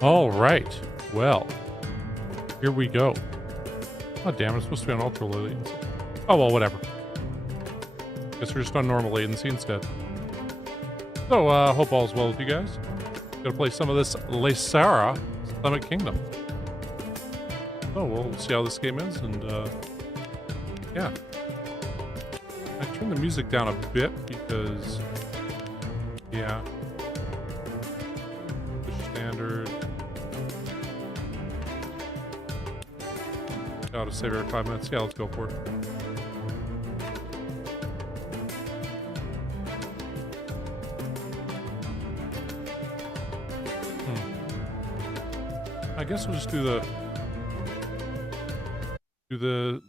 All right. Well, here we go. Oh, damn. It's supposed to be on ultra low latency. Oh, well, whatever. Guess we're just on normal latency instead. So, hope all's well with you guys. Gonna play some of this Laysara Summit Kingdom. So, we'll see how this game is, and, yeah. I turned the music down a bit because, yeah. Standard. Gotta save every 5 minutes. Yeah, let's go for it. I guess we'll just do the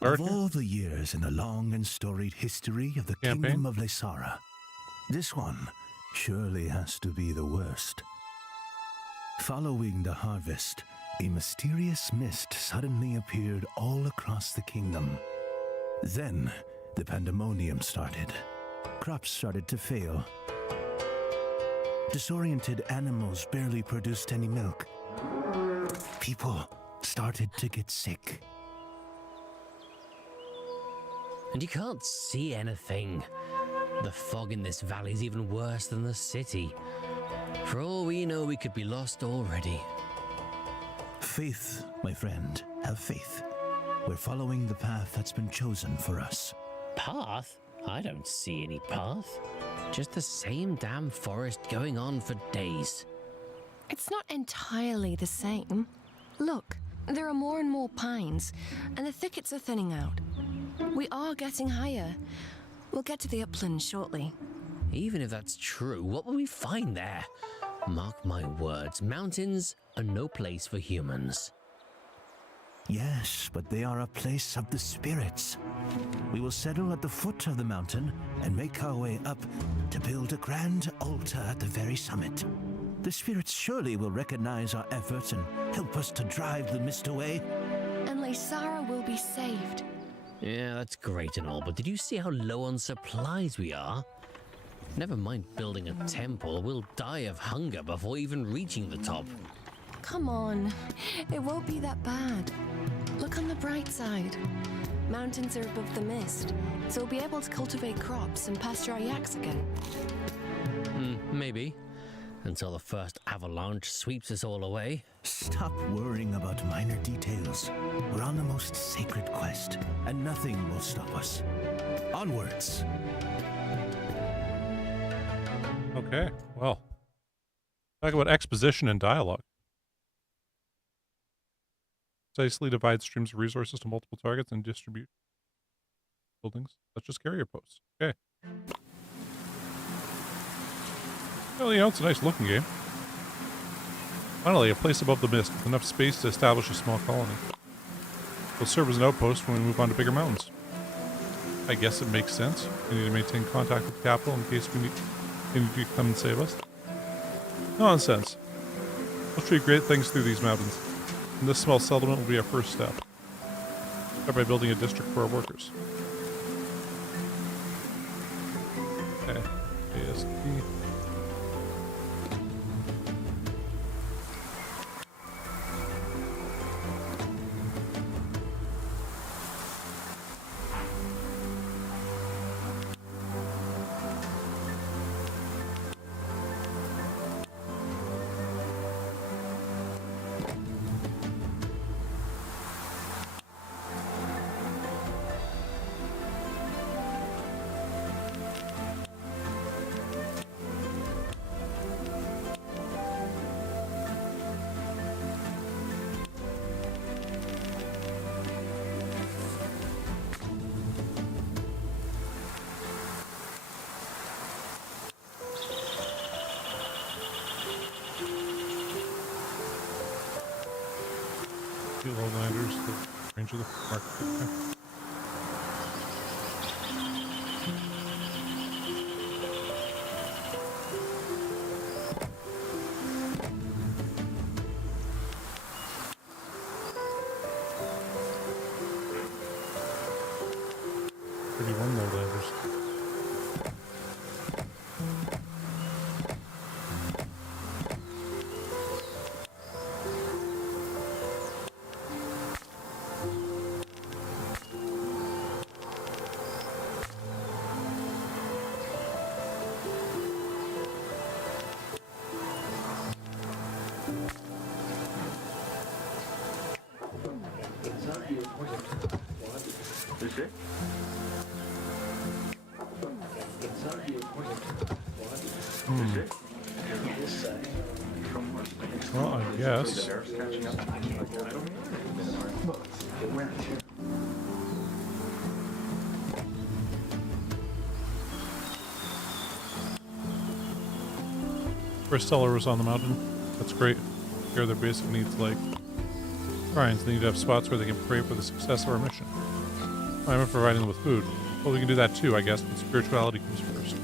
Of all the years in the long and storied history of the campaign? Kingdom of Laysara, this one surely has to be the worst. Following the harvest, a mysterious mist suddenly appeared all across the kingdom. Then, the pandemonium started. Crops started to fail. Disoriented animals barely produced any milk. People started to get sick. And you can't see anything. The fog in this valley is even worse than the city. For all we know, we could be lost already. Faith, my friend, have faith. We're following the path that's been chosen for us. Path? I don't see any path. Just the same damn forest going on for days. It's not entirely the same. Look, there are more and more pines, and the thickets are thinning out. We are getting higher. We'll get to the uplands shortly. Even if that's true, what will we find there? Mark my words, mountains are no place for humans. Yes, but they are a place of the spirits. We will settle at the foot of the mountain and make our way up to build a grand altar at the very summit. The spirits surely will recognize our efforts and help us to drive the mist away. And Laysara will be saved. Yeah, that's great and all, but did you see how low on supplies we are? Never mind building a temple, we'll die of hunger before even reaching the top. Come on, it won't be that bad. Look on the bright side. Mountains are above the mist, so we'll be able to cultivate crops and pasture our yaks again. Maybe. Until the first avalanche sweeps us all away. Stop worrying about minor details. We're on the most sacred quest, and nothing will stop us. Onwards! Okay, well. Talk about exposition and dialogue. Precisely divide streams of resources to multiple targets and distribute buildings, such as carrier posts. Okay. Well, you know, it's a nice looking game. Finally, a place above the mist with enough space to establish a small colony. It'll serve as an outpost when we move on to bigger mountains. I guess it makes sense. We need to maintain contact with the capital in case we need you to come and save us. Nonsense. We'll treat great things through these mountains, and this small settlement will be our first step. Start by building a district for our workers. Okay. ASD. Lowlanders, the range of the market. Okay. Lowlanders. Well, I guess. First seller was on the mountain. That's great. Here are their basic needs like shrines. They need to have spots where they can pray for the success of our mission. I'm providing them with food. Well, we can do that too, I guess, but spirituality comes first.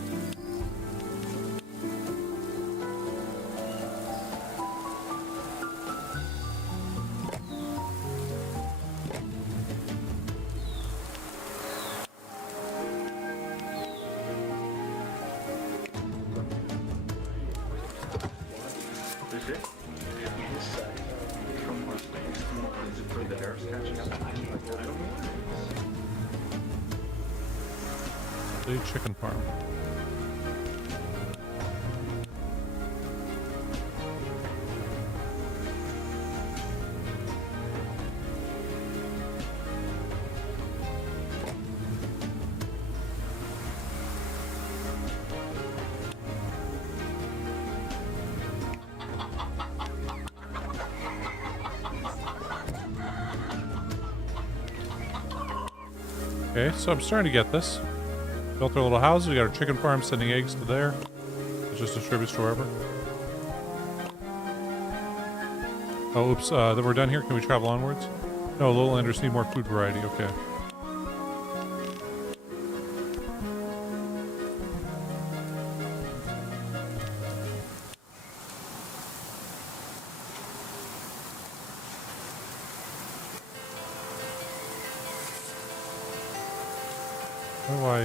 The chicken farm. Okay, so I'm starting to get this. Built our little houses. We got our chicken farm sending eggs to there. It just distributes to wherever. Oh, oops. Then we're done here. Can we travel onwards? No, Lowlanders need more food variety. Okay. How do I,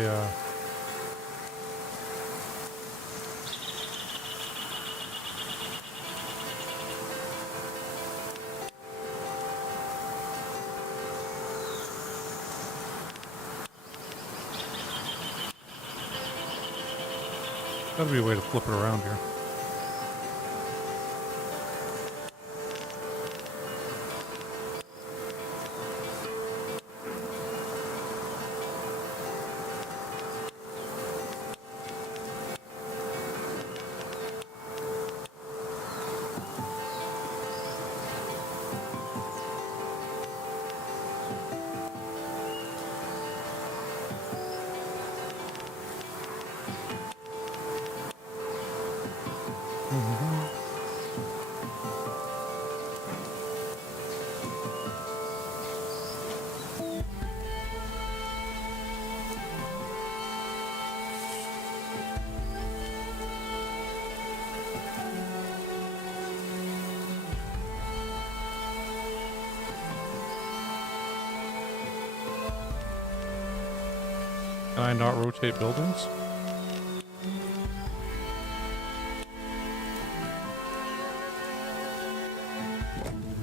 gotta be a way to flip it around here. Can I not rotate buildings?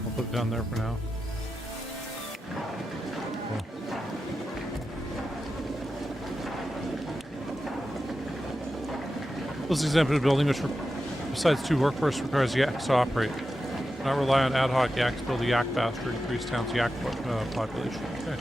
I'll put it down there for now. Cool. This is exempted building, which besides 2 workforce requires yaks to operate. Not rely on ad hoc yaks to build a yak faster, increase town's yak population. Okay.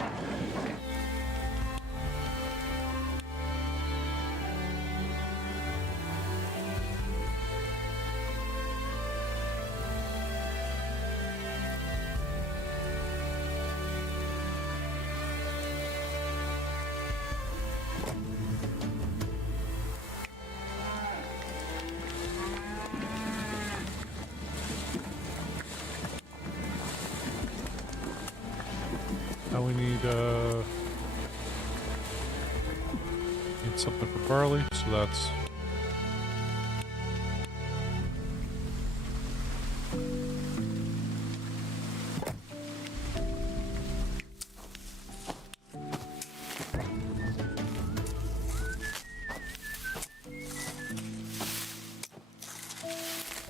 Now we need something for barley, so that's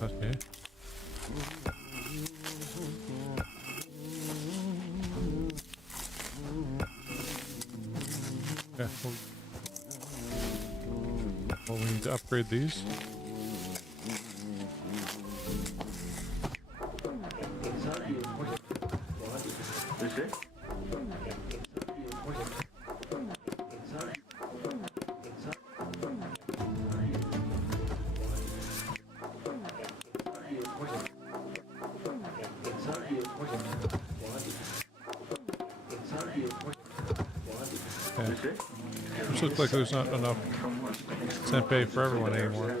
okay. Yeah, well, we need to upgrade these. Just looks like there's not enough senpei for everyone anymore.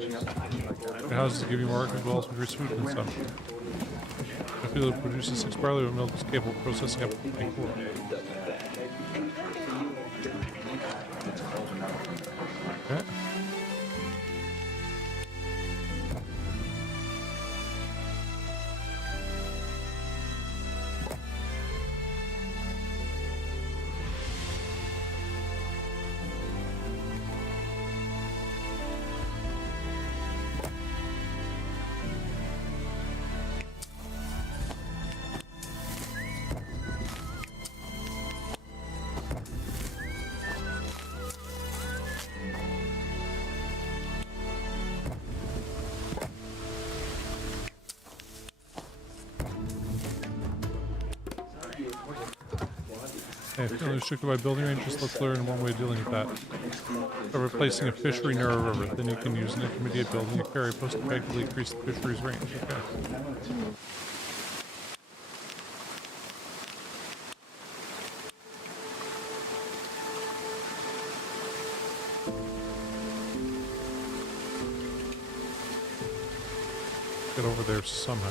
Your houses to give you more as well as increased food consumption. The field that produces 6 barley oat milk is capable of processing up to 24. Okay. Hey, feeling restricted by building ranges, let's learn one way of dealing with that. By replacing a fishery near a river, then you can use an intermediate building a carry post to effectively increase the fishery's range. Okay. Get over there somehow.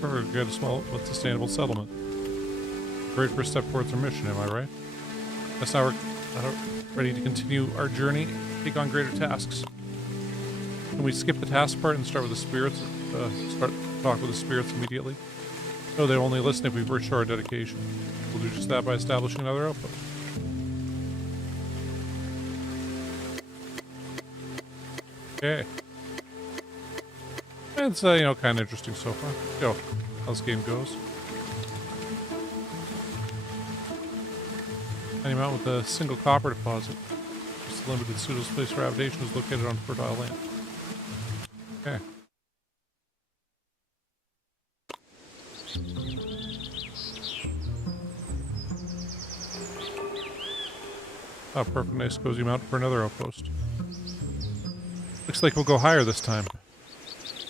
Perfect, get a small but sustainable settlement. Great first step towards our mission, am I right? That's now we're ready to continue our journey, take on greater tasks. Can we skip the task part and start with the spirits? Start talk with the spirits immediately? No, they only listen if we first show our dedication. We'll do just that by establishing another outpost. Okay. It's, you know, kind of interesting so far. Yo, how this game goes. Any amount with a single copper deposit. Just a limited pseudo space for habitation is located on fertile land. Okay. Oh, perfect, nice cozy mount for another outpost. Looks like we'll go higher this time.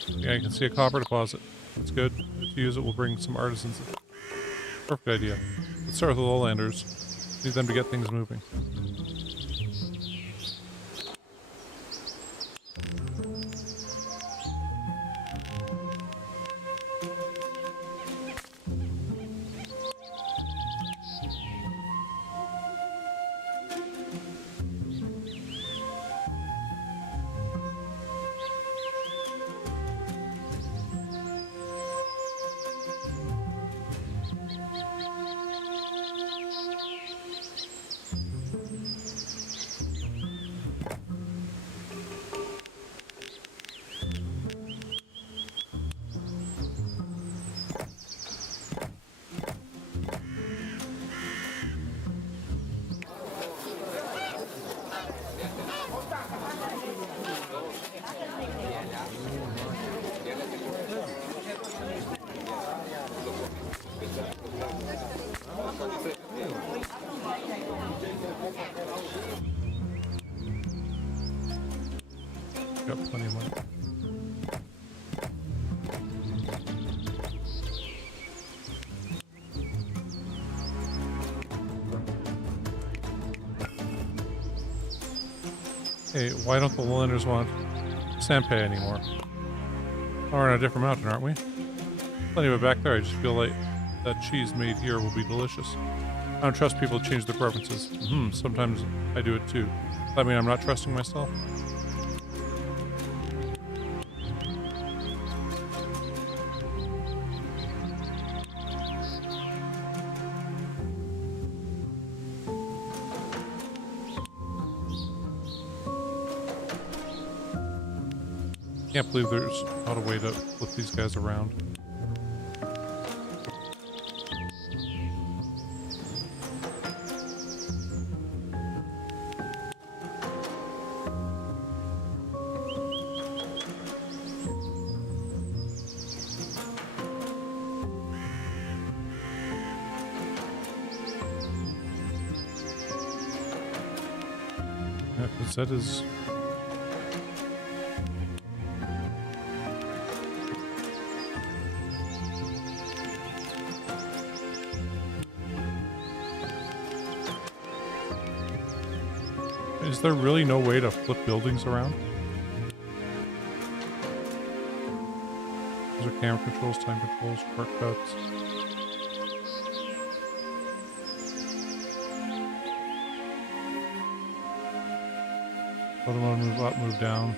Yeah, you can see a copper deposit. That's good. If you use it, we'll bring some artisans in. Perfect idea. Let's start with the lowlanders. Need them to get things moving. Got plenty of money. Hey, why don't the lowlanders want Sanpei anymore? Oh, we're on a different mountain, aren't we? Plenty of it back there. I just feel like that cheese made here will be delicious. I don't trust people to change their preferences. Sometimes I do it too. Does that mean I'm not trusting myself? Can't believe there's not a way to flip these guys around. Yeah, 'cause that is... Is there really no way to flip buildings around? Those are camera controls, time controls, shortcuts. Photo mode, move up, move down.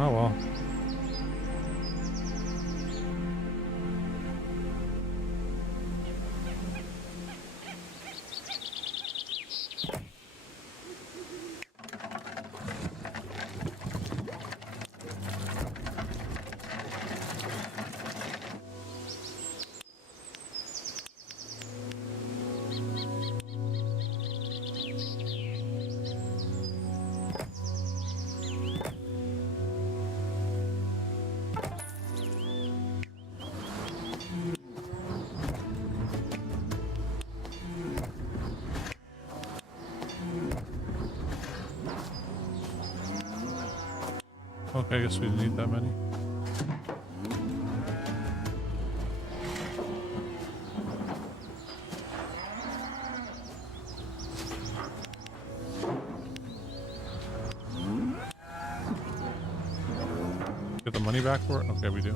Oh well. Okay, I guess we didn't need that many. Get the money back for it? Okay, we do.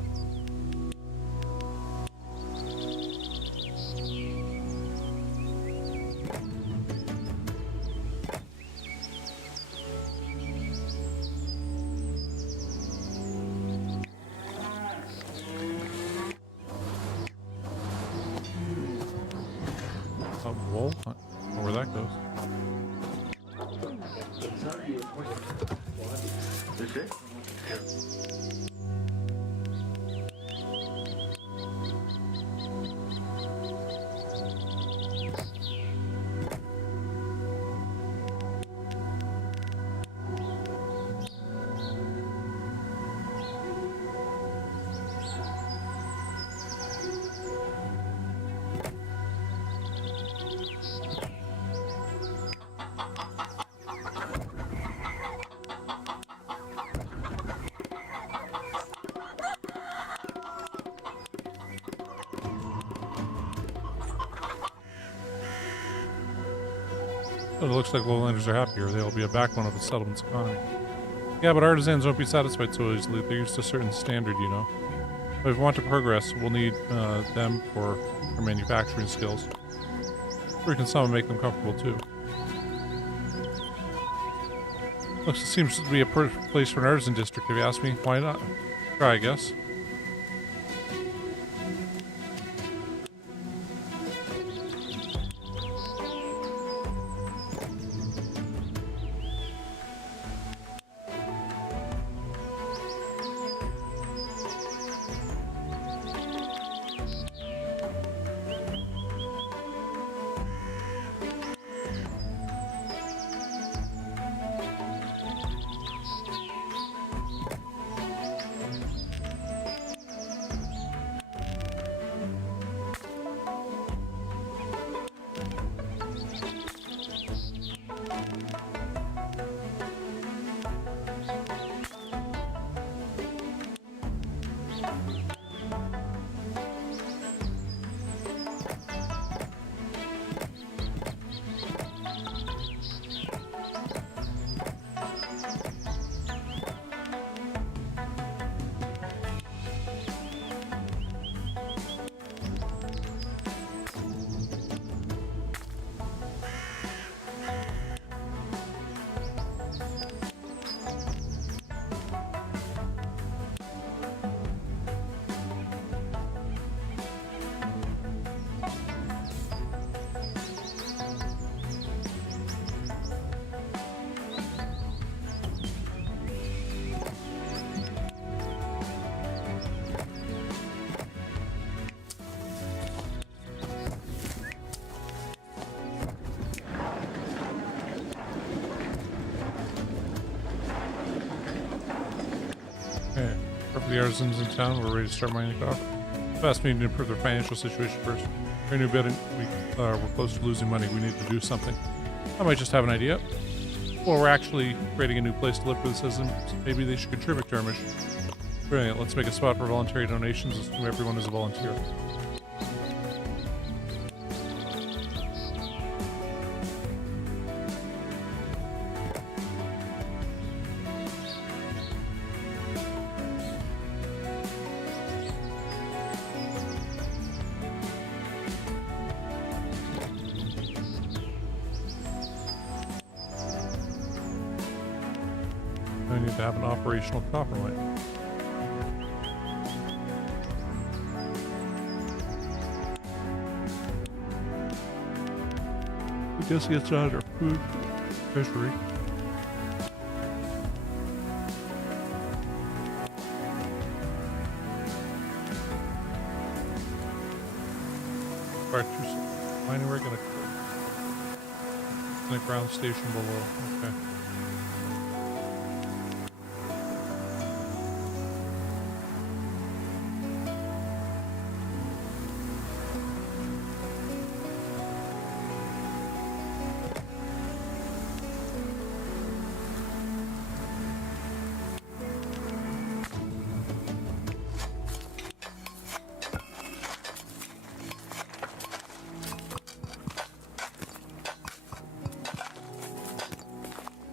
Wool? I don't know where that goes. It looks like lowlanders are happier. They'll be a backbone of the settlement's economy. Yeah, but artisans won't be satisfied so easily. They're used to a certain standard, you know. But if we want to progress, we'll need them for our manufacturing skills. We can somehow make them comfortable too. Looks, it seems to be a perfect place for an artisan district, if you ask me. Why not? Try, I guess. the artisans in town. We're ready to start mining copper. Fast, we need to improve their financial situation first. We're new bid, we're close to losing money. We need to do something. I might just have an idea. Or we're actually creating a new place to live for the citizens. Maybe they should contribute to our mission. Brilliant. Let's make a spot for voluntary donations. Assume everyone is a volunteer. I need to have an operational copper mine. I guess it's out our food fishery. Mining rig and a ground station below. Okay.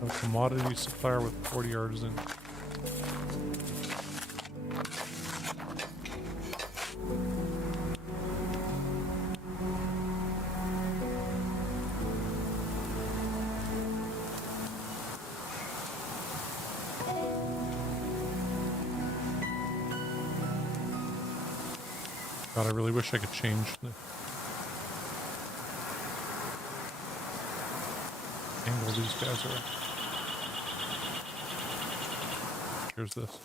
A commodity supplier with 40 artisans. God, I really wish I could change the angle these guys are. Here's this.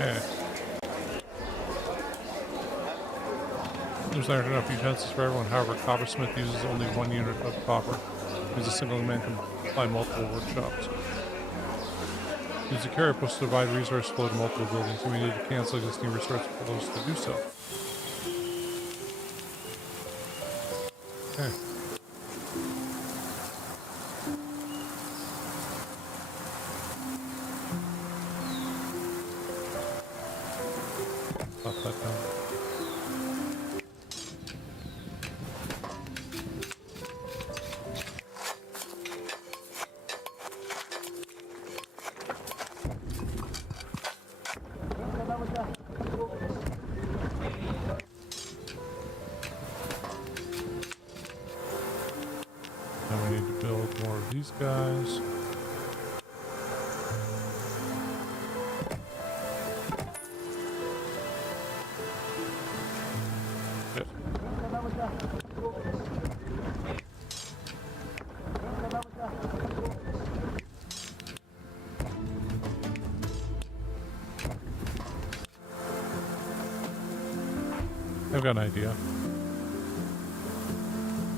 Okay. There's not enough utensils for everyone. However, coppersmith uses only 1 unit of copper. As a single man can supply multiple workshops. Use the carrier post to divide resource flow to multiple buildings, and we need to cancel existing resource flows to do so. Okay. Pop that down. Now we need to build more of these guys. Good. I've got an idea.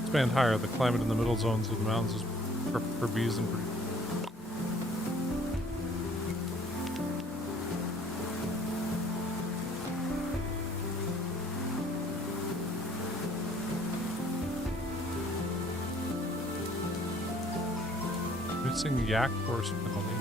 Expand higher. The climate in the middle zones of the mountains is perfect for bees and pretty. Missing yak horse penalty.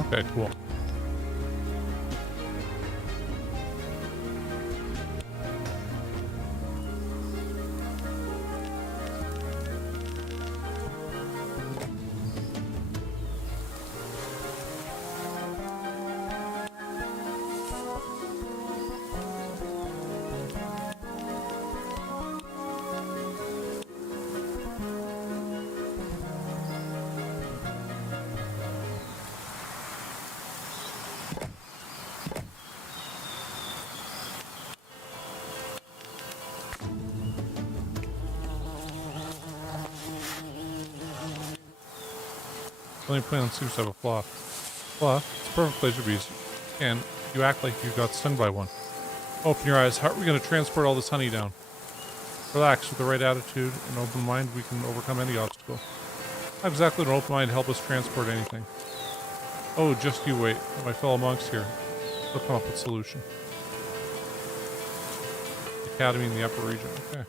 Okay, cool. Only plan seems to have a flaw. Flaw? It's a perfect place to be. And you act like you got stung by one. Open your eyes. How are we going to transport all this honey down? Relax. With the right attitude and open mind, we can overcome any obstacle. How exactly would an open mind help us transport anything? Oh, just you wait. My fellow monks here. They'll come up with a solution. Academy in the upper region. Okay.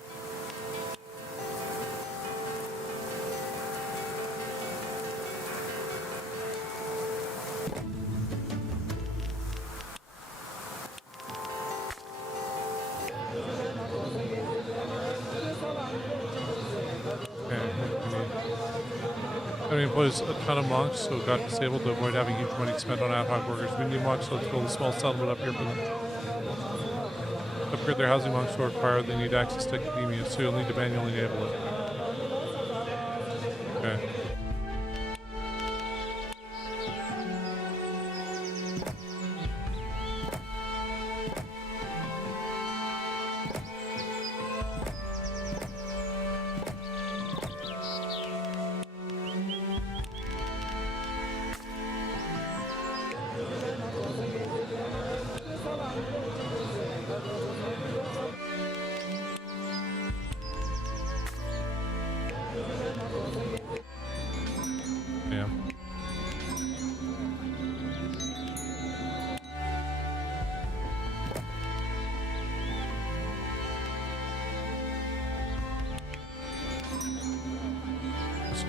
Employs a ton of monks, so got disabled to avoid having huge money spent on ad hoc workers. We need monks, so let's build a small settlement up here for them. To upgrade their housing, monks will require they need access to academia, so you'll need to manually enable it. Okay.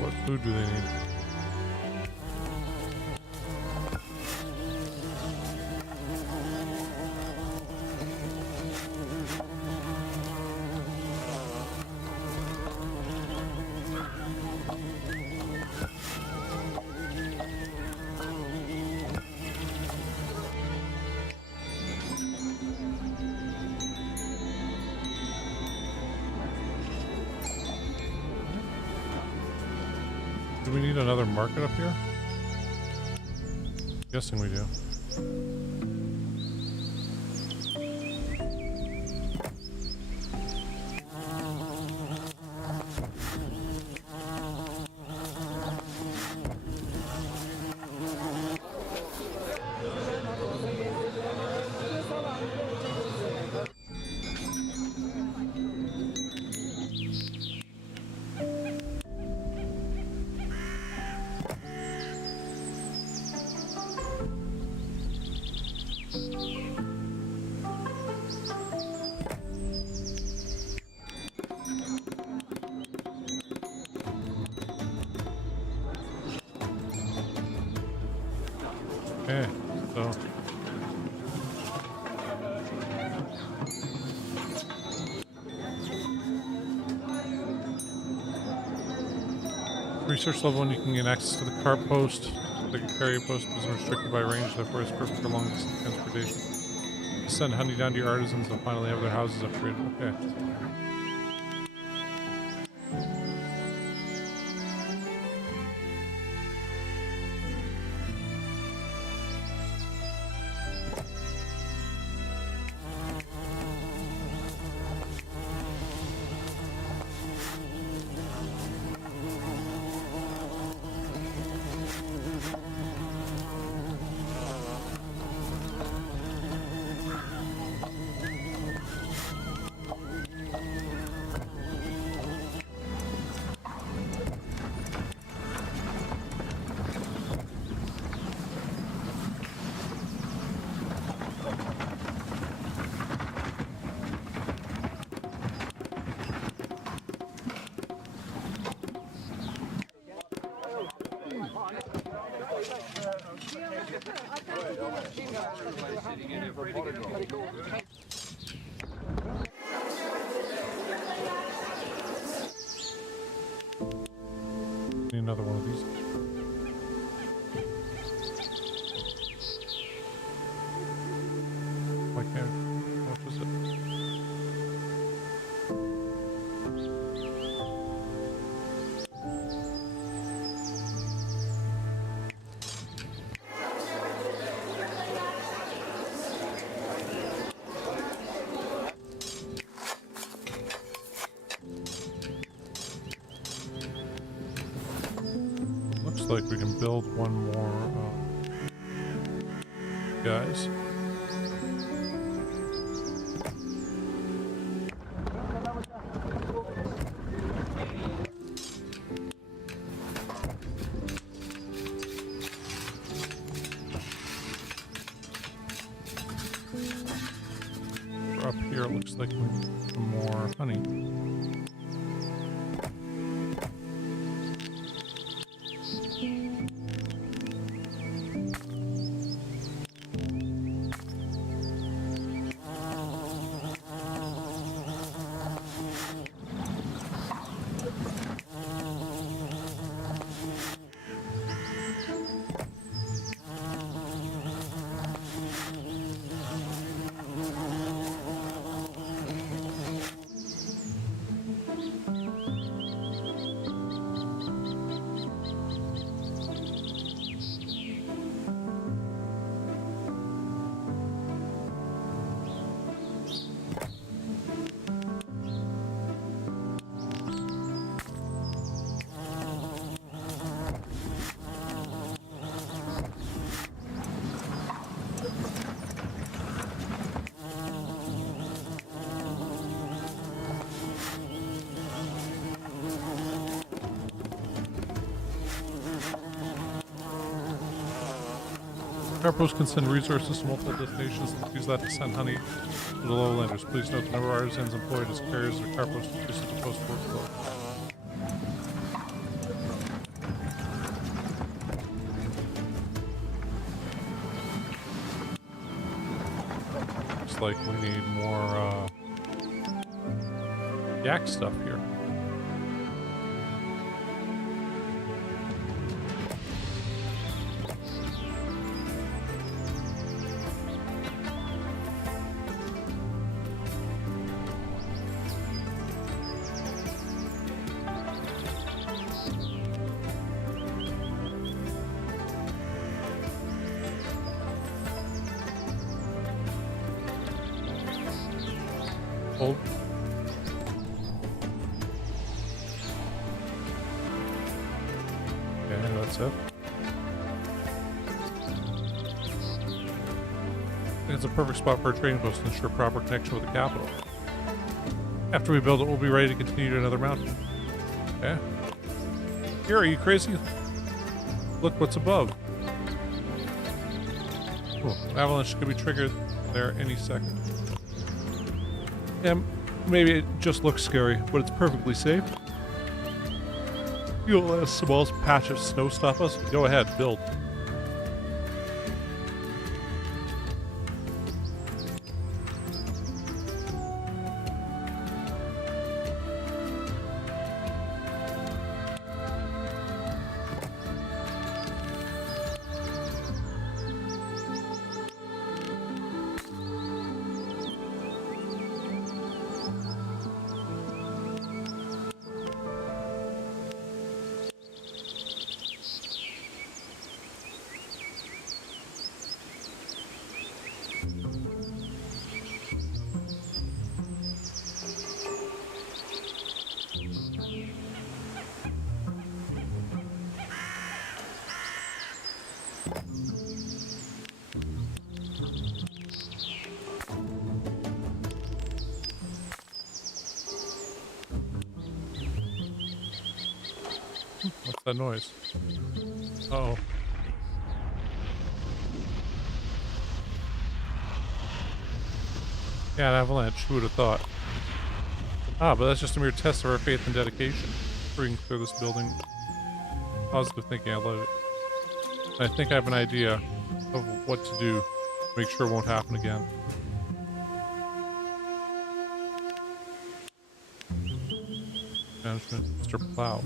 What food do they need? Do we need another market up here? Guessing we do. Okay, so research level 1, you can get access to the car post. The carrier post is restricted by range, therefore it's perfect for long distance transportation. Send honey down to your artisans and finally have their houses upgraded. Okay. Need another one of these. Why can't? How much is it? Looks like we can build one more, guys. Up here, it looks like we need some more honey. Carpos can send resources to multiple destinations and use that to send honey to the lowlanders. Please note the number of artisans employed as carriers of Carpos increases the post workflow. Looks like we need more yak stuff here. Hold. Okay, that's it. It's a perfect spot for a trading post to ensure proper connection with the capital. After we build it, we'll be ready to continue to another mountain. Okay. Here, are you crazy? Look what's above. Cool. Avalanche could be triggered there any second. Yeah, maybe it just looks scary, but it's perfectly safe. You'll let a small patch of snow stop us? Go ahead, build. What's that noise? Uh-oh. Yeah, an avalanche. Who would have thought? Ah, but that's just a mere test of our faith and dedication. Breaking through this building. Positive thinking, I love it. I think I have an idea. of what to do. Make sure it won't happen again. Management, Mr. Plow.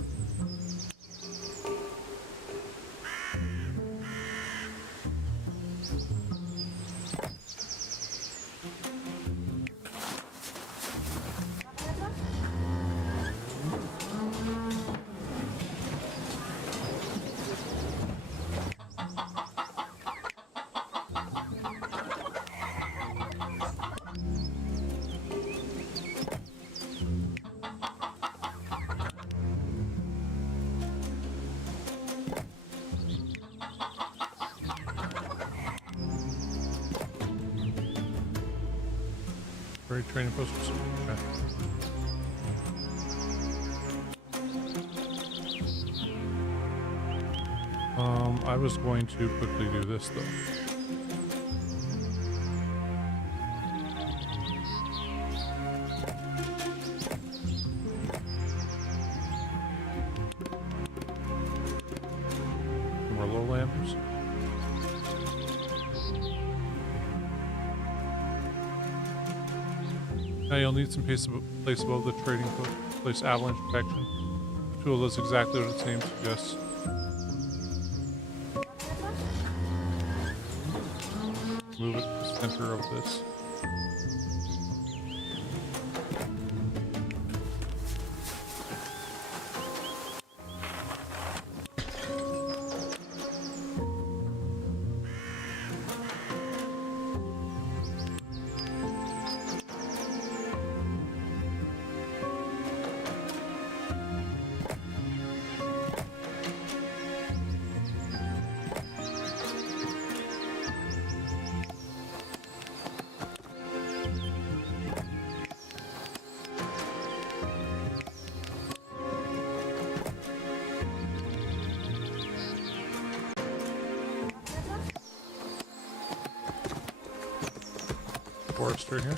Very training post. Okay. I was going to quickly do this though. More lowlanders. Now you'll need some place above the trading post. Place avalanche protection. The tool does exactly what its name suggests. Move it to the center of this. Forester here.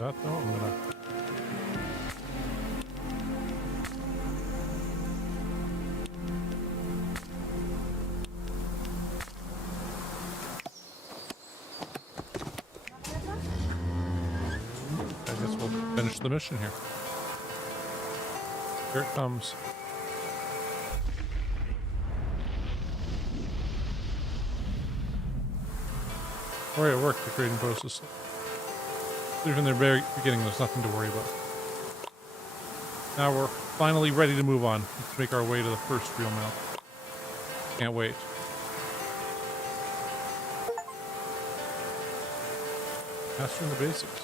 That though, I'm gonna. I guess we'll finish the mission here. Here it comes. Alright, it worked. The trading post is even in the very beginning, there's nothing to worry about. Now we're finally ready to move on. Let's make our way to the first real map. Can't wait. Mastering the basics.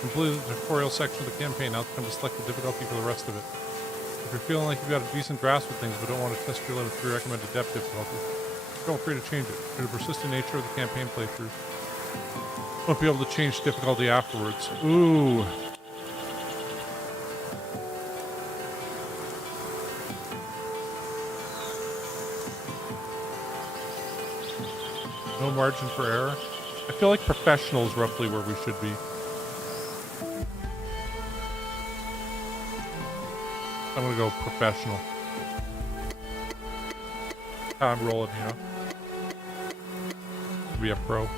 Completed the tutorial section of the campaign. Now it's time to select the difficulty for the rest of it. If you're feeling like you've got a decent grasp of things but don't want to test your limits, we recommend a depth difficulty. Feel free to change it. Due to the persistent nature of the campaign playthrough, won't be able to change difficulty afterwards. Ooh. No margin for error. I feel like professional is roughly where we should be. I'm gonna go professional. I'm rolling, you know. Be a pro.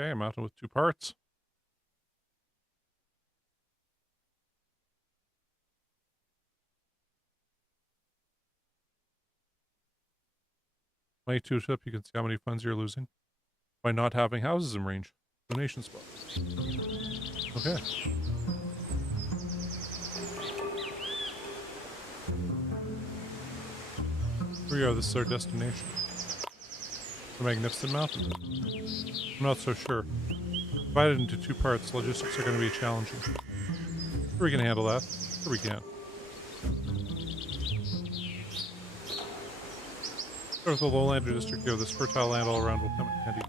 Okay, I'm out with 2 parts. My 2 tip, you can see how many funds you're losing by not having houses in range. Donation spots. Okay. Here we go, this is our destination. The Magnificent Mountain. I'm not so sure. Divided into 2 parts, logistics are going to be challenging. Sure we can handle that. Sure we can. Start with the lowlander district here. This fertile land all around will come in handy.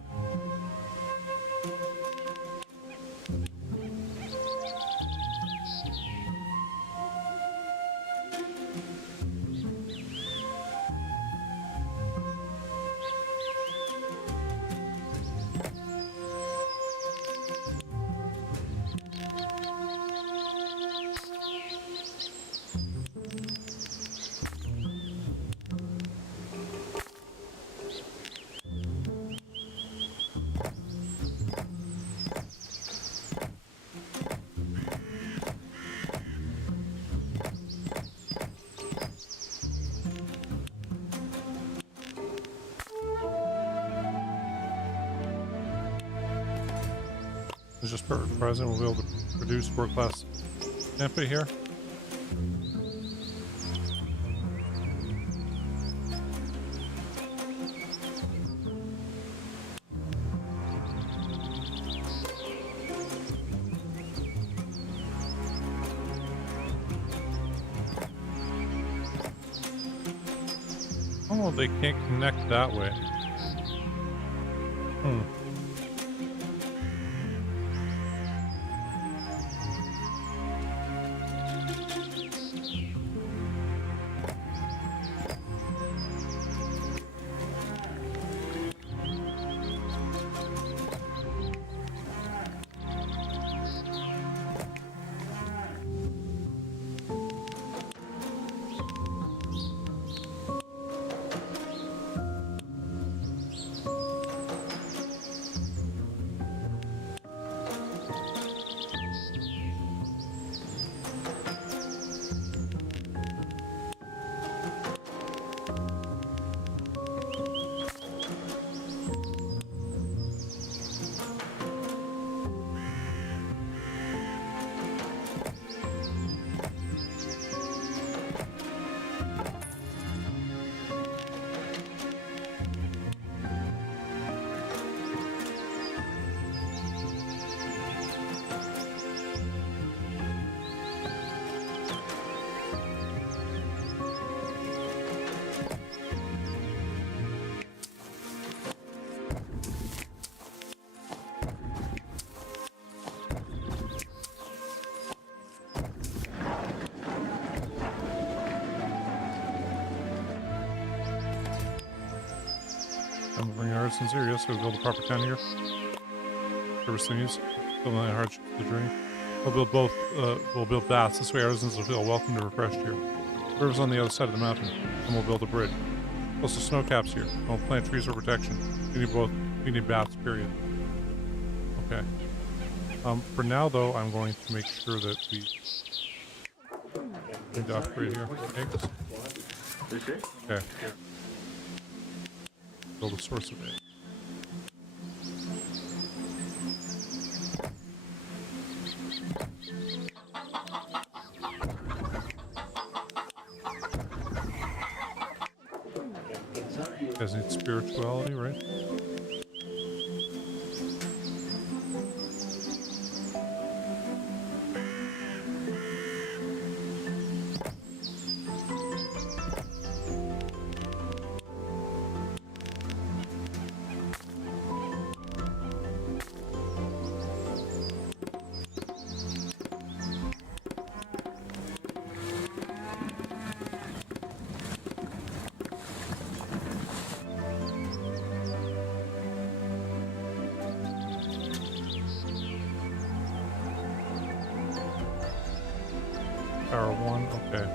It's just present. We'll be able to produce world-class tempeh here. Oh, they can't connect that way. Hmm. I'm gonna bring artisans here, yes, so we'll build a proper town here. Service things, build my hardship to the journey. We'll build baths. This way artisans will feel welcome and refreshed here. The river's on the other side of the mountain, and we'll build a bridge. Also snow caps here. We'll plant trees for protection. We need both. We need baths, period. Okay. For now though, I'm going to make sure that we need to upgrade here. Eggs. Okay. Build a source of eggs. You guys need spirituality, right? Power 1, okay.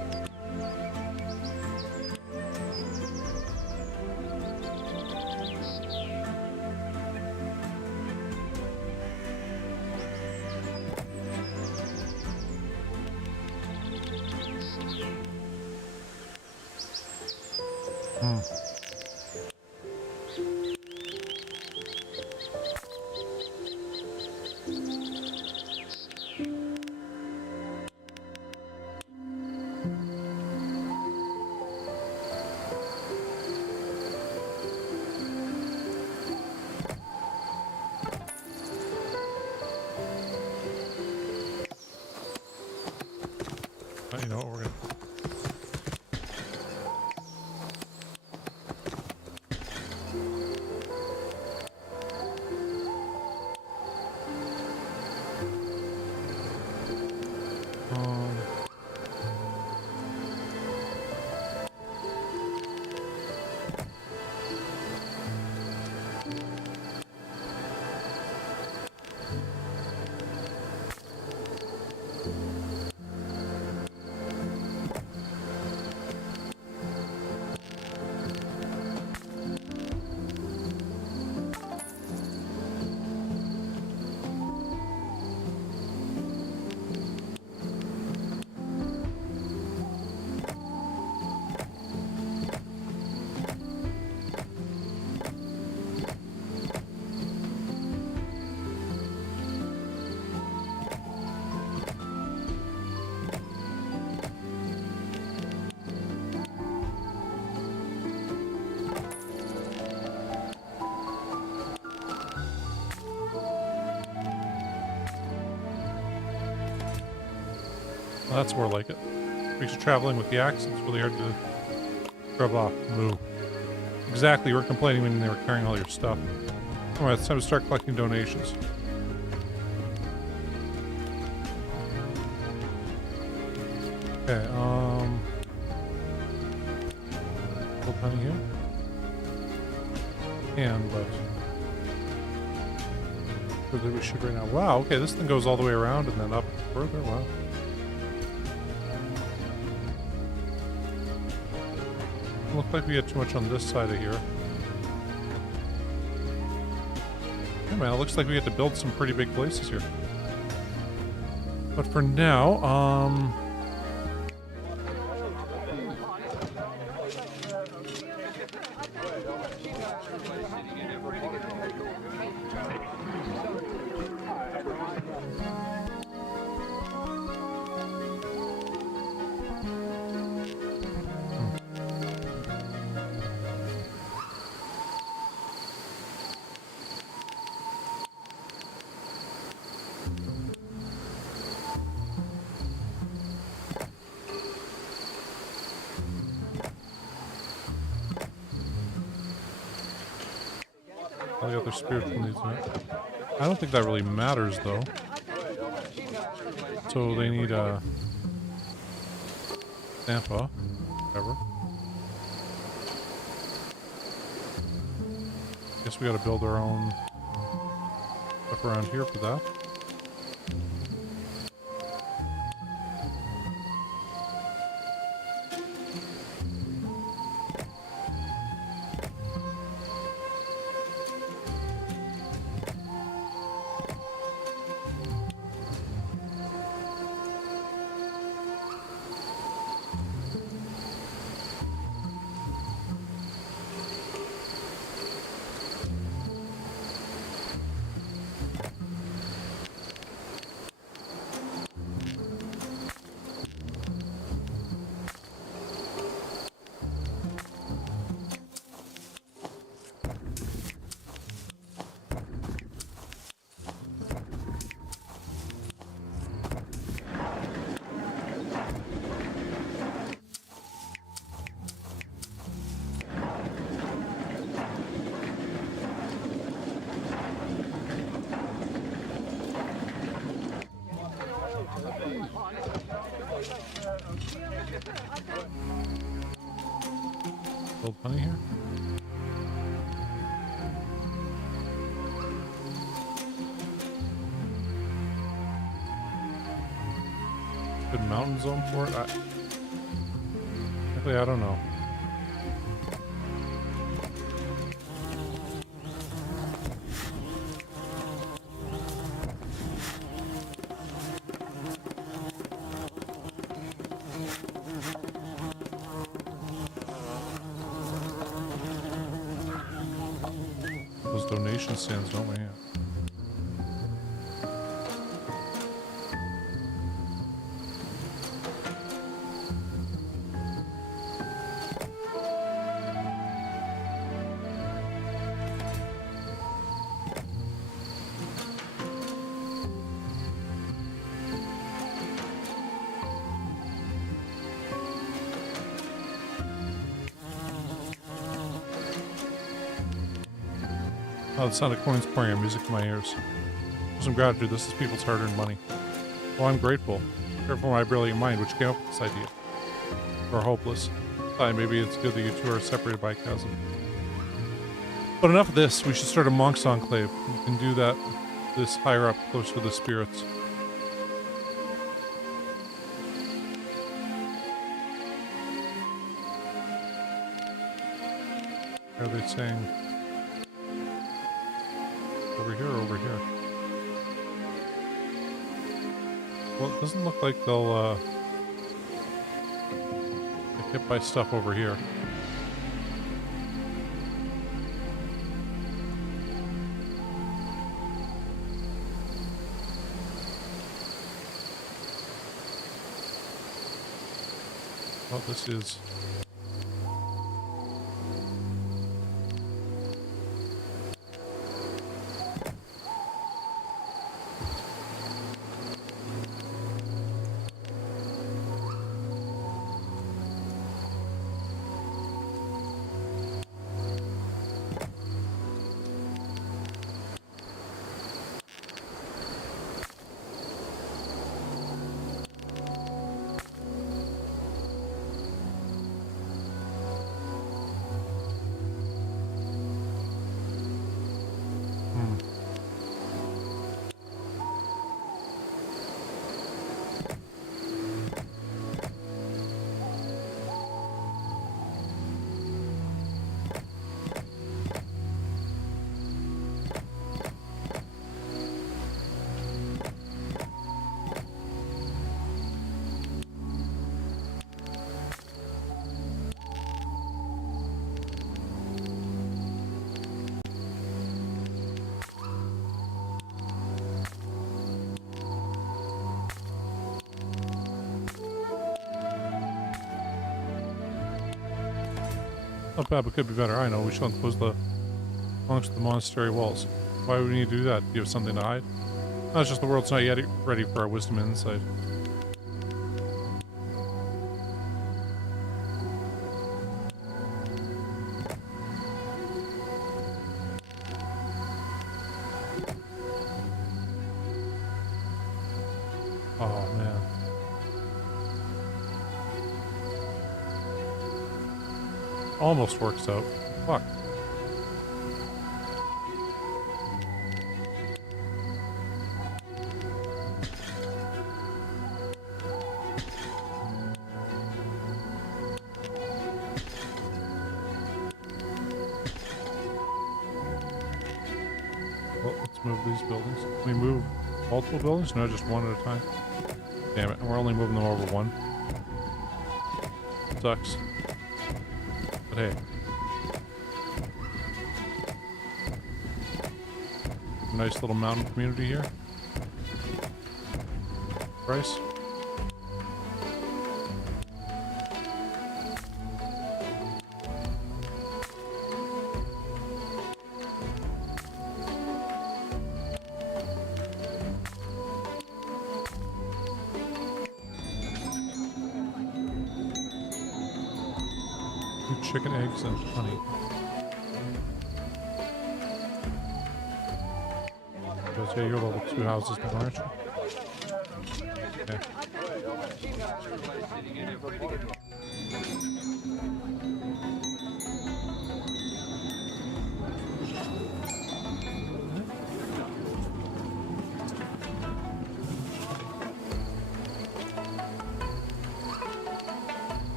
That's more like it. Makes you traveling with the axe. It's really hard to scrub off. Moo. Exactly, you were complaining when they were carrying all your stuff. Alright, it's time to start collecting donations. Okay, gold honey here. And, but further we should right now. Wow, okay, this thing goes all the way around and then up further. Wow. Look like we get too much on this side of here. Yeah, man, it looks like we get to build some pretty big places here. But for now, all the other spiritual needs, right? I don't think that really matters, though. So they need a Tampa, whatever. Guess we gotta build our own stuff around here for that. Build honey here. Good mountain zone for it? Actually, I don't know. Those donation stands, don't we? Yeah. Oh, the sound of coins pouring and music in my ears. For some gratitude, this is people's hard-earned money. Well, I'm grateful. Careful my brilliant mind, which came up with this idea. Or hopeless. Maybe it's good that you two are separated by a chasm. But enough of this. We should start a monk's enclave. We can do that this higher up, closer to the spirits. Are they saying? Over here or over here? Well, it doesn't look like they'll get hit by stuff over here. Oh, this is... Not bad, but could be better. I know, we should enclose the monks to the monastery walls. Why would we need to do that? Do you have something to hide? No, it's just the world's not yet ready for our wisdom and insight. Oh, man. Almost works out. Fuck. Well, let's move these buildings. Can we move multiple buildings? No, just one at a time. Damn it, and we're only moving them over one. Sucks. But hey. Nice little mountain community here. Bryce? Chicken, eggs, and honey. Because, yeah, you're level 2 houses now, aren't you? Okay.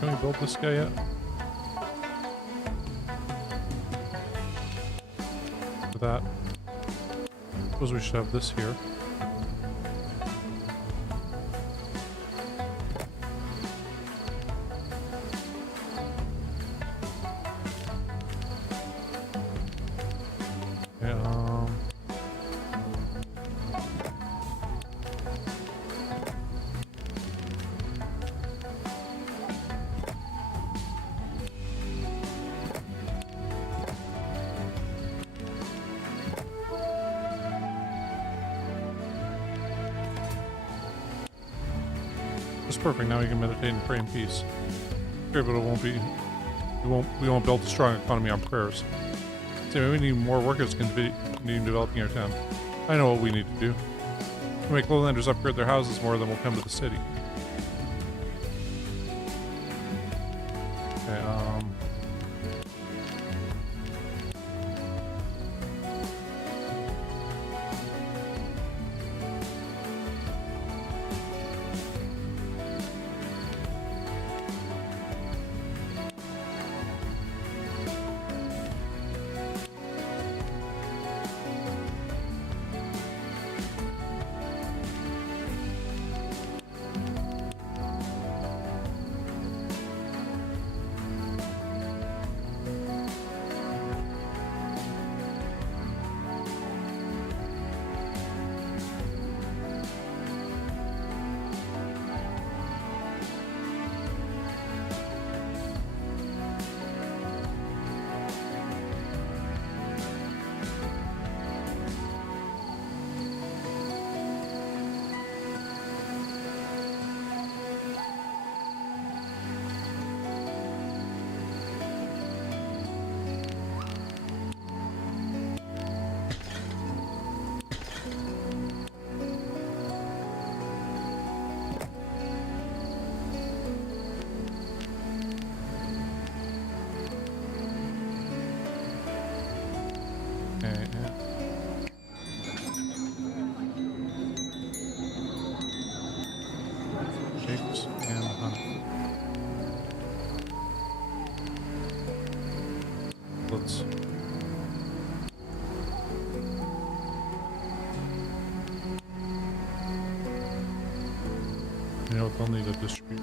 Can we build this guy yet? That. Suppose we should have this here. Okay, that's perfect. Now we can meditate and pray in peace. Okay, but it won't be. We won't build a strong economy on prayers. So we need more workers continue developing our town. I know what we need to do. To make lowlanders upgrade their houses more, then we'll come to the city. Okay, eggs and honey. Let's. You know what, they'll need to distribute.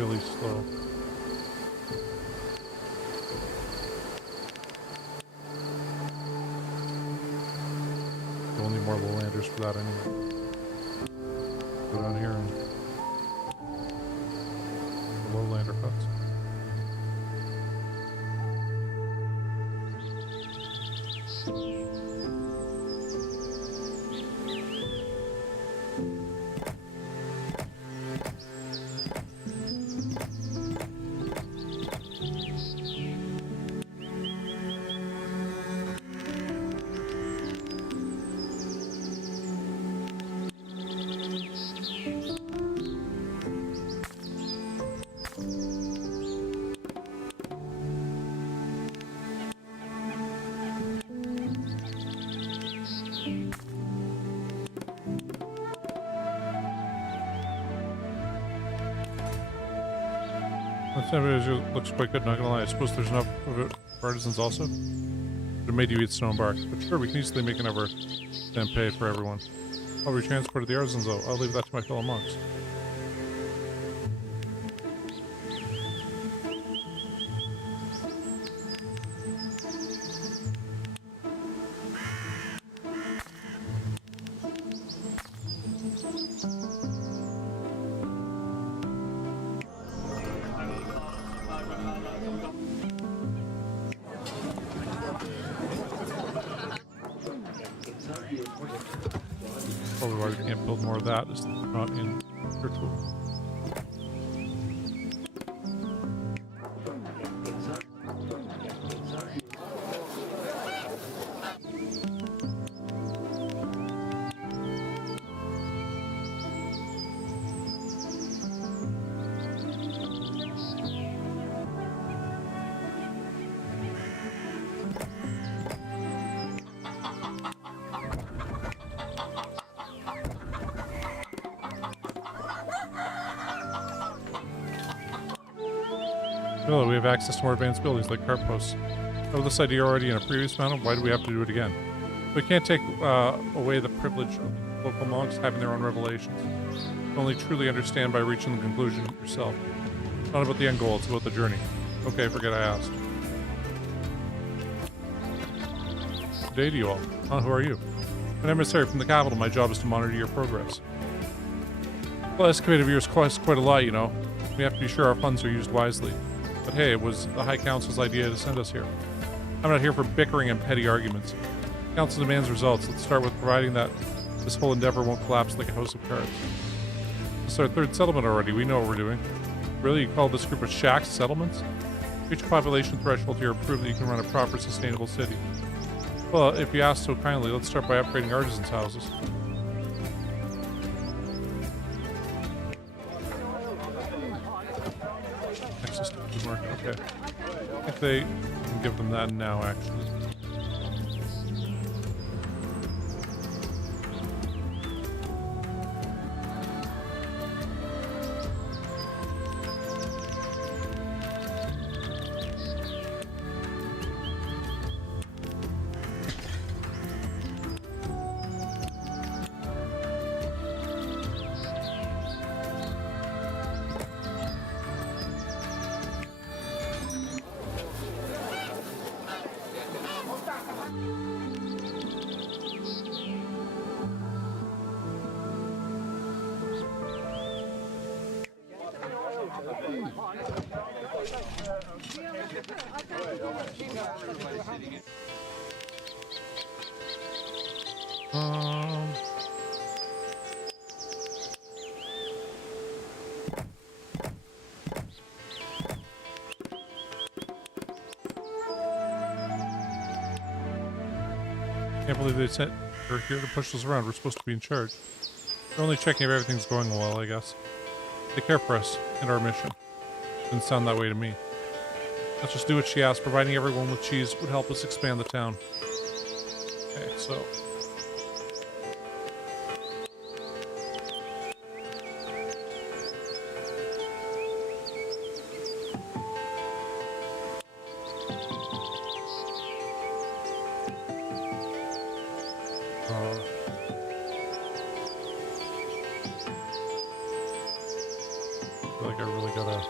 really slow. We'll need more lowlanders for that anyway. Go down here and the lowlander huts. It looks quite good, not gonna lie. I suppose there's enough of it for artisans also. It made you eat snow and bark. But sure, we can easily make another than pay for everyone. I'll be transported to the artisans though. I'll leave that to my fellow monks. Probably why we can't build more of that is not in virtual. Well, we have access to more advanced buildings like cart posts. Have this idea already in a previous mountain? Why do we have to do it again? We can't take away the privilege of local monks having their own revelations. You can only truly understand by reaching the conclusion yourself. It's not about the end goal, it's about the journey. Okay, forget I asked. Good day to you all. Who are you? An emissary from the capital. My job is to monitor your progress. Well, excavator of yours costs quite a lot, you know. We have to be sure our funds are used wisely. But hey, it was the High Council's idea to send us here. I'm not here for bickering and petty arguments. The Council demands results. Let's start with providing that this whole endeavor won't collapse like a house of cards. It's our third settlement already. We know what we're doing. Really? You call this group of shacks settlements? Reach a population threshold here and prove that you can run a proper, sustainable city. Well, if you ask so kindly, let's start by upgrading artisans' houses. Access to the market. Okay. I think they can give them that now, actually. Can't believe they sent her here to push us around. We're supposed to be in charge. They're only checking if everything's going well, I guess. They care for us and our mission. Didn't sound that way to me. Let's just do what she asked. Providing everyone with cheese would help us expand the town. Okay, so... I feel like I really really gotta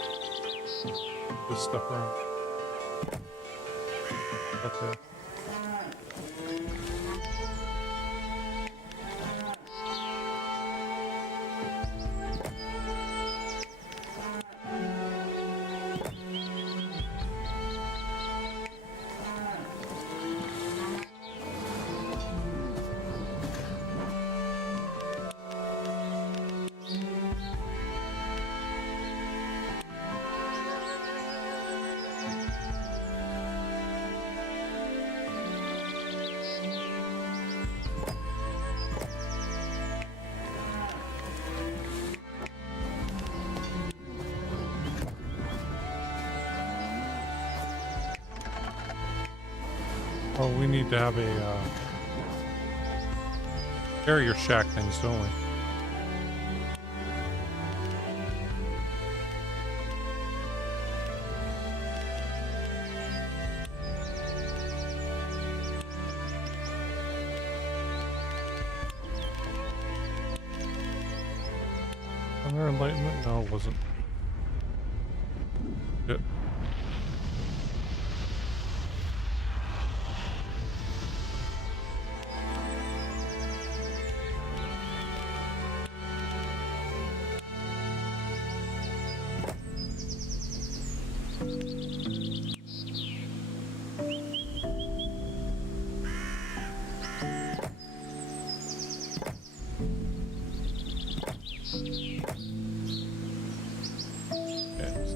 this stuff around. Okay. Oh, we need to have a carrier shack things, don't we? Thunder enlightenment? No, it wasn't. Shit.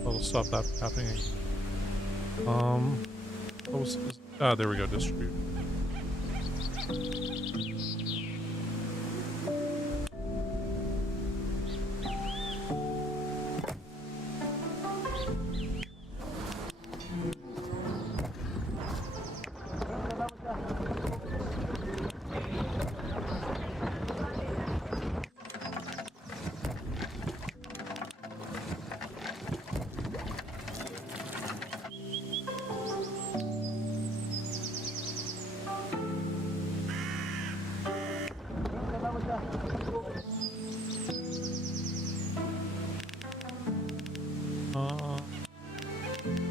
That'll stop that from happening. What was this? Ah, there we go, distribute.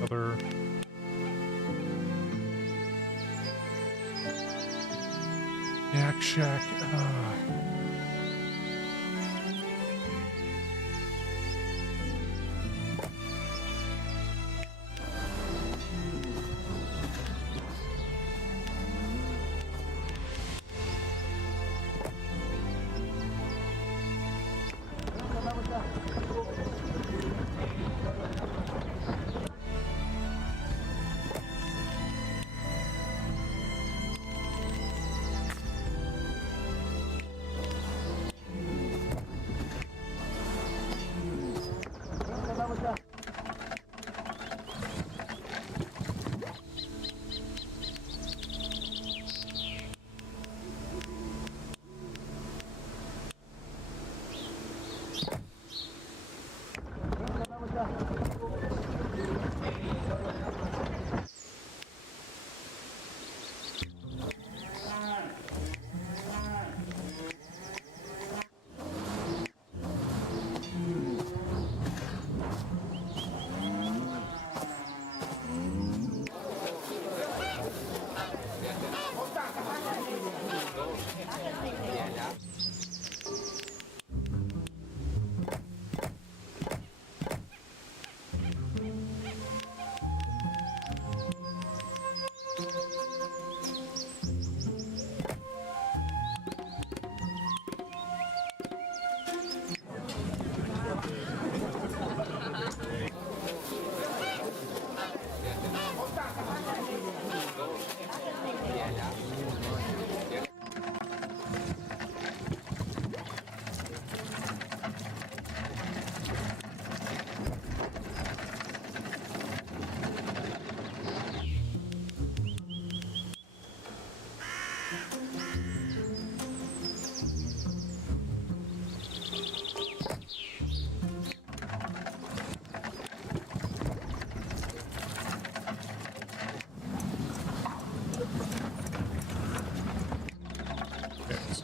Other Yak Shack.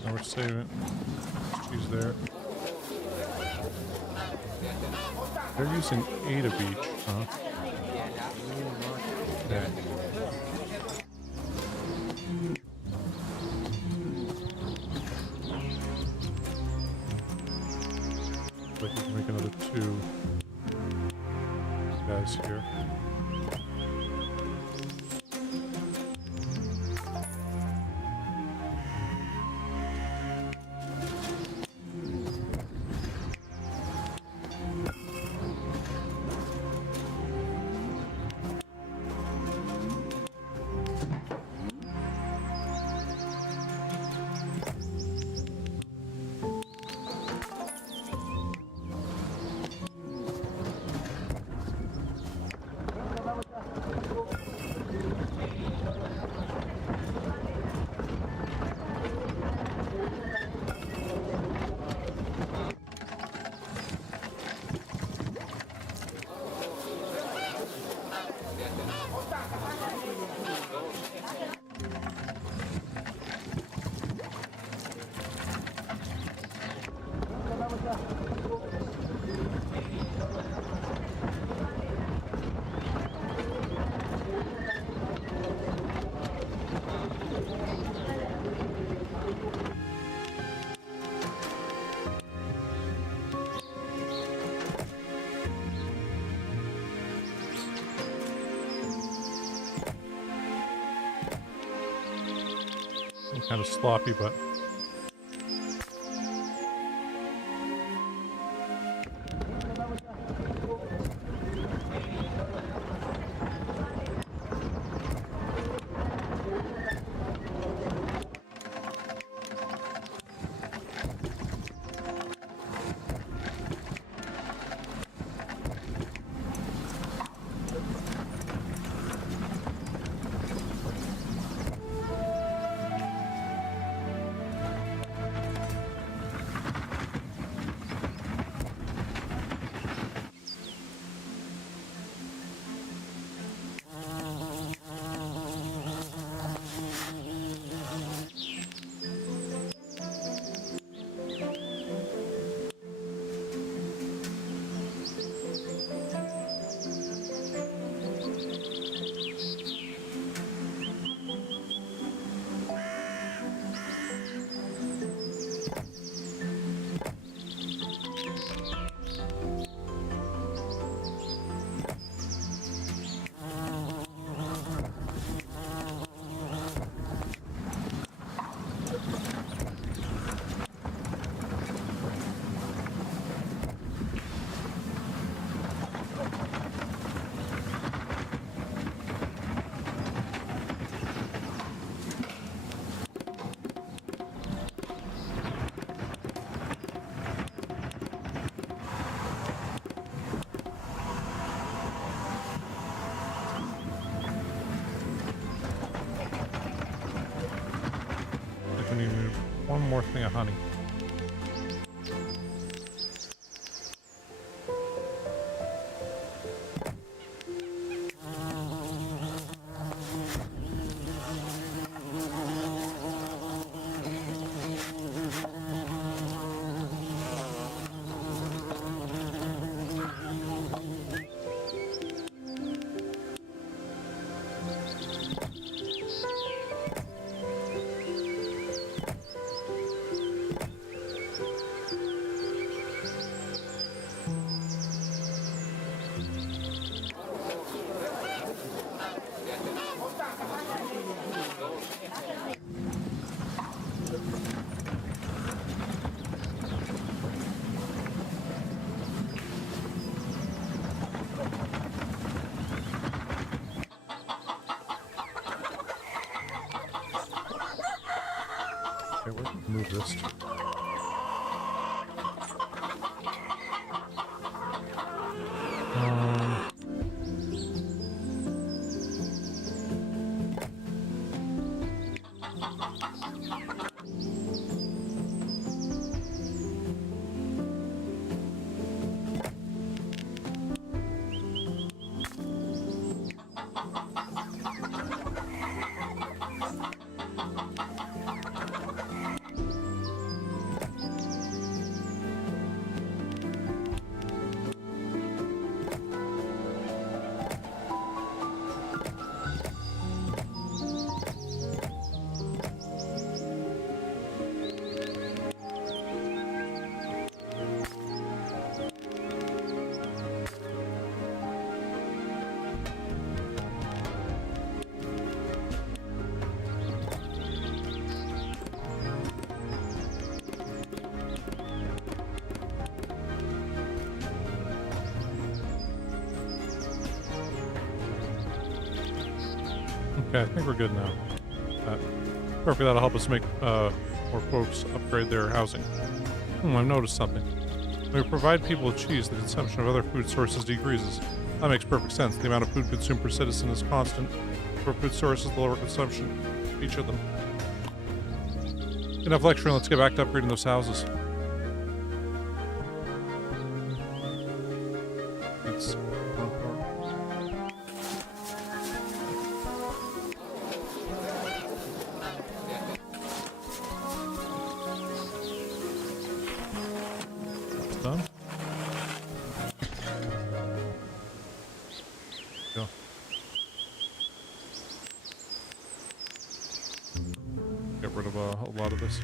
Now we're saving. Let's choose there. They're using 8 of each, huh? Okay. Like we can make another 2 guys here. Kind of sloppy, but I need one more thing of honey. Okay, we're gonna move this. Okay, I think we're good now. Hopefully that'll help us make more folks upgrade their housing. I've noticed something. When we provide people with cheese, the consumption of other food sources decreases. That makes perfect sense. The amount of food consumed per citizen is constant. For food sources, the lower consumption of each of them. Enough lecturing, let's get back to upgrading those houses. It's done. Go. Get rid of a lot of this.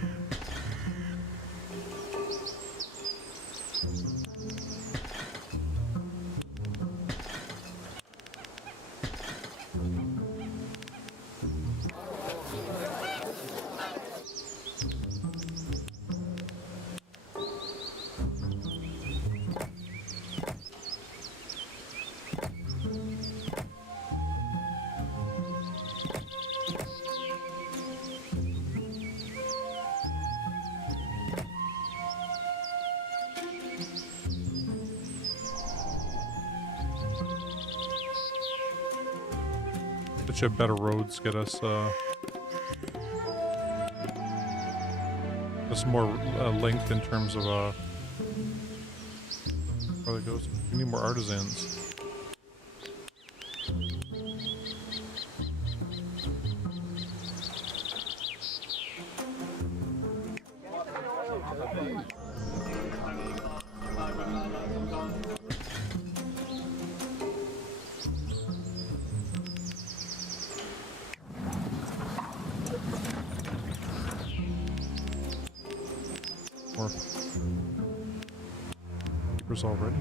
Bet you better roads get us more length in terms of where that goes. We need more artisans. More keepers already.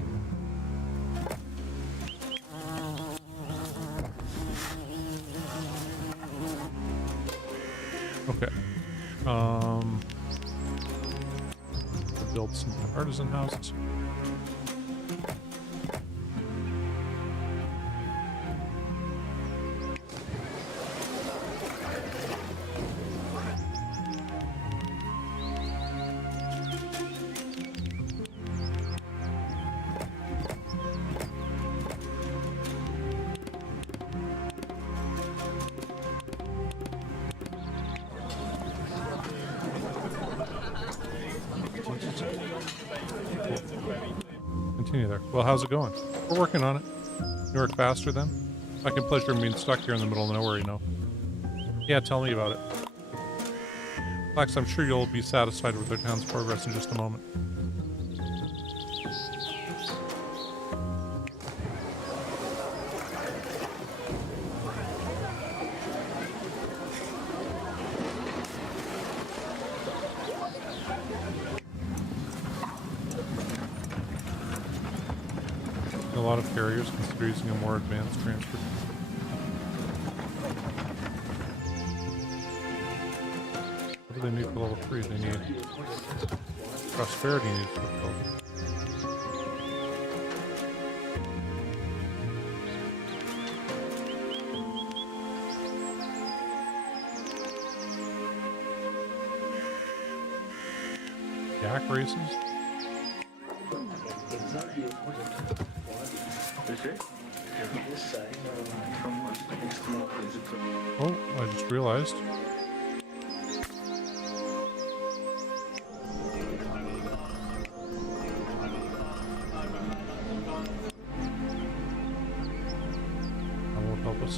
Okay. Build some artisan houses. Continue there. Well, how's it going? We're working on it. You work faster then? I can pleasure being stuck here in the middle of nowhere, you know. Yeah, tell me about it. Lex, I'm sure you'll be satisfied with their town's progress in just a moment. A lot of carriers consider using a more advanced transport. What do they need for level 3? They need prosperity needs fulfilled. Yak races? Oh, I just realized. That won't help us.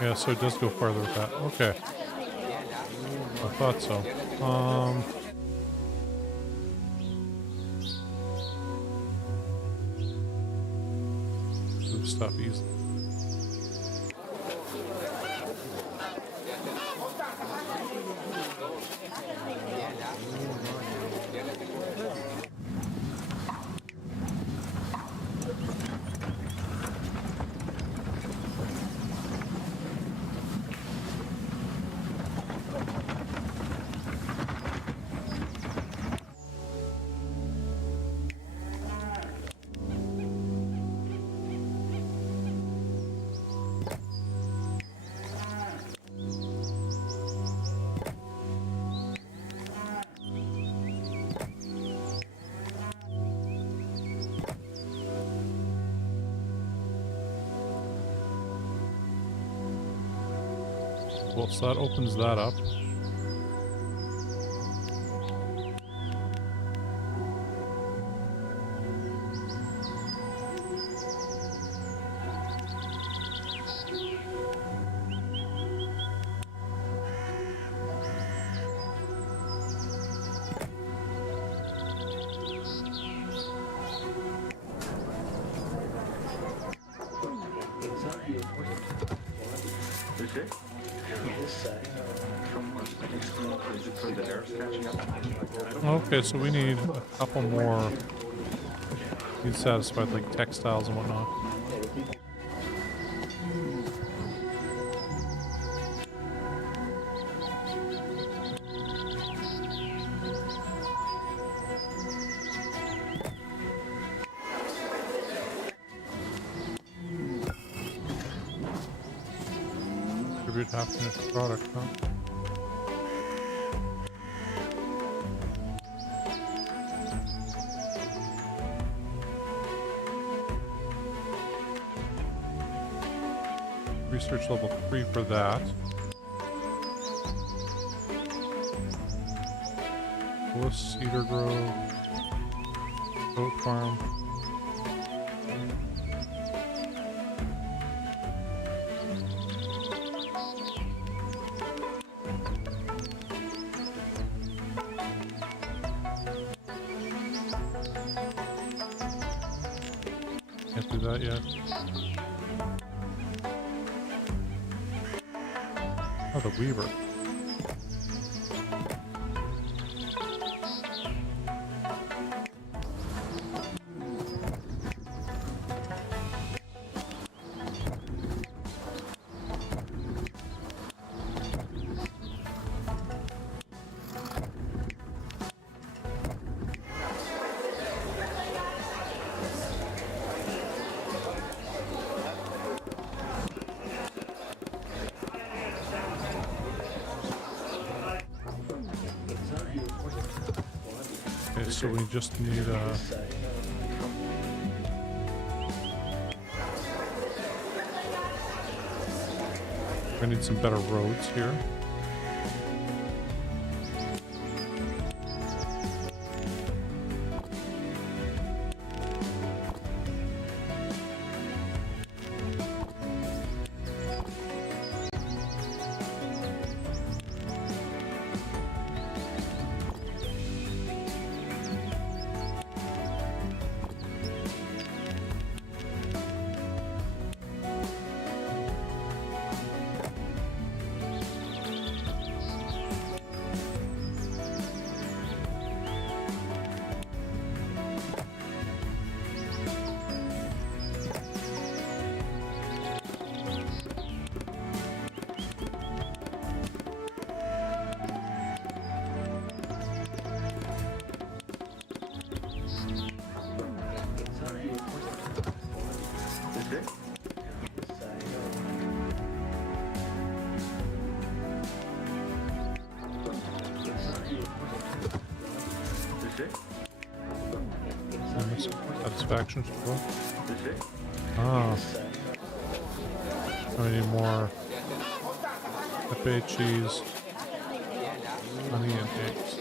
Yeah, so it does go farther with that. Okay. I thought so. Move stuff easily. Cool. So that opens that up. Okay, so we need a couple more. Need satisfied like textiles and whatnot. Distribute half finished product, huh? Research level 3 for that. Bliss, Cedar Grove, Oat Farm. Can't do that yet. Oh, the Weaver. Okay, so we just need we need some better roads here. Satisfaction score. Ah. I need more Pepe cheese, honey, and eggs.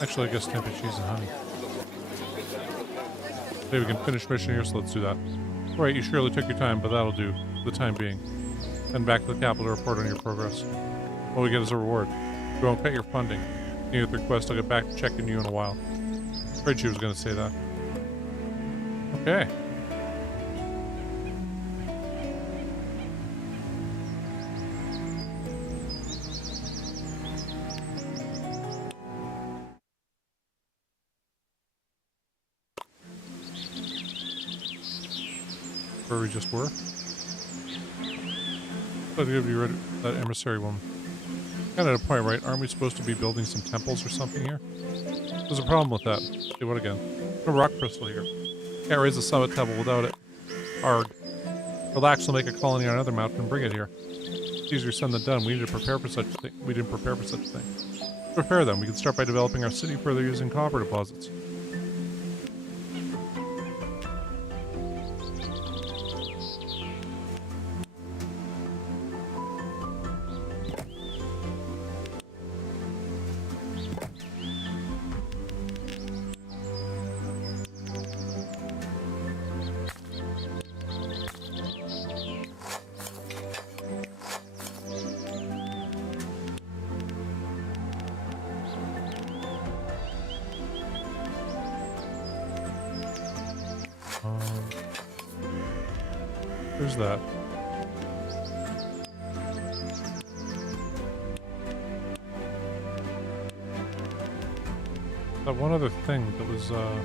Actually, I guess Tempe cheese and honey. Okay, we can finish mission here, so let's do that. Right, you surely took your time, but that'll do for the time being. Send back to the capital to report on your progress. What we get is a reward. We won't cut your funding. Any with request, I'll get back to checking you in a while. Afraid she was going to say that. Okay. Where we just were. But to give you rid of that emissary woman. Kind of at a point, right? Aren't we supposed to be building some temples or something here? There's a problem with that. Say what again? No rock crystal here. Can't raise the summit temple without it. Arg. Relax, we'll make a colony on another mountain and bring it here. It's easier said than done. We need to prepare for such a thing. We didn't prepare for such a thing. Prepare them. We can start by developing our city further using copper deposits. There's that. That one other thing that was, I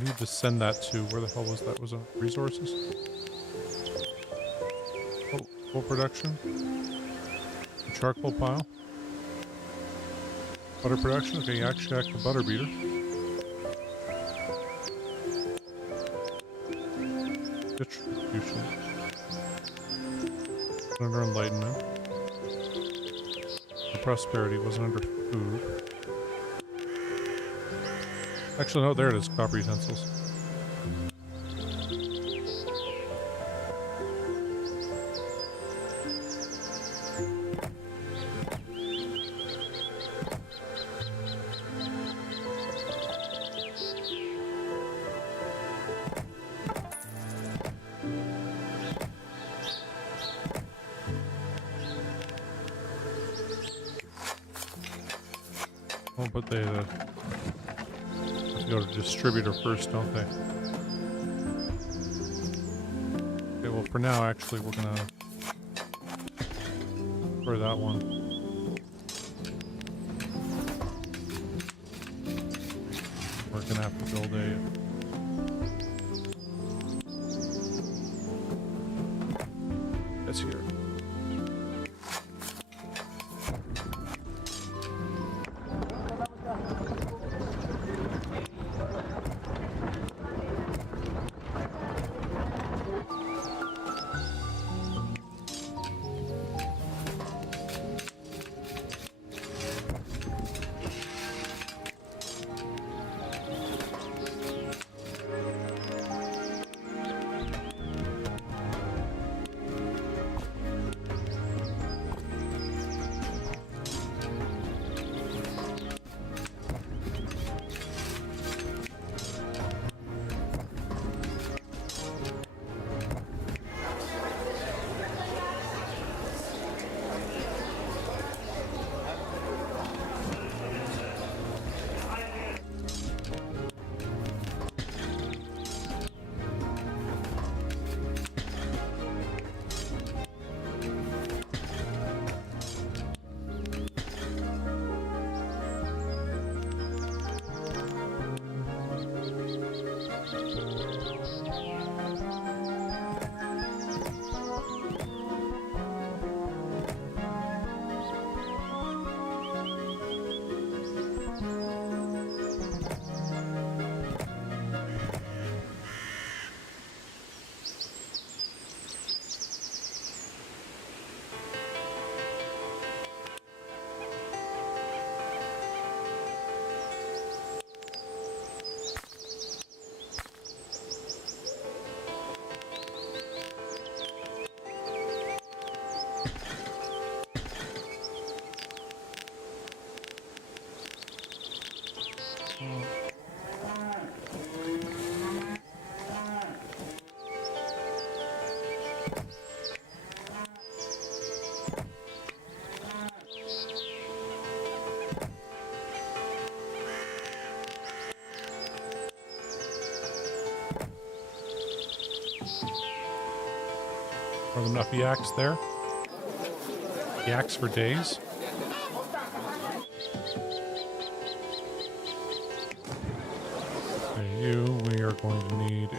need to send that to, where the hell was that? Was it resources? Oh, full production? A charcoal pile? Butter production? Okay, yak shack the butter beater. Distribution. Under enlightenment. The prosperity wasn't under food. Actually, no, there it is. Copper utensils. Oh, but they have to go to distributor first, don't they? Okay, well, for now, actually, we're gonna try that one. We're gonna have to build a... It's here. Are there enough yaks there? Yaks for days? Okay, you, we are going to need a...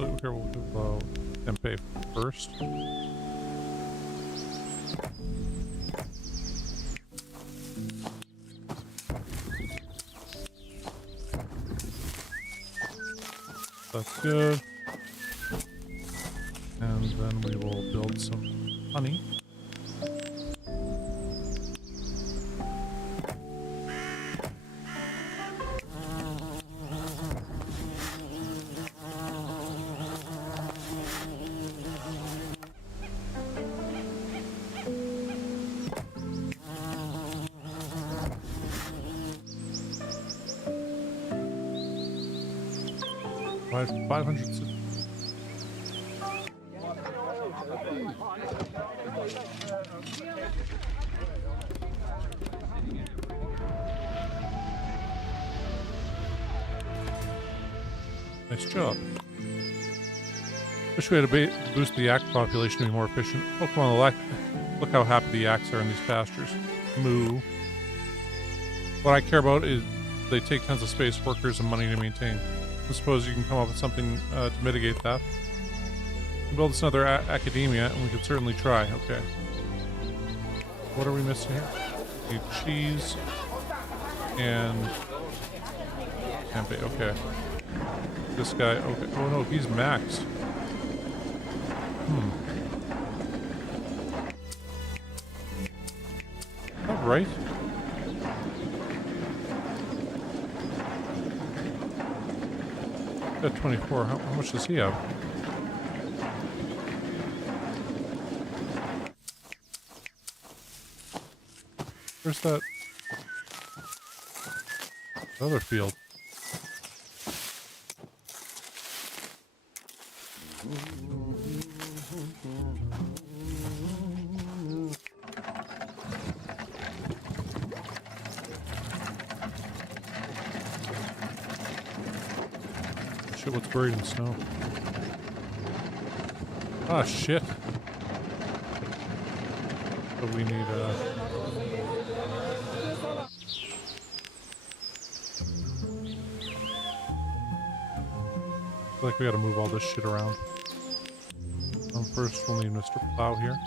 actually, here we'll do Tempe first. That's good. And then we will build some honey. Five 500. Nice job. Wish we had a boost the yak population to be more efficient. Oh, come on, look how happy the yaks are in these pastures. Moo. What I care about is they take tons of space, workers, and money to maintain. I suppose you can come up with something to mitigate that. We build us another academia, and we could certainly try. Okay. What are we missing here? We need cheese and tempeh. Okay. This guy. Okay. Oh no, he's max. All right. Got 24. How much does he have? Where's that other field? Shit, what's buried in snow? Ah, shit. So we need, I feel like we gotta move all this shit around. First, we'll need Mr. Plow here.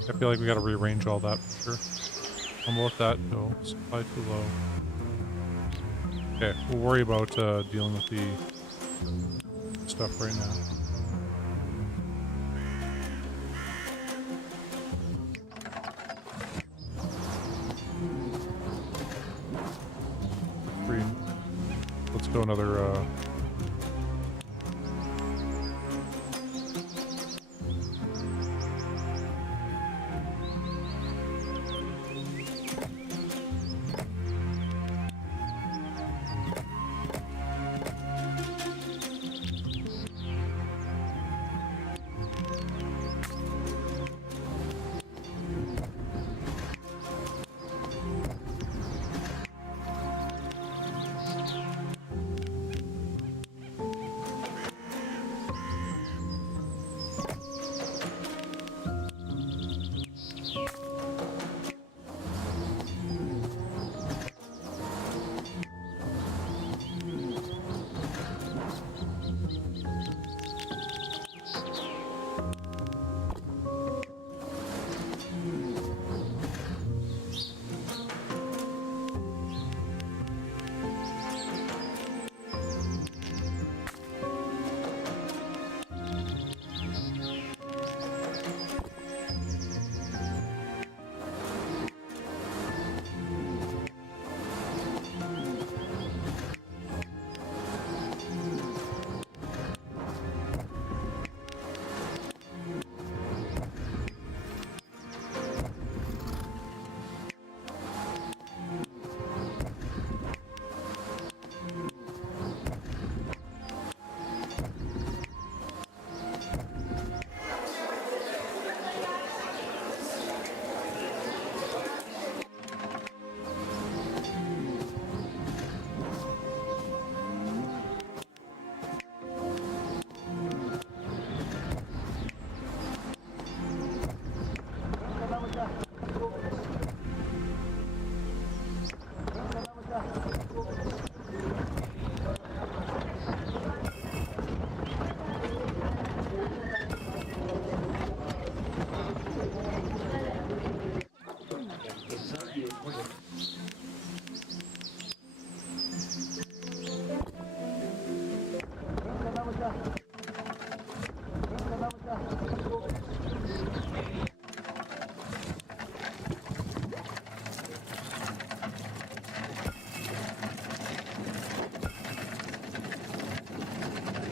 I feel like we gotta rearrange all that for sure. I'm gonna let that go. Supply too low. Okay, we'll worry about dealing with the stuff right now. Let's go another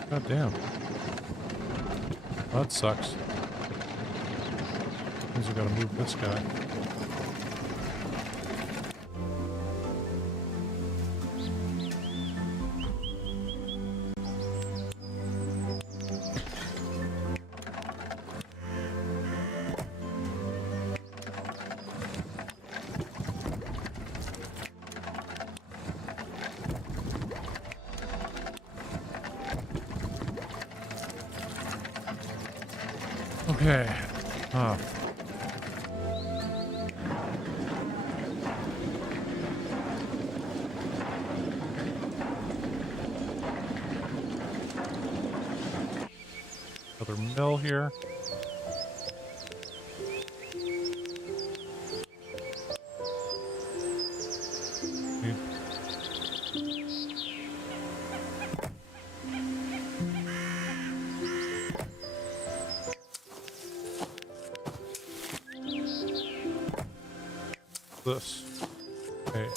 God damn. Well, that sucks. Means we gotta move this guy. Okay. Ah. Another mill here. Need- This. Okay.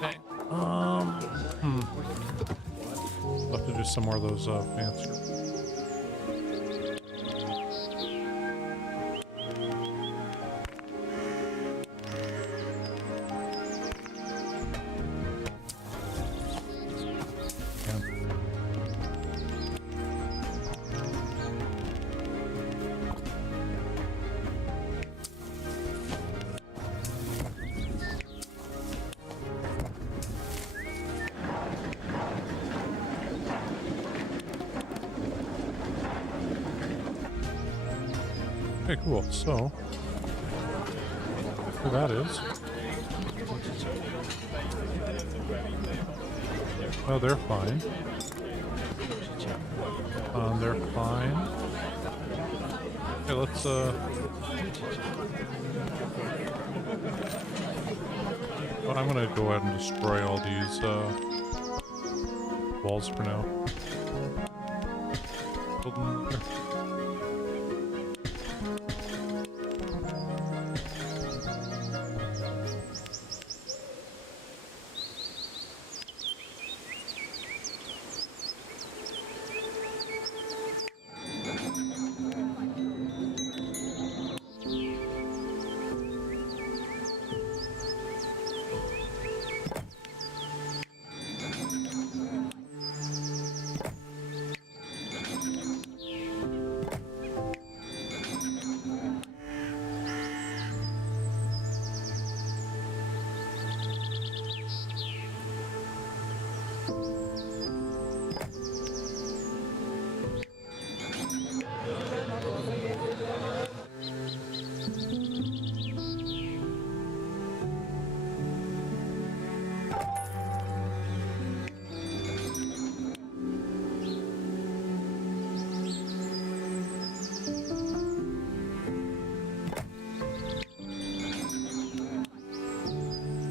Okay. We'll have to do some more of those pants here. Okay, cool. So, where that is. Oh, they're fine. They're fine. Okay, let's, well, I'm gonna go ahead and destroy all these, walls for now. Build them there.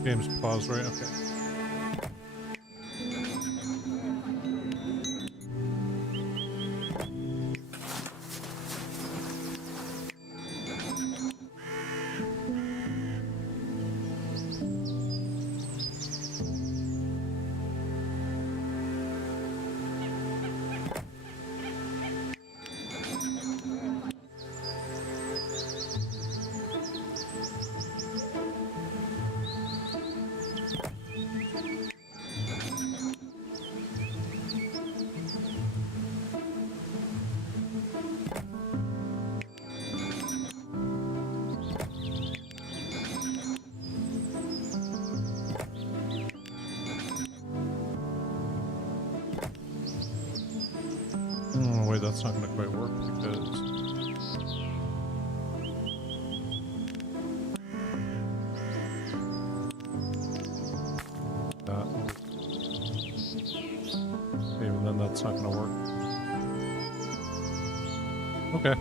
Game's paused, right? Okay. Oh, wait, that's not going to quite work because... that. Even then, that's not going to work. Okay.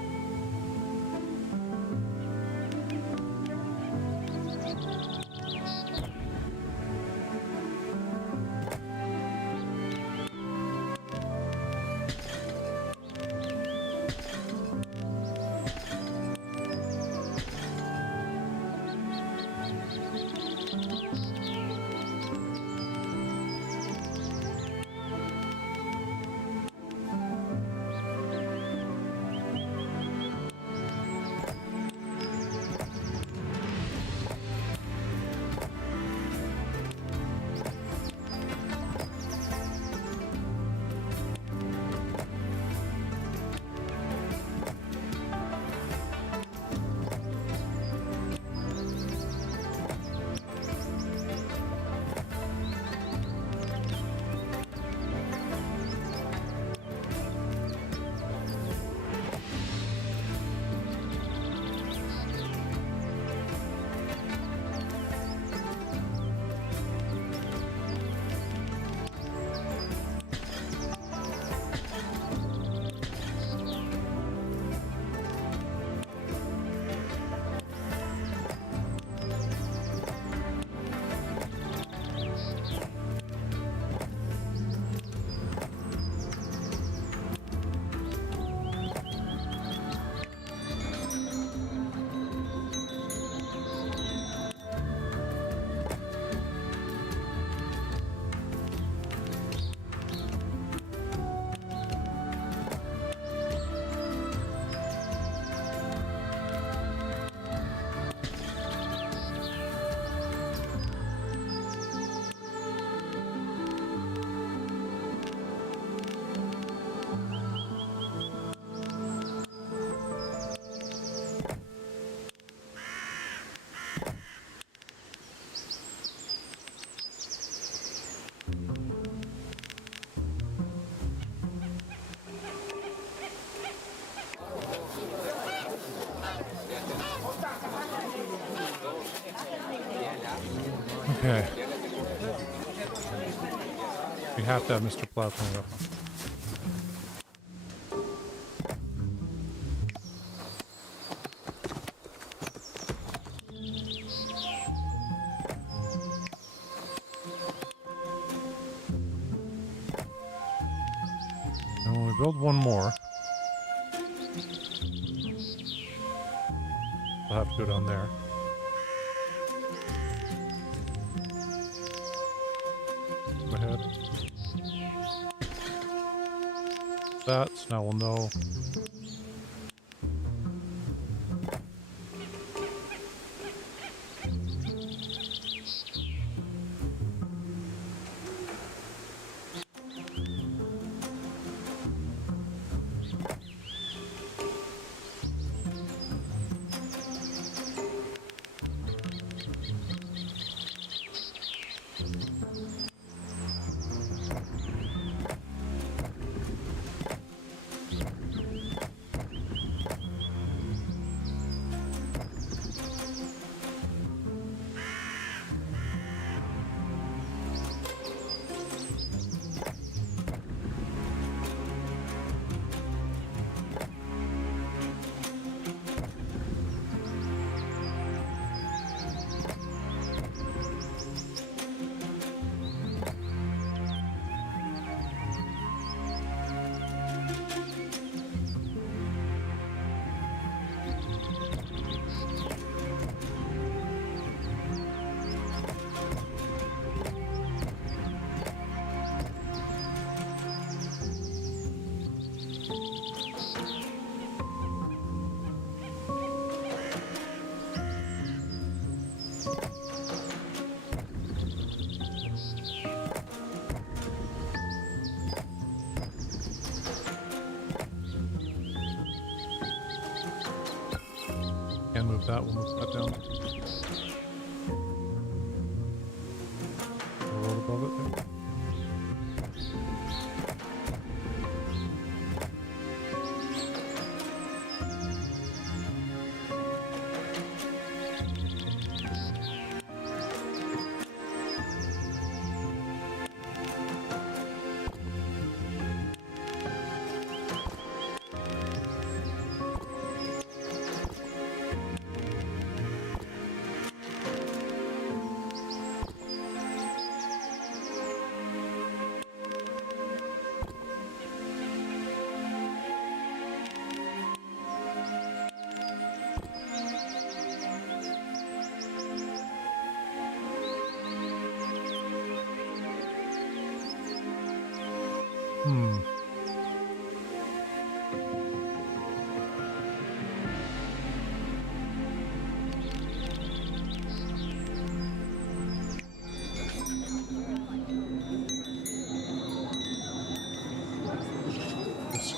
Okay. We have to have Mr. Plow coming up. And when we build one more, we'll have to go down there. Go ahead. That, so now we'll know. Can't move that, we'll move that down. A road above it there.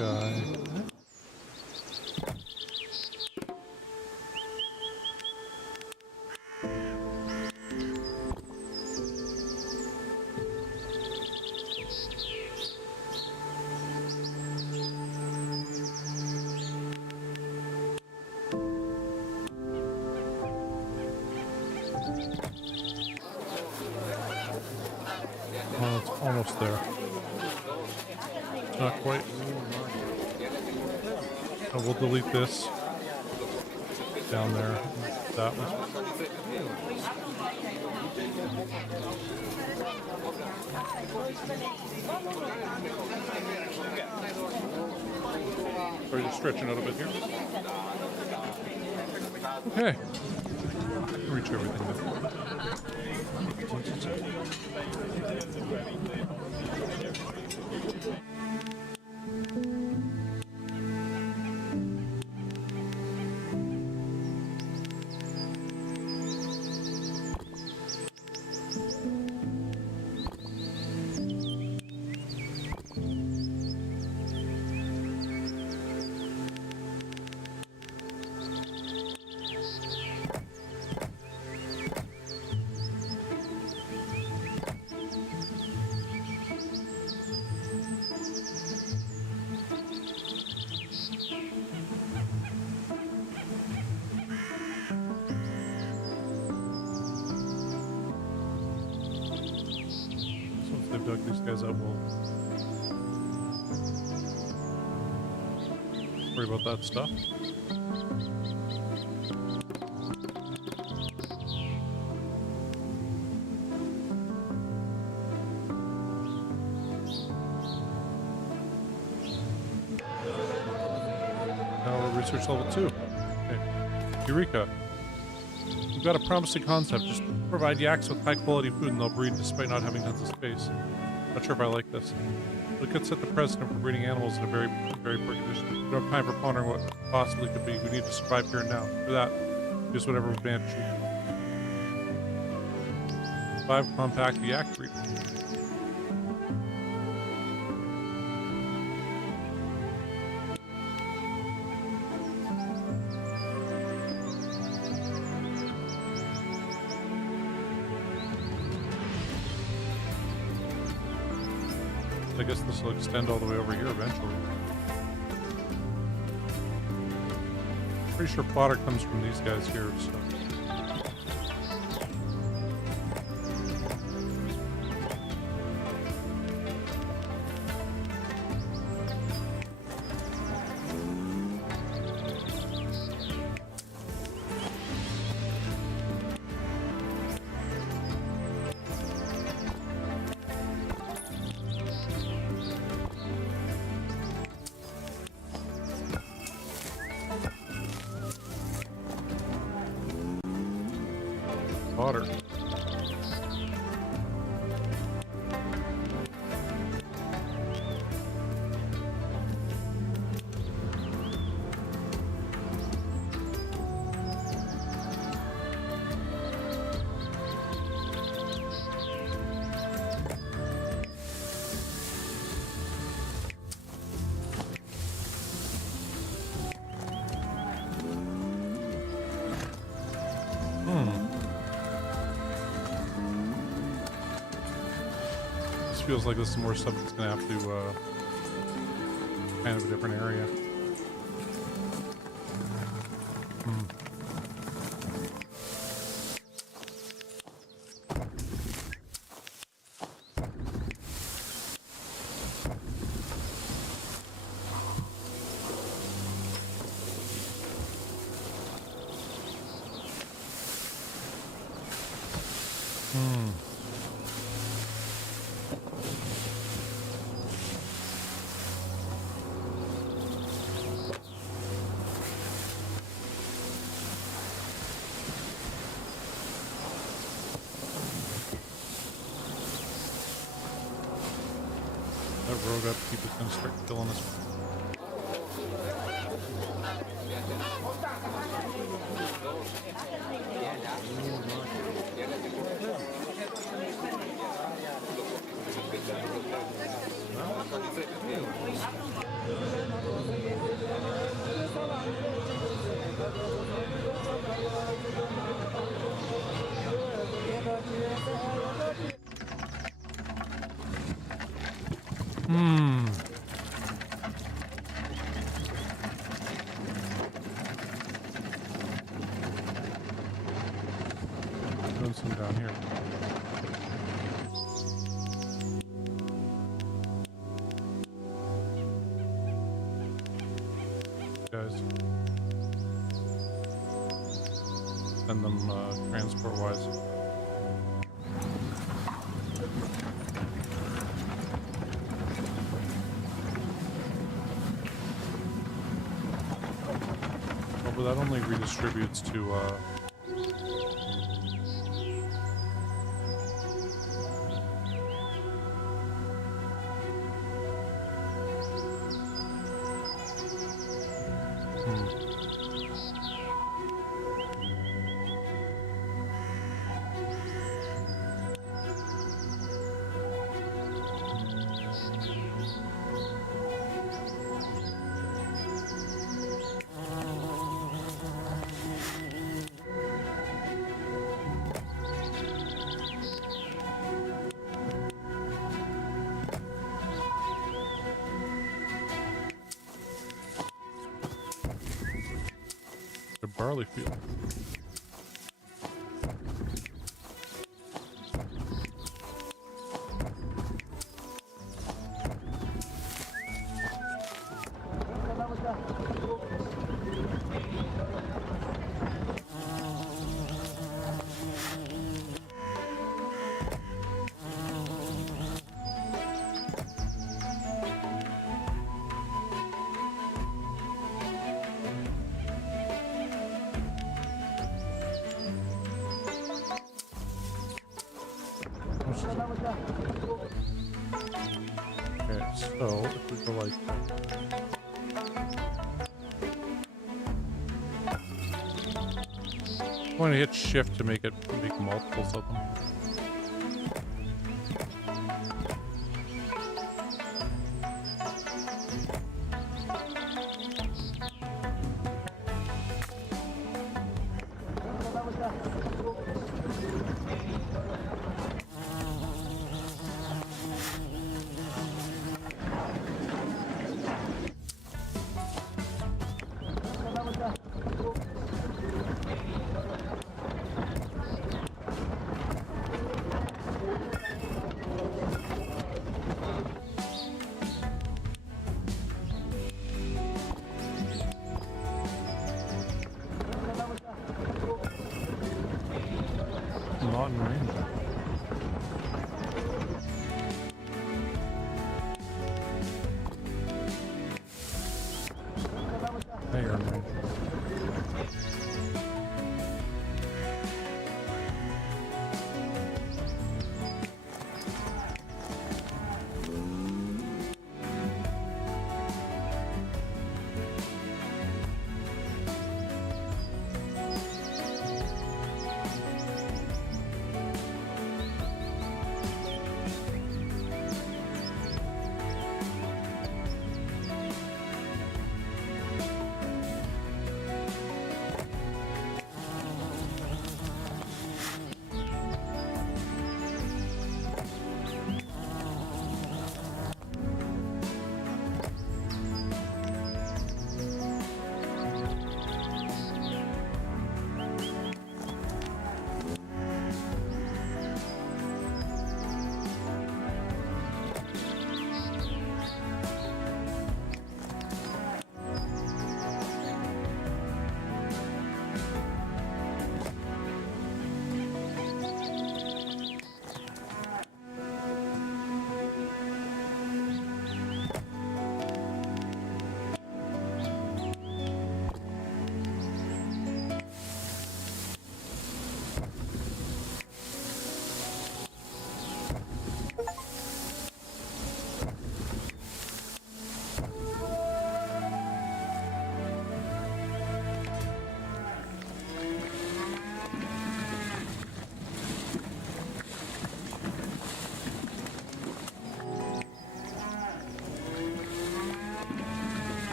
guy. Oh, it's almost there. Not quite. Oh, we'll delete this down there. That one. Sorry, just stretching out a bit here. Okay. Reach everything there. They've dug these guys out, we'll worry about that stuff. Now we're research level 2. Okay. Eureka. We've got a promising concept. Just provide yaks with high quality food and they'll breed despite not having tons of space. Not sure if I like this. But it could set the precedent for breeding animals in a very poor condition. We don't have time for pondering what possibly could be. We need to survive here and now. For that, use whatever we can achieve. 5 compact yak breed. I guess this will extend all the way over here eventually. Pretty sure fodder comes from these guys here, so. Fodder. Feels like this is more stuff that's gonna have to kind of a different area. That road upkeep is gonna start killing us. guys. Send them transport-wise. Oh, but that only redistributes to the barley field. Okay, so if we go like I'm going to hit shift to make multiples of them. Not in range. Hey, you're in range.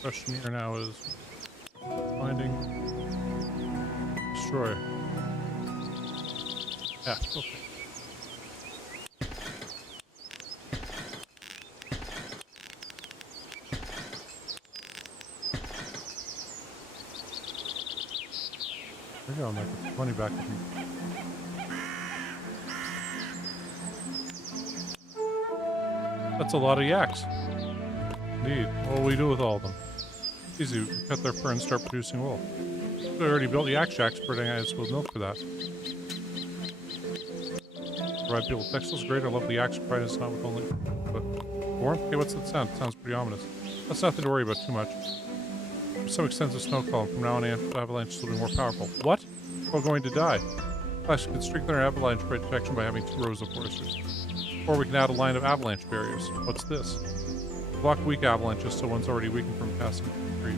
Question here now is finding, destroy. Yeah, okay. There you go, and I get some money back. That's a lot of yaks. Indeed. What will we do with all of them? Easy, we cut their fur and start producing wool. We already built yak shacks, providing I with milk for that. Provide people with textiles, great. I love the yaks, provide us not with only but warmth. Okay, what's that sound? It sounds pretty ominous. That's nothing to worry about too much. There's some extensive snowfall, and from now on, avalanches will be more powerful. What? We're all going to die. Flash could strengthen our avalanche protection by having 2 rows of foresters. Or we can add a line of avalanche barriers. What's this? Block weak avalanches so one's already weakened from passing trees.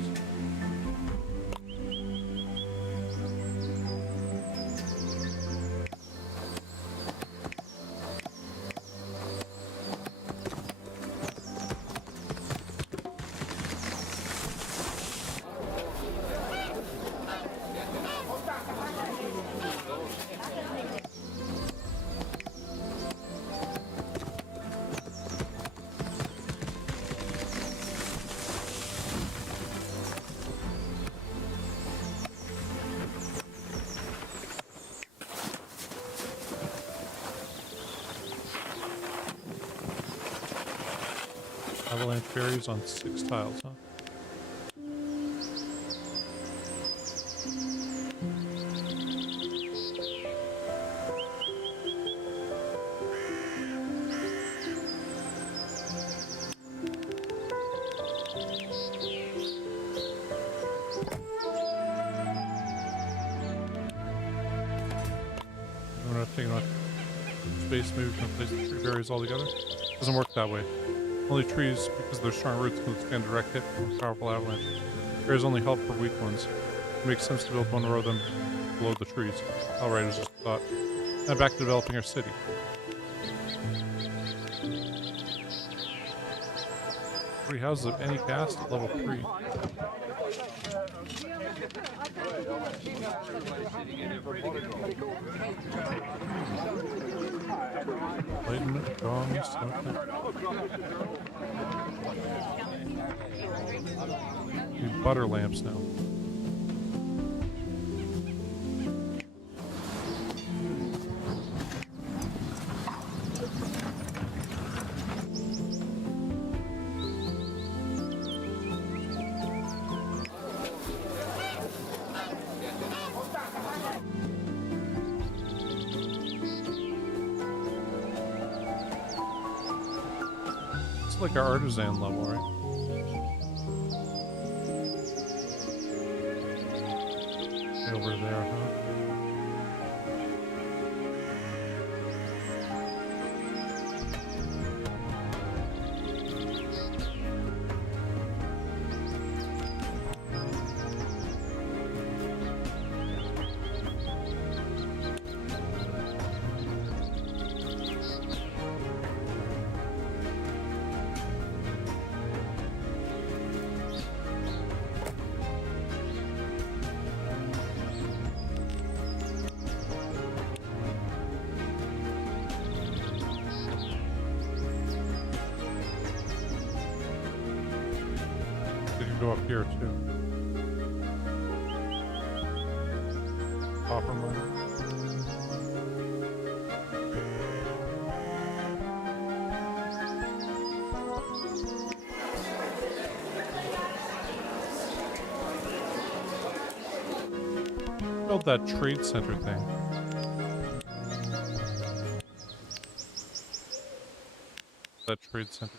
Avalanche barriers on 6 tiles, huh? I'm not taking much space, maybe we can replace the tree barriers altogether. Doesn't work that way. Only trees, because of their strong roots, can withstand direct hit from a powerful avalanche. Barriers only help for weak ones. It makes sense to build one row of them below the trees. Alright, it was just a thought. Now back to developing our city. 3 houses of any caste at level 3. Enlightenment, gongs, okay. Need butter lamps now. Like our artisan level, right? Over there, huh? Go up here too. Copper mine. Build that trade center thing. That trade center.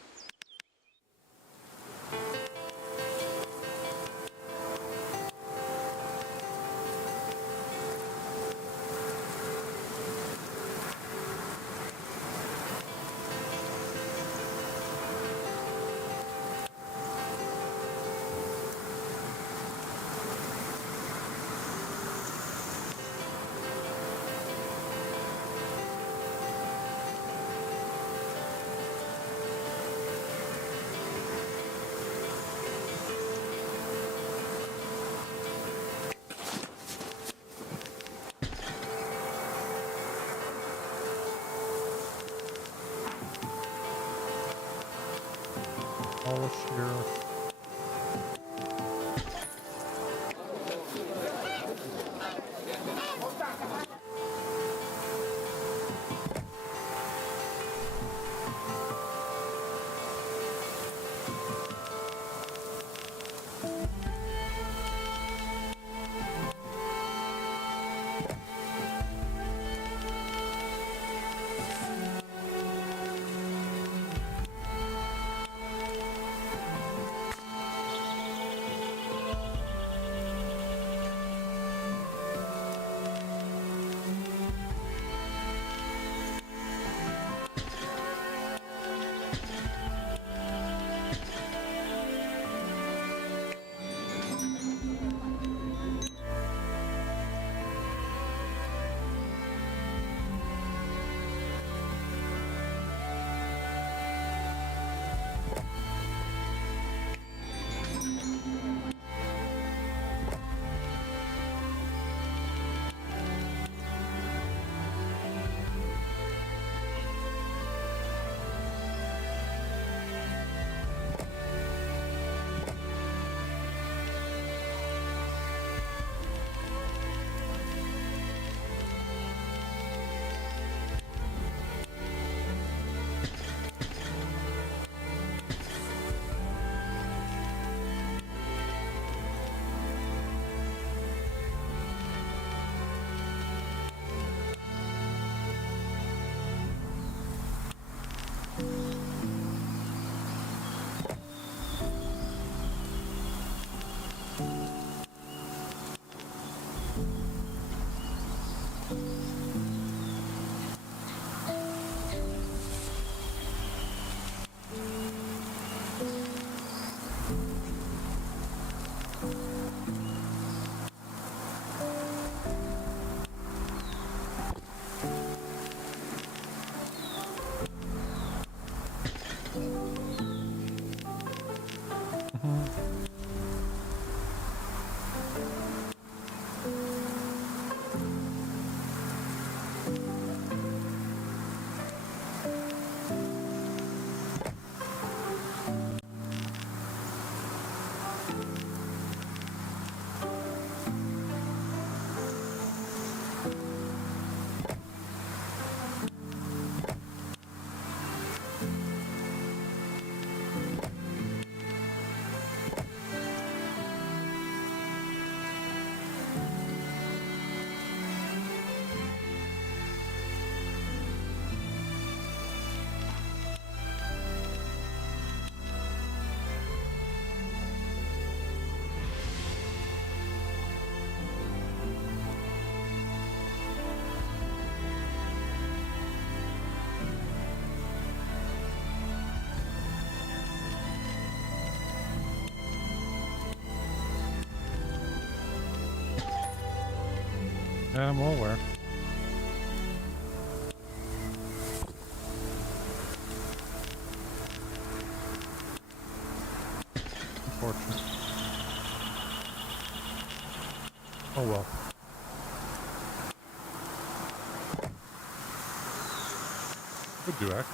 Yeah, I'm well aware. Unfortunate. Oh well. Would do act.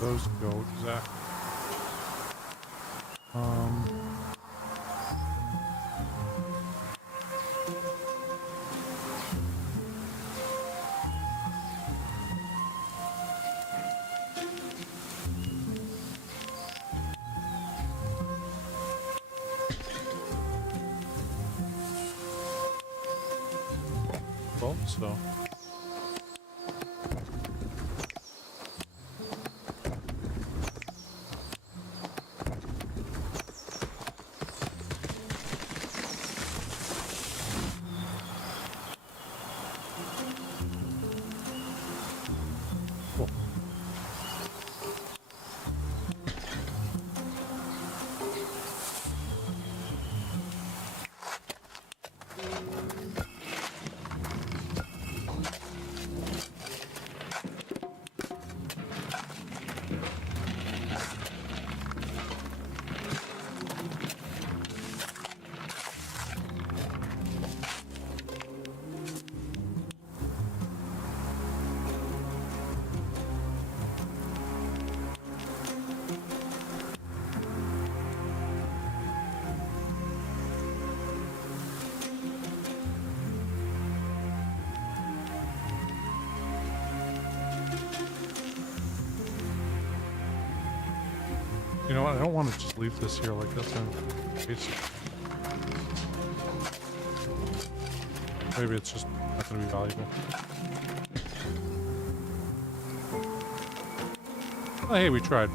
Those go exactly. Well, so. Cool. You know what? I don't want to just leave this here like this and waste it. Maybe it's just not going to be valuable. Oh, hey, we tried.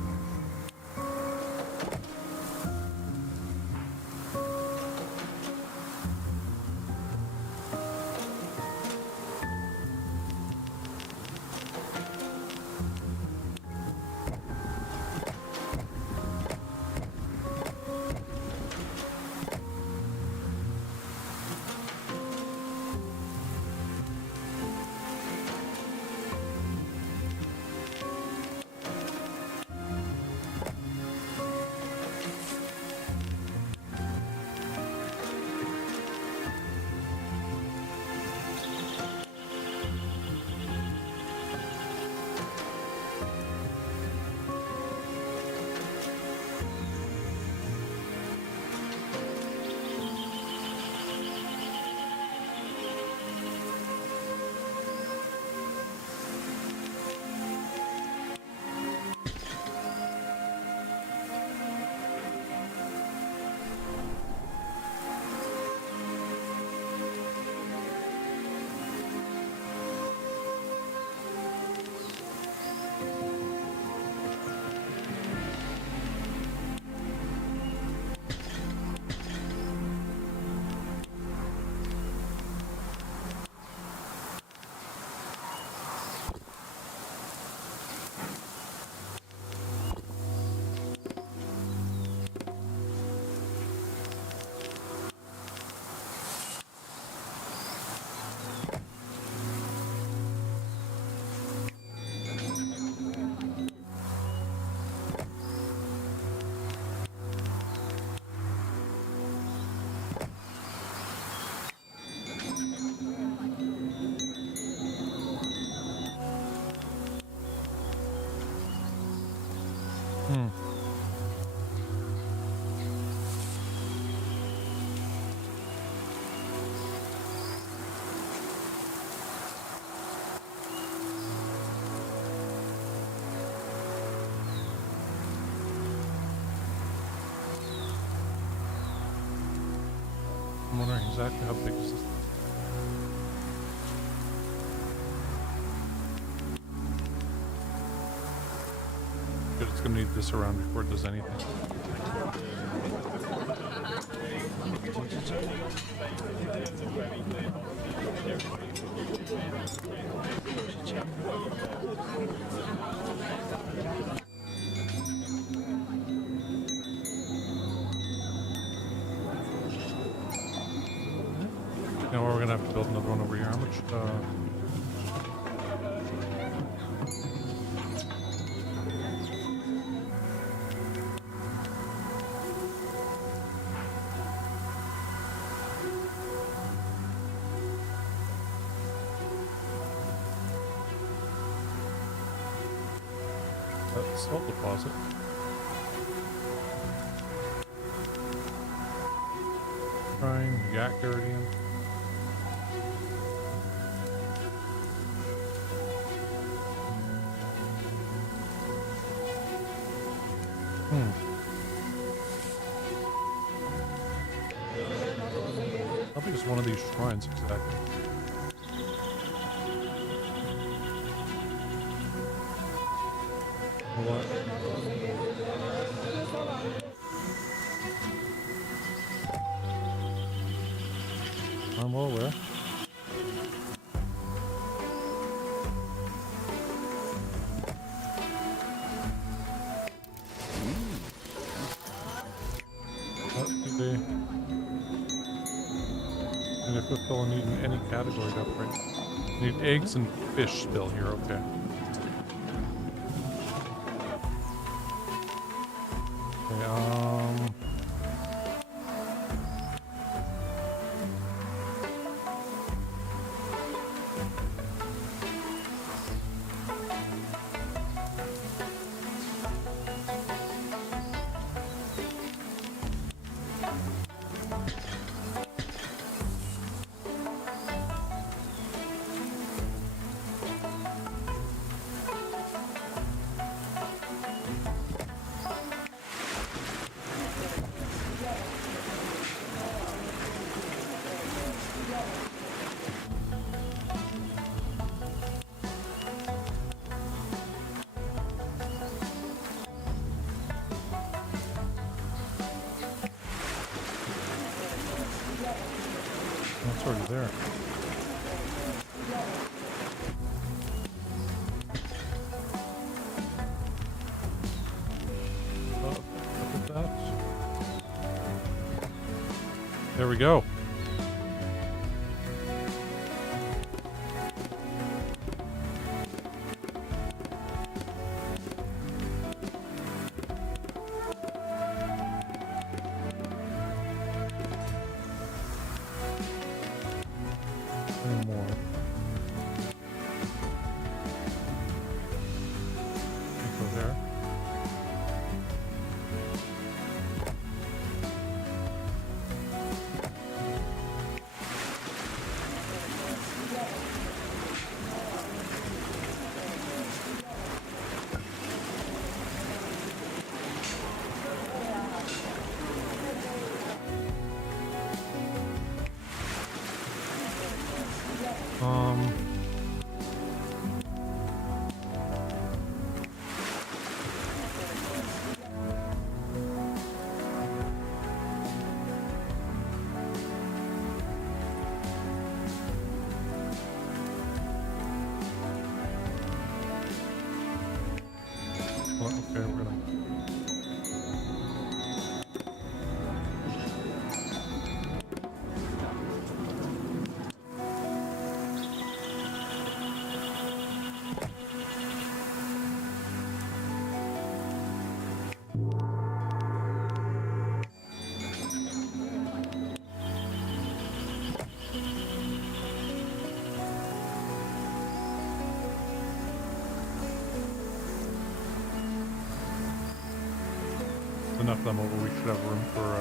I'm wondering exactly how big is this. Good, it's gonna need this around before it does anything. You know, we're gonna have to build another one over here. How much? Salt deposit. Prime, Yak Guardian. How big is one of these shrines exactly? What? I'm well aware. What do they? And if we fill a need in any category to upgrade. Need eggs and fish still here, okay. there. Look at that. There we go. More. Go there. Well, okay, we're gonna. Enough of them over, we should have room for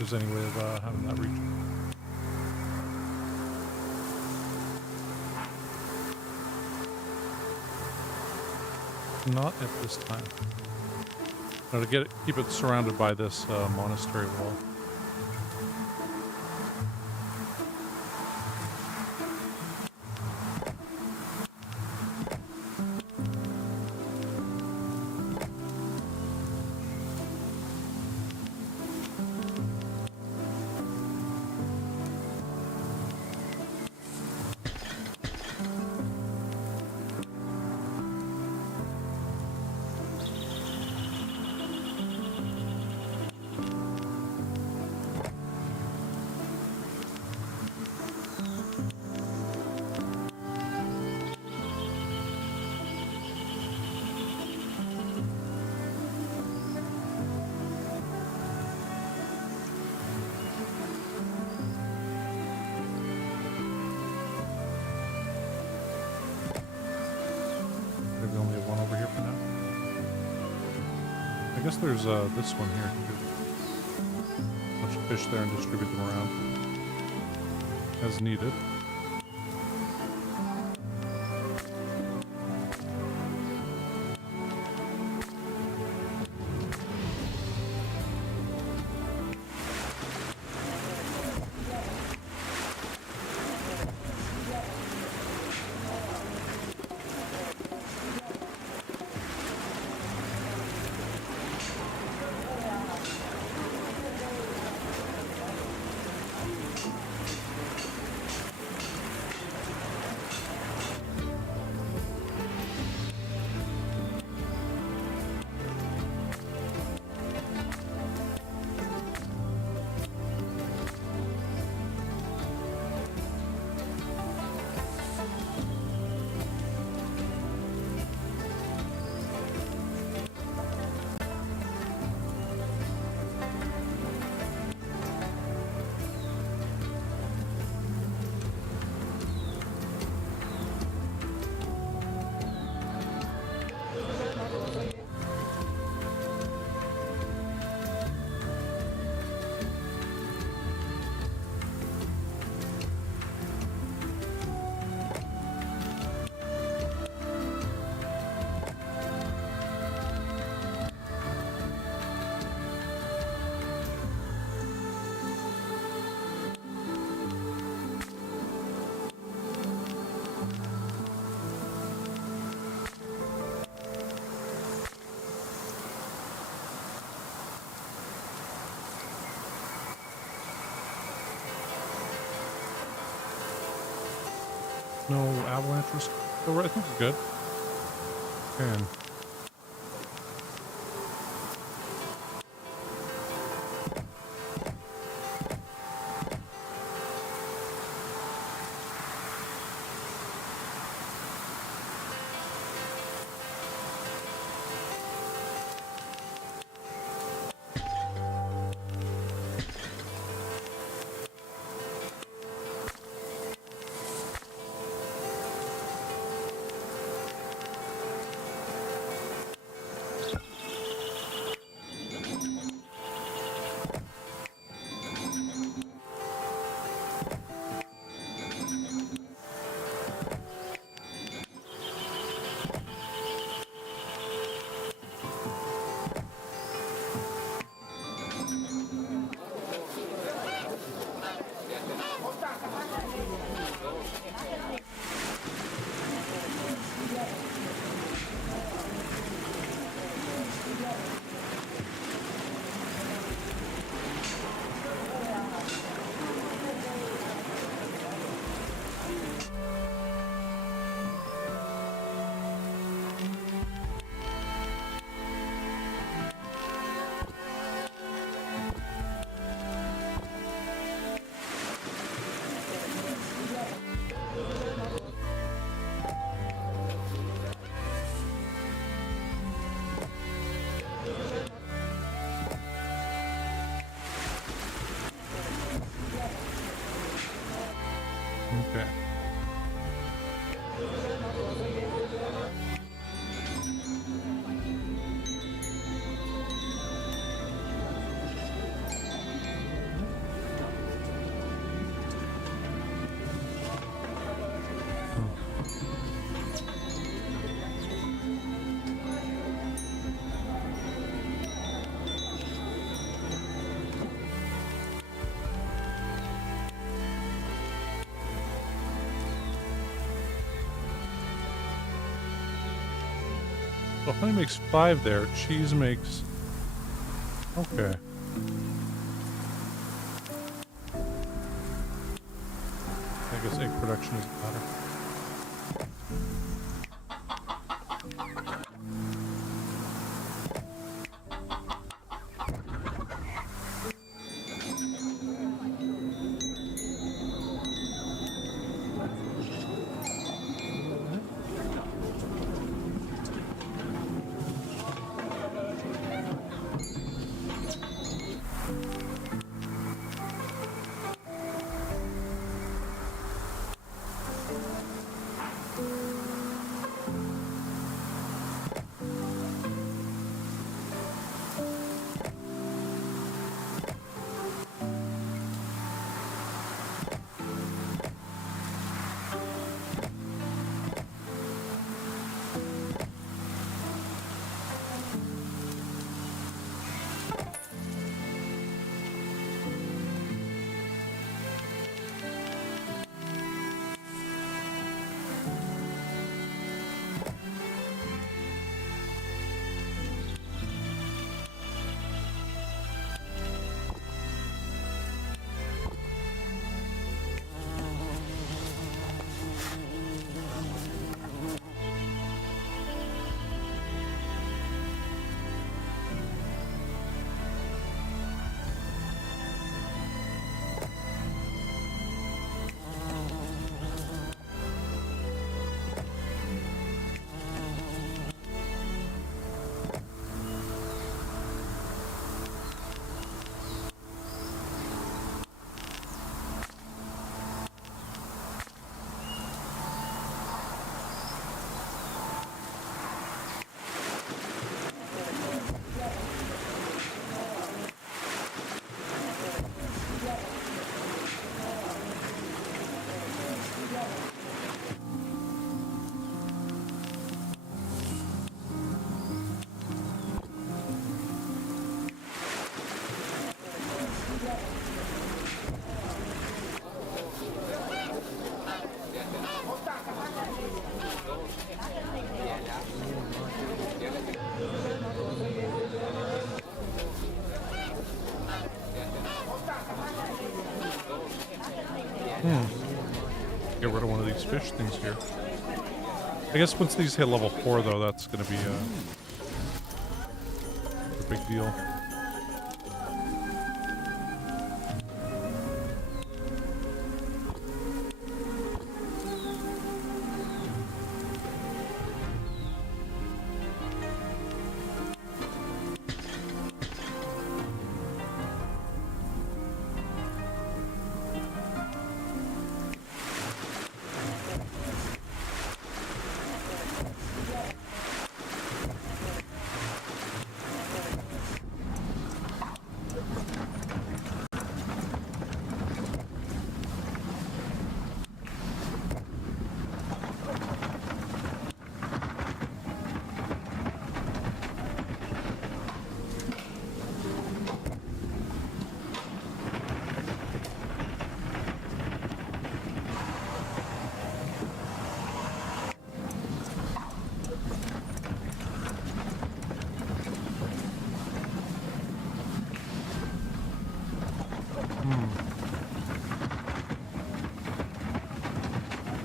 there's any way of having that reach. Not at this time. No, to keep it surrounded by this monastery wall. guess there's this one here too. Bunch of fish there and distribute them around as needed. No avalanche risk. I think we're good. And okay. So honey makes 5 there. Cheese makes... Okay. I guess egg production is better. Get rid of one of these fish things here. I guess once these hit level 4, though, that's going to be a big deal.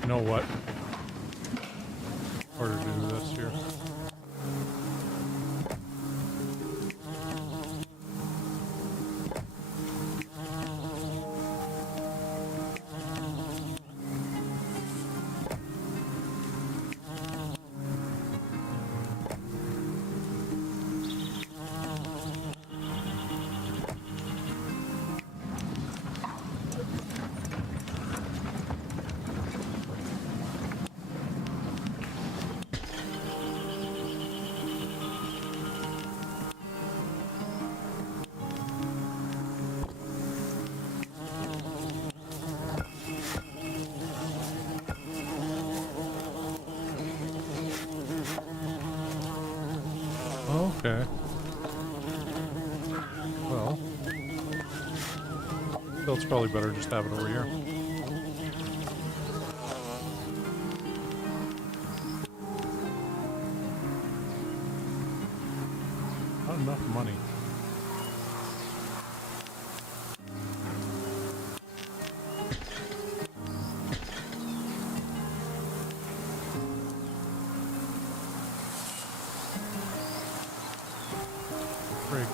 You know what? Harder to do this here. Okay. Well, still, it's probably better just have it over here. Not enough money. Frig.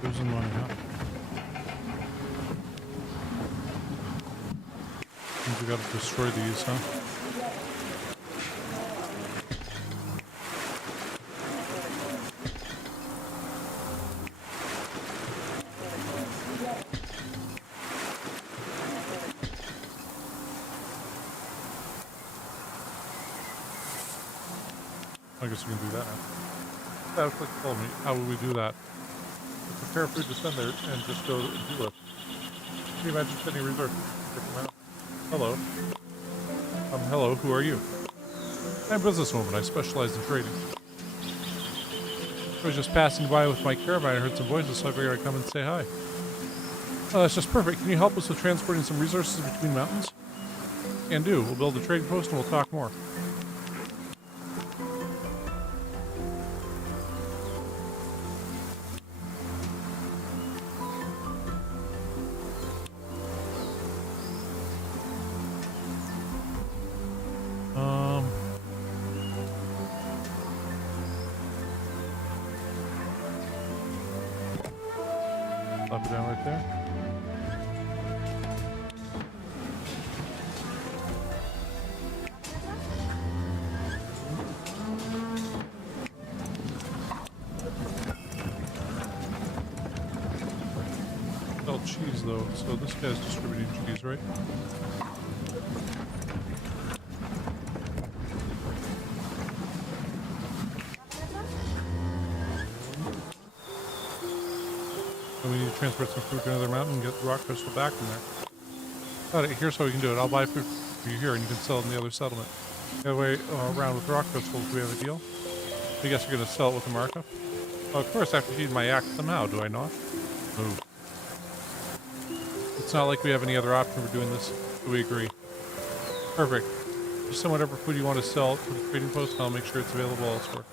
Losing money, huh? Means we gotta destroy these, huh? I guess we can do that now. That was like told me. How would we do that? Prepare food to send there and just go and do it. Can you imagine sending reserve? Hello. Hello, who are you? I'm a businesswoman. I specialize in trading. I was just passing by with my caravan and heard some voices, so I figured I'd come and say hi. Oh, that's just perfect. Can you help us with transporting some resources between mountains? Can do. We'll build a trading post and we'll talk more. Slap it down right there. Sell cheese though, so this guy's distributing cheese, right? And we need to transport some food to another mountain and get the rock crystal back from there. Got it. Here's how we can do it. I'll buy food for you here and you can sell it in the other settlement. The other way around with rock crystals, do we have a deal? I guess you're going to sell it with a markup? Oh, of course, I have to feed my yak somehow, do I not? Move. It's not like we have any other option for doing this. Do we agree? Perfect. Just send whatever food you want to sell to the trading post and I'll make sure it's available elsewhere.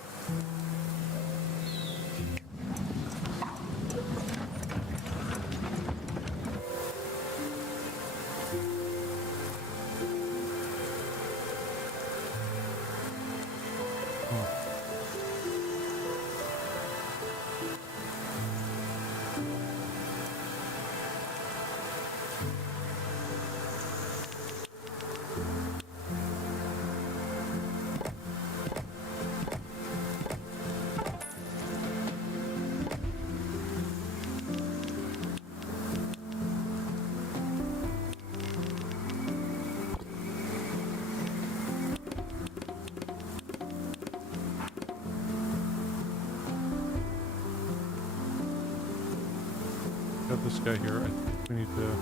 Got this guy here. I think we need to...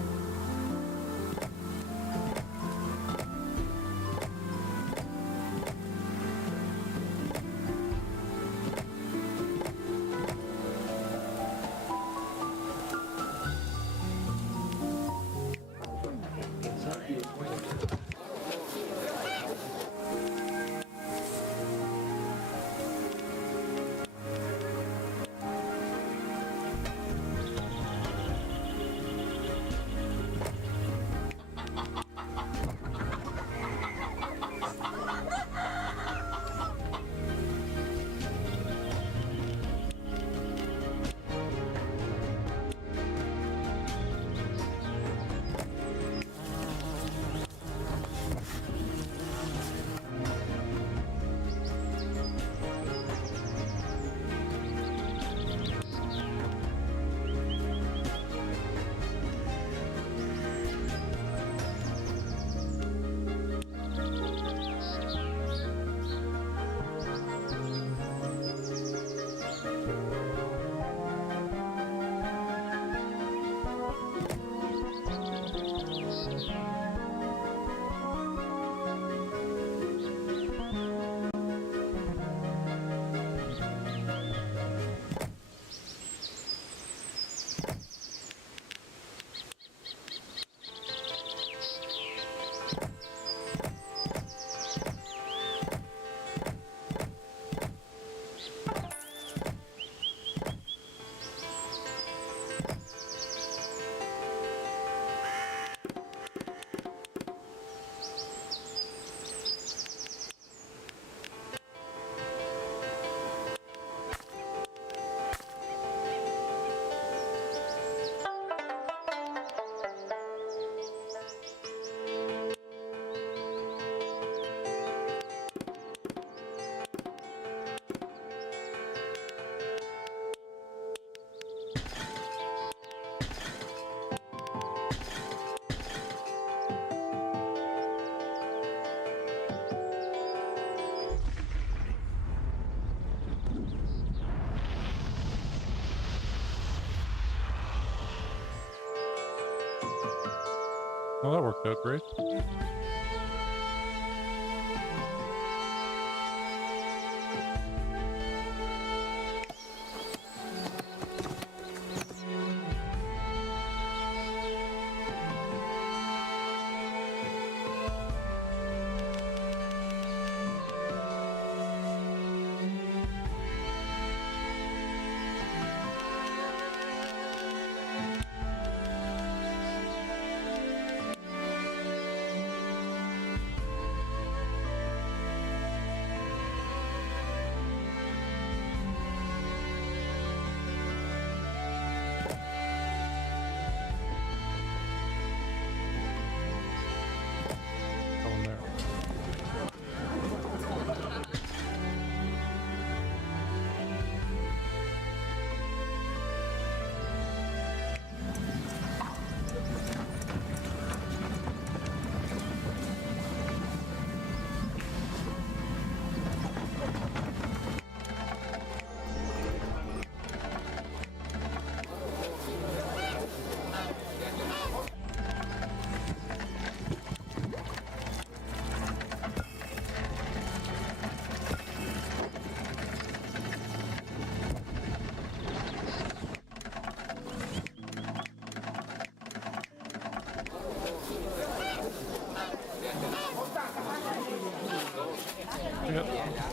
Well, that worked out great.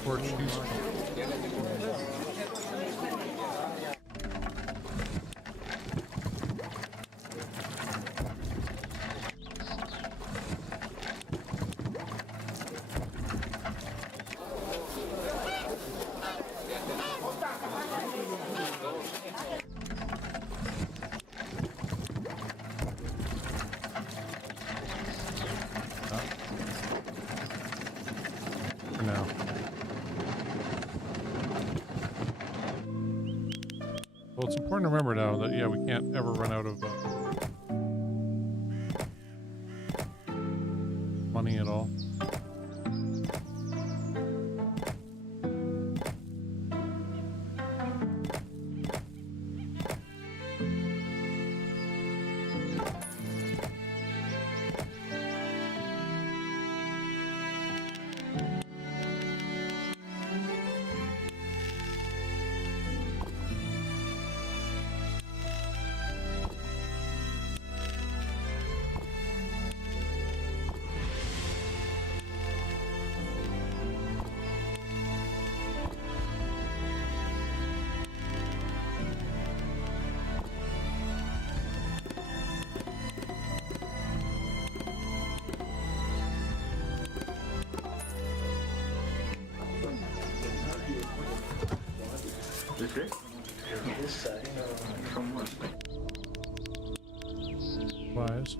Or cheese. For now. Well, it's important to remember now that, yeah, we can't ever run out of money at all. Wise.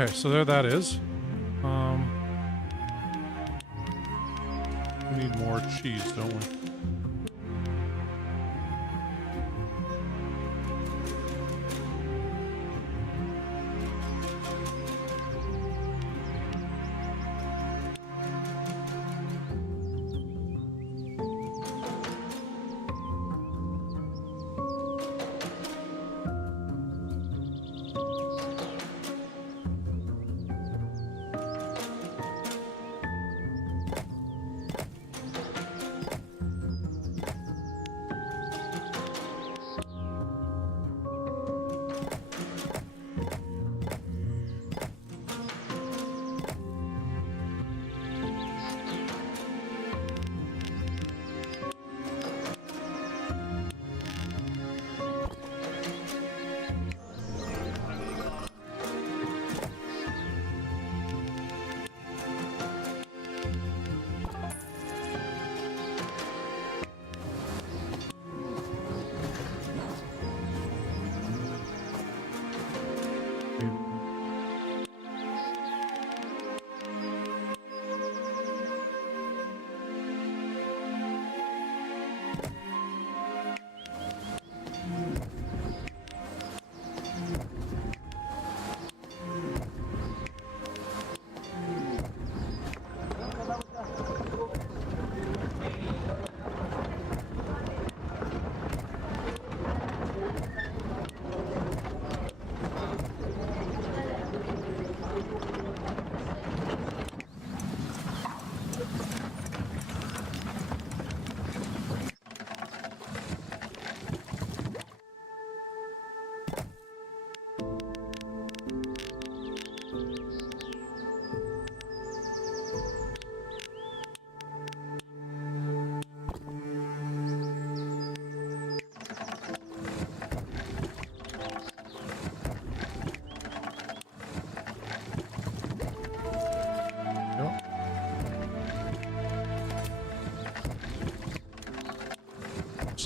Okay, so there that is. We need more cheese, don't we?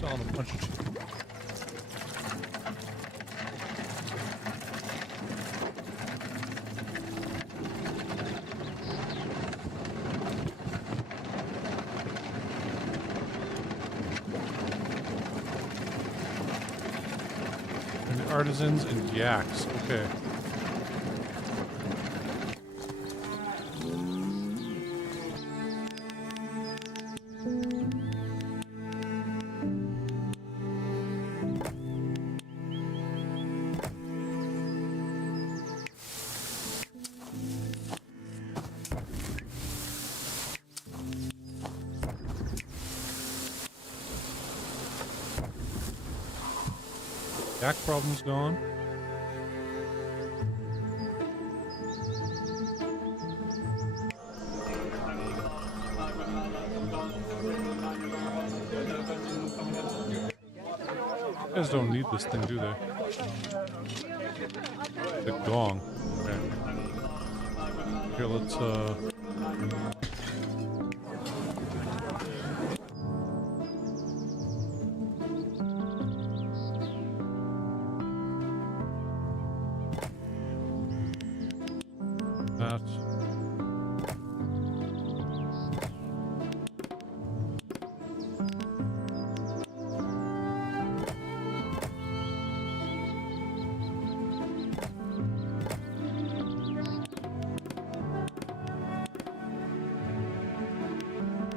selling a bunch of cheese. And artisans and yaks. Okay. Yak problem's gone. You guys don't need this thing, do they? The gong. Okay. Here, let's that.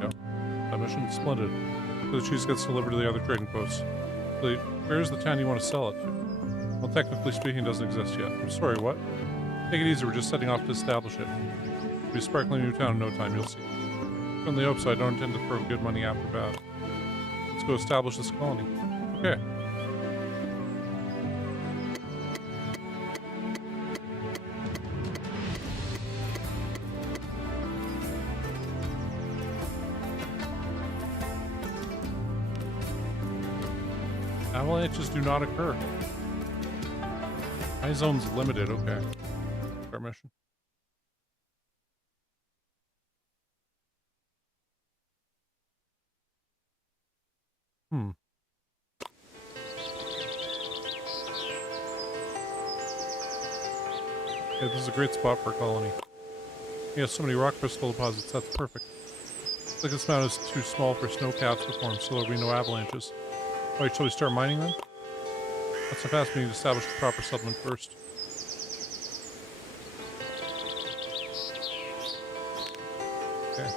Yep. That mission splendid. So the cheese gets delivered to the other trading posts. Wait, where's the town you want to sell it to? Well, technically speaking, it doesn't exist yet. I'm sorry, what? Take it easy, we're just setting off to establish it. It'll be a sparkling new town in no time, you'll see. From the hope, so I don't intend to throw good money after bad. Let's go establish this colony. Okay. Avalanches do not occur. My zone's limited, okay. Start mission. Yeah, this is a great spot for a colony. Yeah, so many rock crystal deposits, that's perfect. Looks like this mountain is too small for snow caps to form, so there'll be no avalanches. Alright, shall we start mining then? That's so fast, we need to establish a proper settlement first. Okay.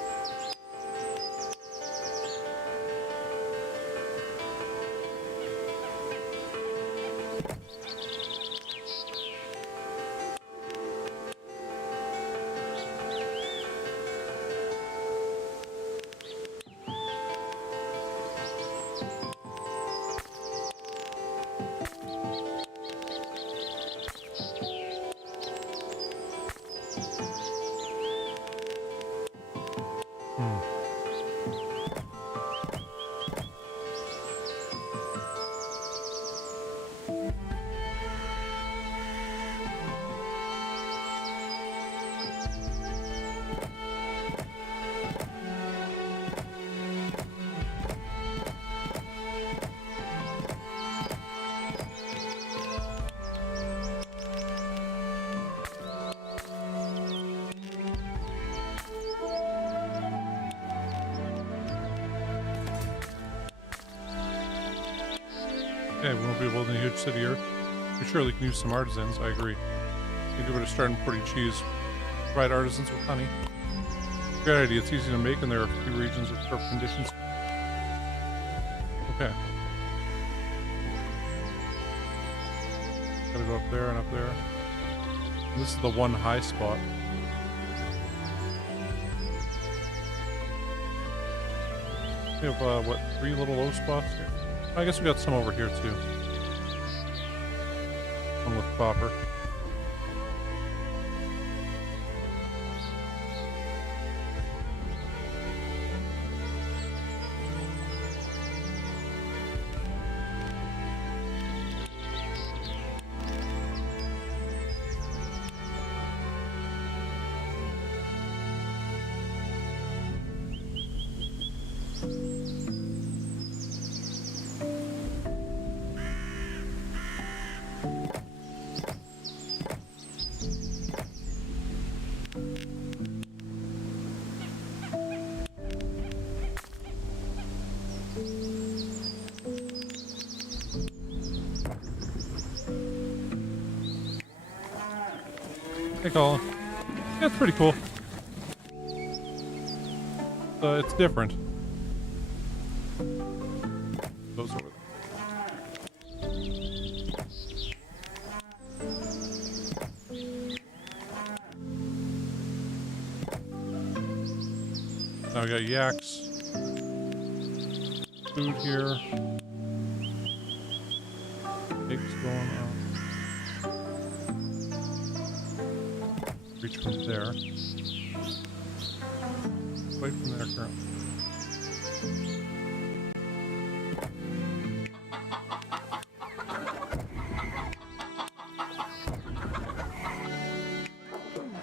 Okay, we won't be building a huge city here. We surely can use some artisans, I agree. You give it a start importing cheese. Provide artisans with honey. Great idea, it's easy to make and there are a few regions with perfect conditions. Okay. Gotta go up there and up there. And this is the one high spot. We have, what, 3 little low spots here? I guess we got some over here too. One with copper. Hey, Colin. Yeah, it's pretty cool. It's different. Those over there. Now we got yaks. Food here. Pigs going on. Reach from there. Away from there currently.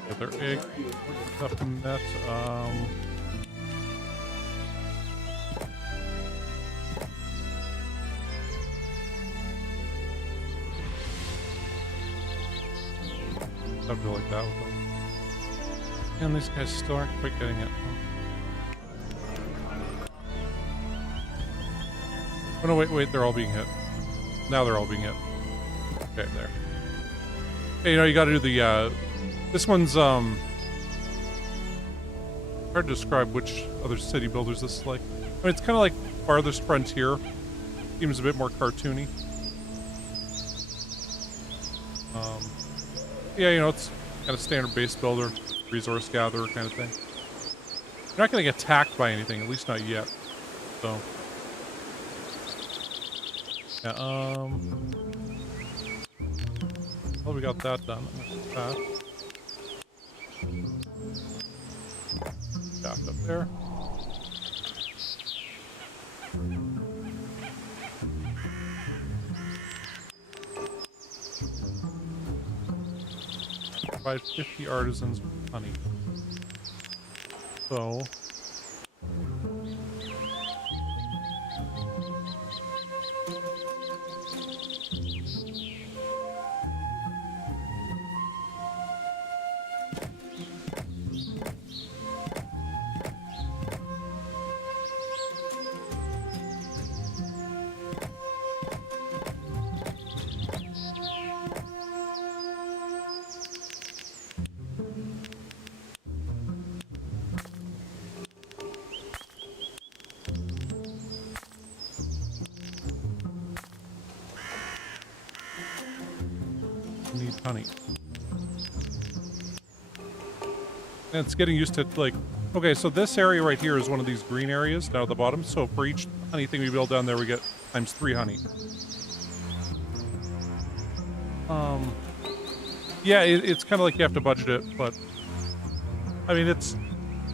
Get their egg stuff in that. Stuff like that with them. And these guys still aren't quite getting it. Oh no, wait, they're all being hit. Now they're all being hit. Okay, there. Hey, you know, you gotta do the, this one's, hard to describe which other city builders this is like. I mean, it's kind of like Farthest Frontier. Seems a bit more cartoony. Yeah, you know, it's kind of standard base builder, resource gatherer kind of thing. You're not going to get attacked by anything, at least not yet. So, yeah, well, we got that done. Back up there. Provide 50 artisans with honey. So need honey. And it's getting used to, like, okay, so this area right here is one of these green areas down at the bottom. So for each honey thing we build down there, we get times 3 honey. Yeah, it's kind of like you have to budget it, but I mean, it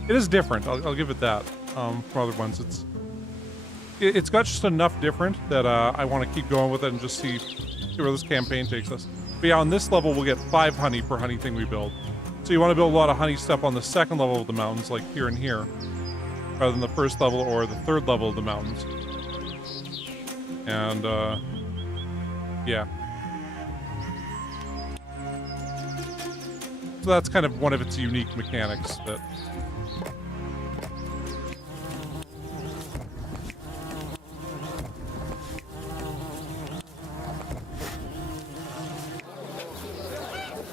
is different. I'll give it that. From other ones, it's got just enough different that I want to keep going with it and just see where this campaign takes us. But yeah, on this level, we'll get 5 honey per honey thing we build. So you want to build a lot of honey stuff on the second level of the mountains, like here and here, rather than the first level or the third level of the mountains. And, yeah. So that's kind of one of its unique mechanics that...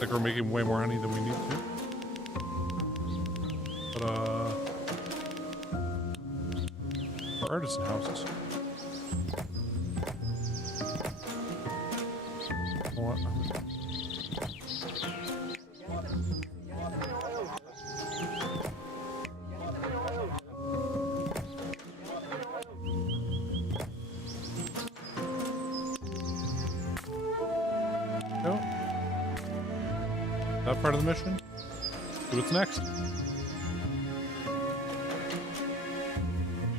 like we're making way more honey than we need to. But, our artisan houses. What? No. That part of the mission. See what's next.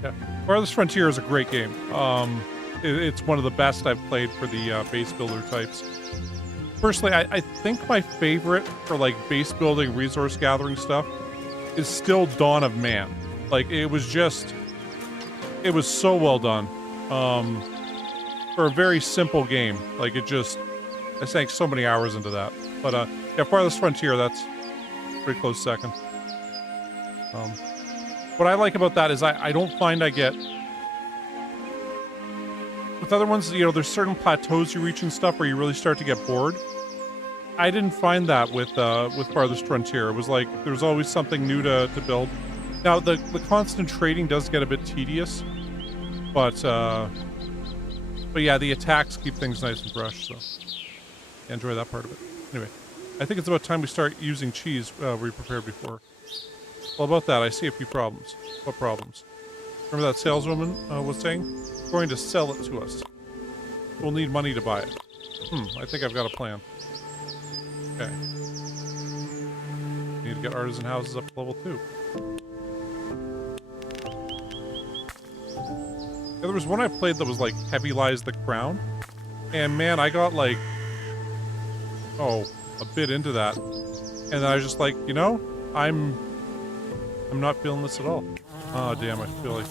Yeah, Farthest Frontier is a great game. It's one of the best I've played for the base builder types. Personally, I think my favorite for like base building, resource gathering stuff is still Dawn of Man. Like it was so well done. For a very simple game. Like I sank so many hours into that. But yeah, Farthest Frontier, that's pretty close second. What I like about that is I don't find I get... With other ones, you know, there's certain plateaus you reach and stuff where you really start to get bored. I didn't find that with Farthest Frontier. It was like there was always something new to build. Now the constant trading does get a bit tedious, but yeah, the attacks keep things nice and fresh. So I enjoy that part of it. Anyway, I think it's about time we start using cheese we prepared before. Well, about that, I see a few problems. What problems? Remember that saleswoman was saying? Going to sell it to us. We'll need money to buy it. I think I've got a plan. Okay. Need to get artisan houses up to level 2. Yeah, there was one I played that was like Heavy Lies the Crown. And man, I got like, a bit into that. And then I was just like, you know, I'm not feeling this at all. Oh damn, I feel like...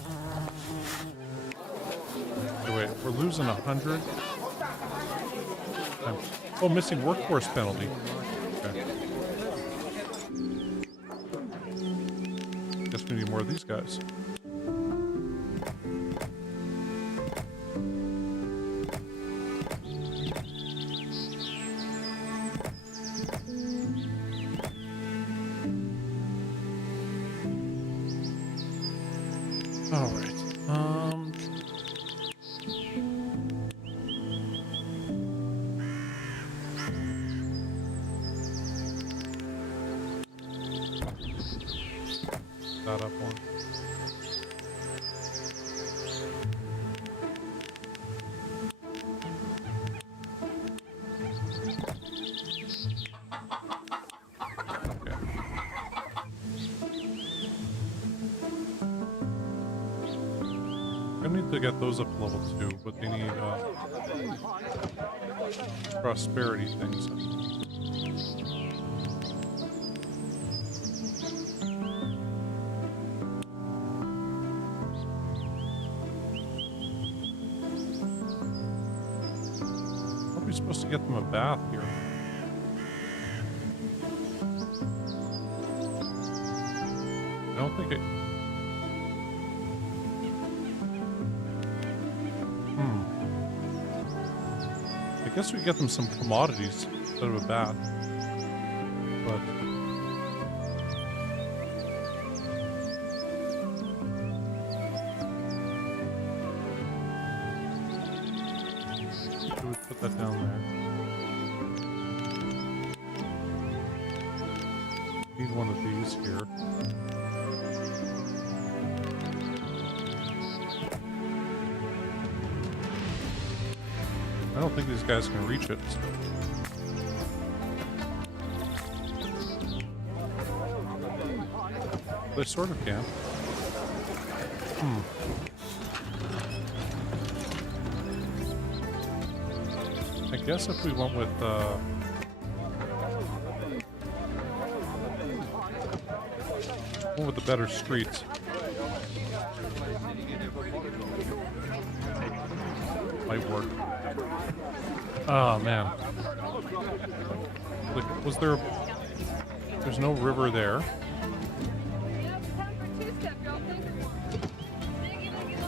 Okay, wait, we're losing 100. Oh, missing workforce penalty. Okay. Guess we need more of these guys. All right. That up one. Okay. I need to get those up to level 2, but they need prosperity things. How are we supposed to get them a bath here? I don't think it... I guess we get them some commodities instead of a bath. But... should we put that down there? Need one of these here. I don't think these guys can reach it. So. They sort of can. I guess if we went with the better streets. Might work. Oh man. Like, was there... There's no river there.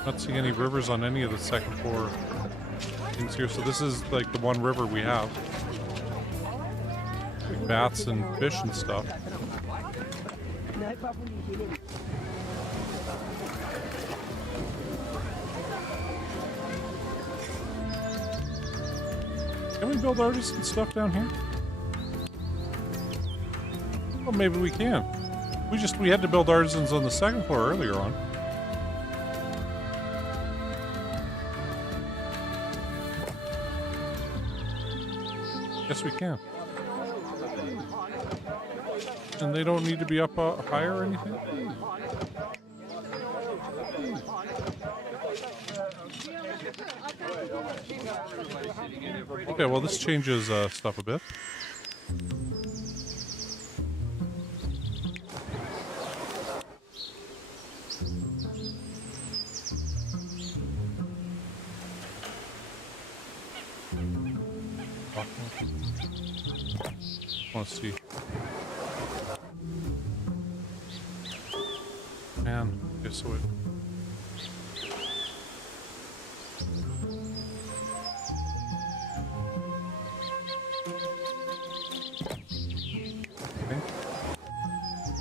Not seeing any rivers on any of the second floor things here, so this is like the one river we have. Like baths and fish and stuff. Can we build artisan stuff down here? Well, maybe we can. We had to build artisans on the second floor earlier on. Yes, we can. And they don't need to be up higher or anything? Okay, well this changes stuff a bit. Let's see. Man, okay, so it...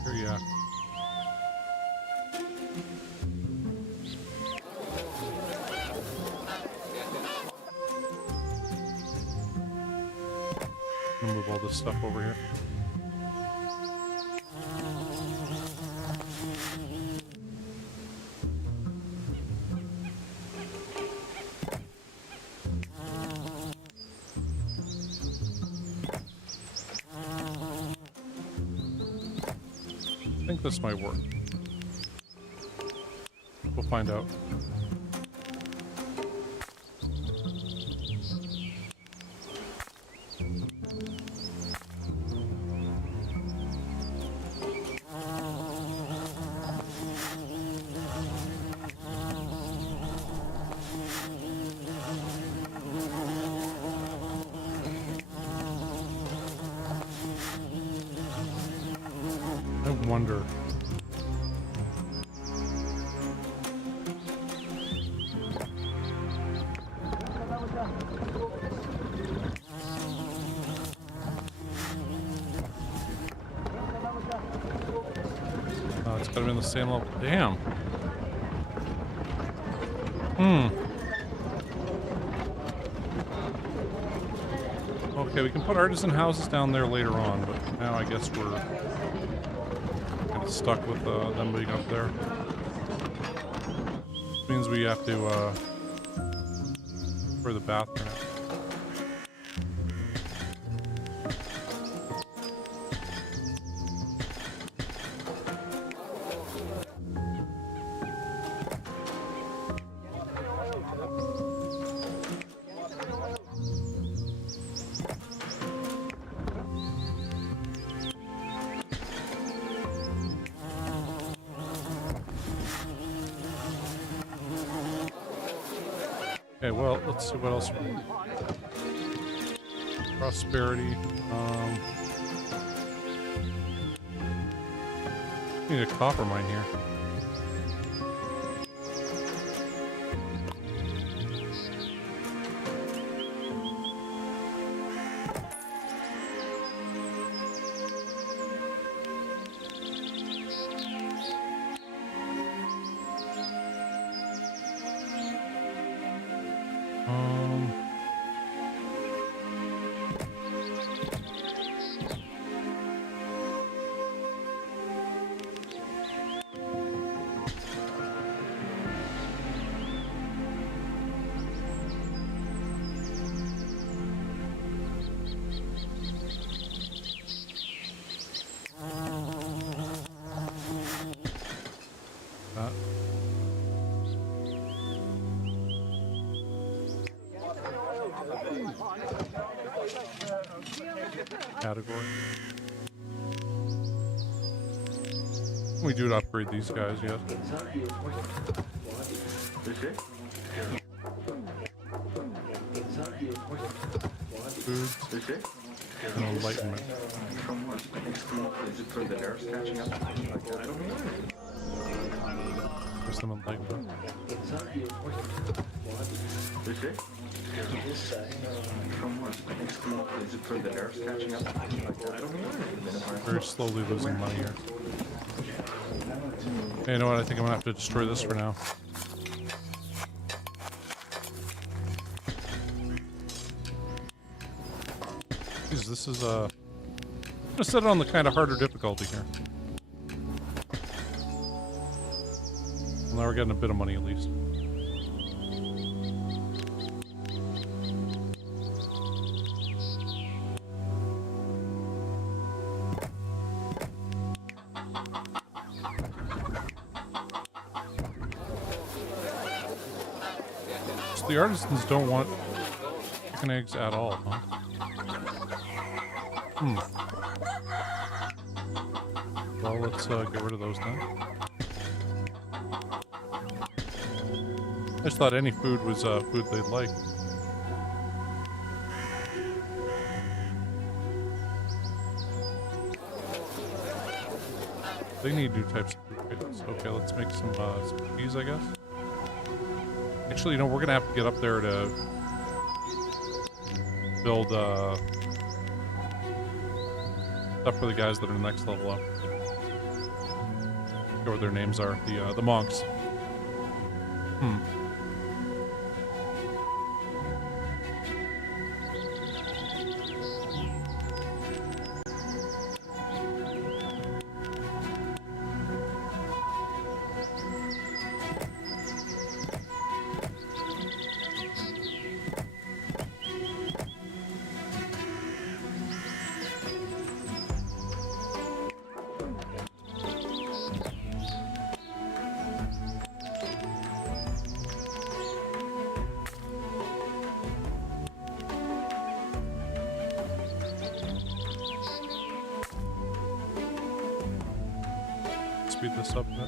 Here you are. I'm gonna move all this stuff over here. I think this might work. We'll find out. I wonder. Oh, it's gotta be on the same level. Damn. Okay, we can put artisan houses down there later on, but now I guess we're kind of stuck with them being up there. Which means we have to for the bathroom. Okay, well, let's see what else. Prosperity. Need a copper mine here. Category. We do to upgrade these guys yet. Food. And enlightenment. There's some enlightenment. Very slowly losing money here. Hey, you know what? I think I'm gonna have to destroy this for now. Jeez, this is I'm gonna set it on the kind of harder difficulty here. Well, now we're getting a bit of money at least. The artisans don't want chicken eggs at all, huh? Well, let's get rid of those then. I just thought any food was food they'd like. They need new types of food kits. Okay, let's make some cheese, I guess. Actually, you know, we're gonna have to get up there to build stuff for the guys that are next level up. Or what their names are, the monks. Speed this up a bit.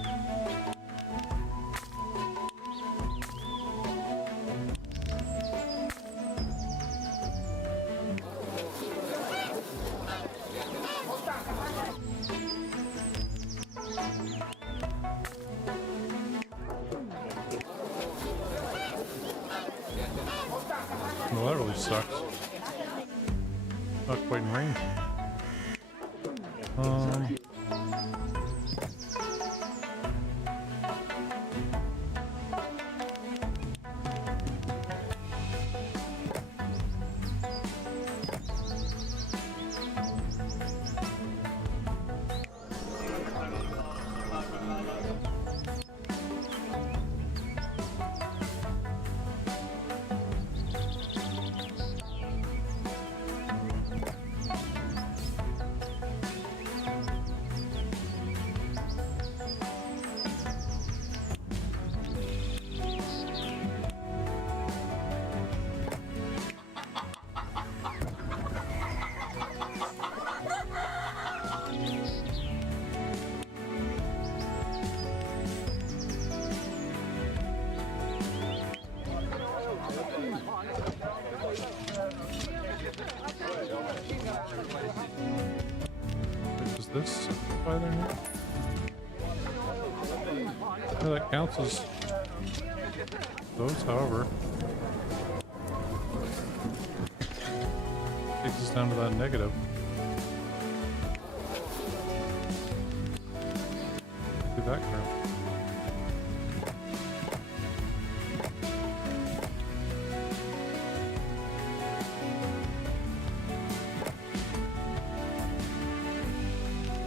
Well, that really sucks. Not quite in range. Is this by there now? Yeah, that counts as those, however. Takes us down to that negative. Do that crap.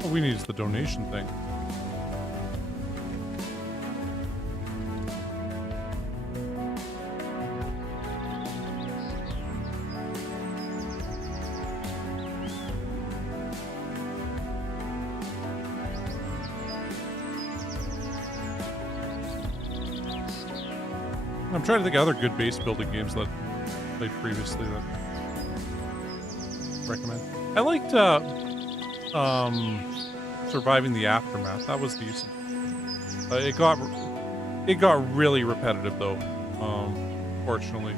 All we need is the donation thing. I'm trying to think of other good base building games that I played previously that I recommend. I liked Surviving the Aftermath. That was decent. It got really repetitive though. Fortunately.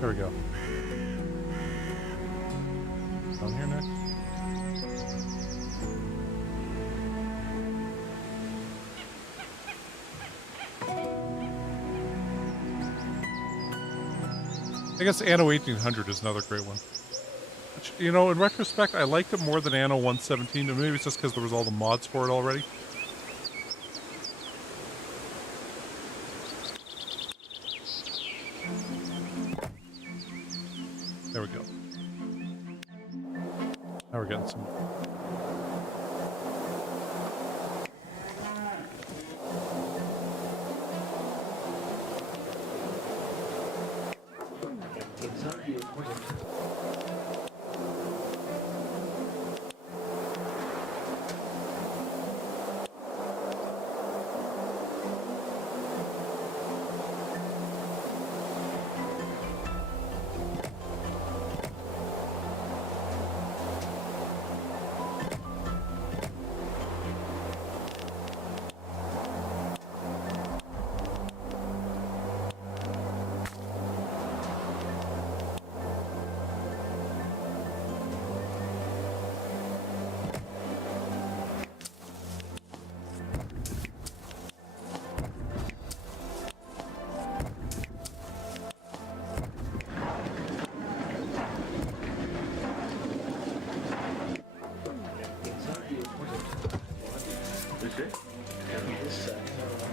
There we go. Down here next. I guess Anno 1800 is another great one. Which, you know, in retrospect, I liked it more than Anno 117, but maybe it's just because there was all the mods for it already. There we go. Now we're getting some.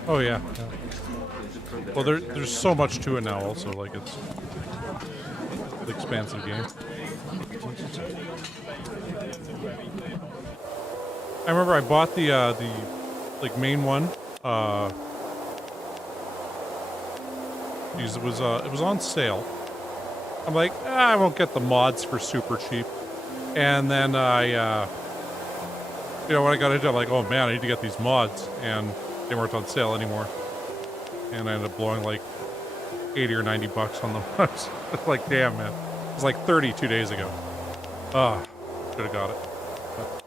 Oh yeah. Well, there's so much to it now. Also, like it's an expansive game. I remember I bought the like main one. Geez, it was on sale. I'm like, I won't get the mods for super cheap. And then I you know, when I got into it, I'm like, oh man, I need to get these mods, and they weren't on sale anymore. And I ended up blowing like 80 or 90 bucks on them. I was like, damn, man. It was like 30 2 days ago. Ah, should have got it. But,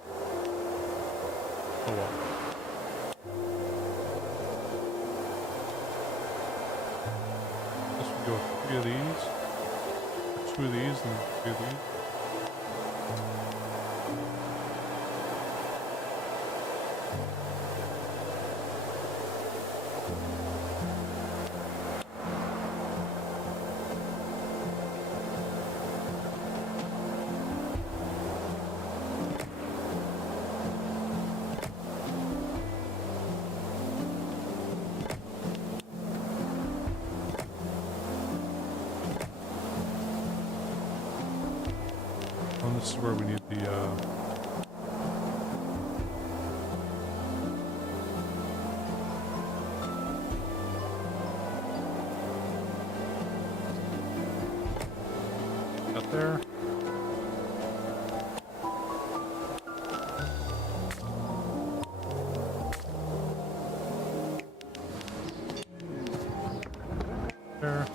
oh well. Guess we go 3 of these, or 2 of these, and 3 of these. This is where we need the, up there. There.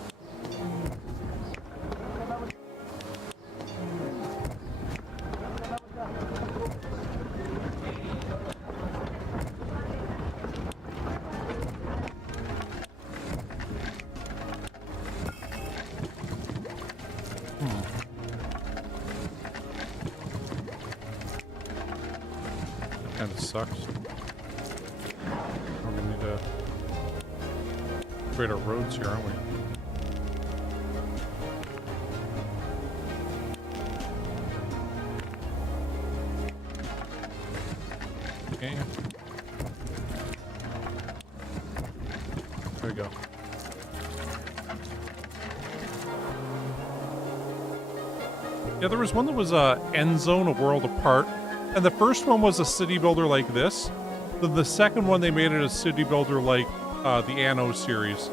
Kind of sucks. We're gonna need to create our roads here, aren't we? Okay. There we go. Yeah, there was one that was End Zone, A World Apart. And the first one was a city builder like this. The second one, they made it a city builder like the Anno series.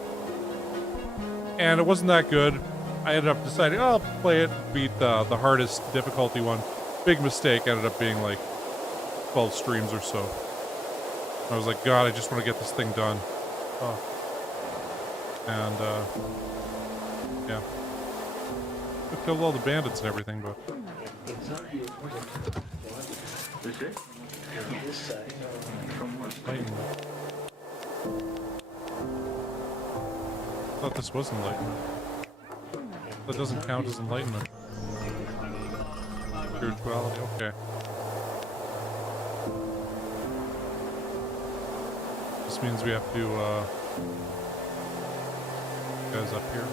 And it wasn't that good. I ended up deciding, oh, I'll play it, beat the hardest difficulty one. Big mistake, ended up being like 12 streams or so. I was like, God, I just want to get this thing done. Oh. And, yeah. I killed all the bandits and everything, but... Enlightenment. I thought this was enlightenment. That doesn't count as enlightenment. Spirituality, okay. This means we have to, guys up here.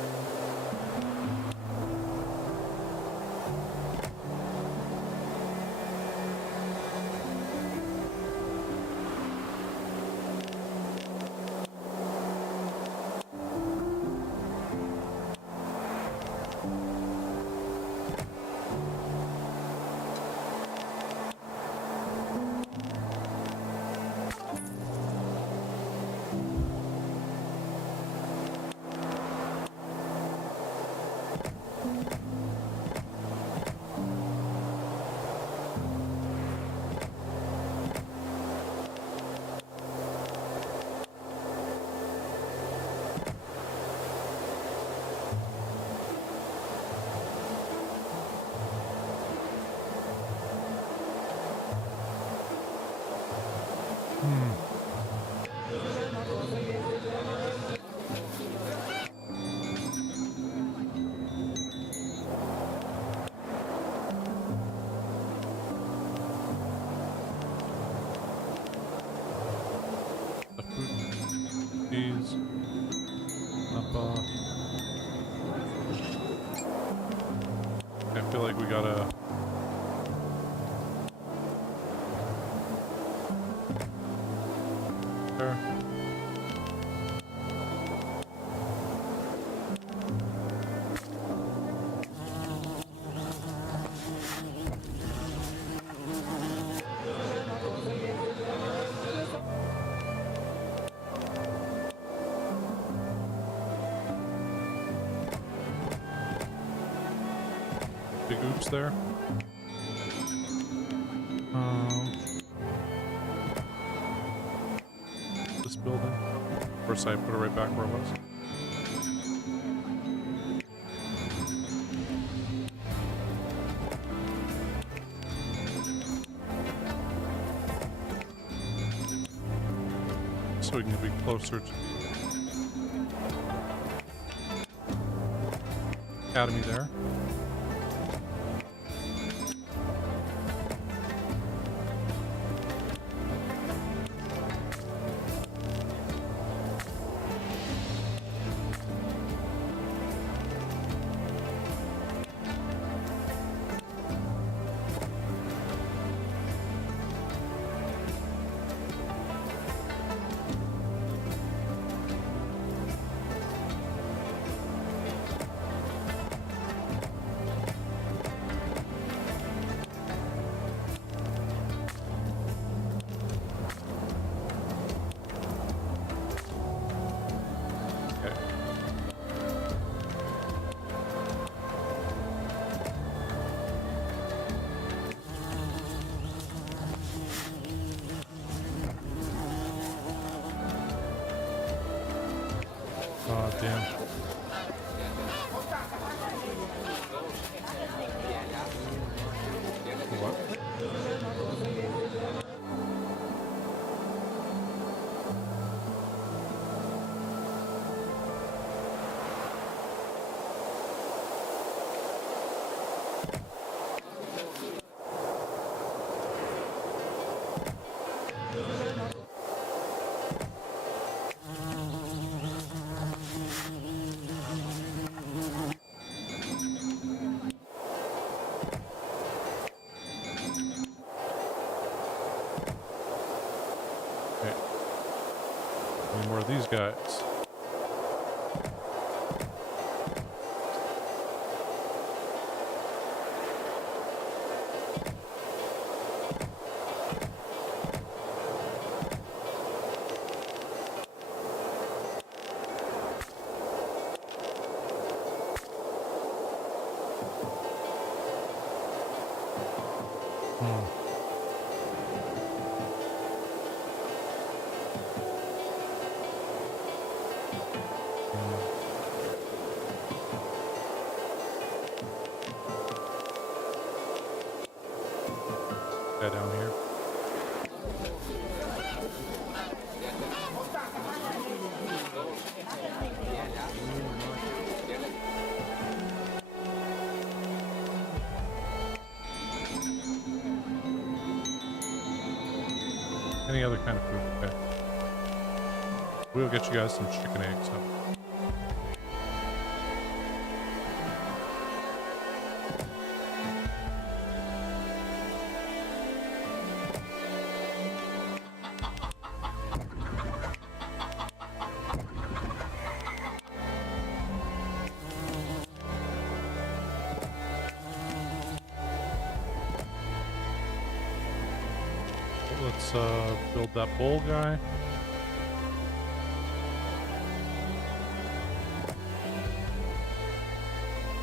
These up, I feel like we gotta there. Big oops there. This building. Of course, I put it right back where it was. So we can be closer to the academy there. Oh, damn. What? Okay. Any more of these guys? Guy down here. Any other kind of food? Okay. We'll get you guys some chicken eggs. So. Let's build that bowl guy.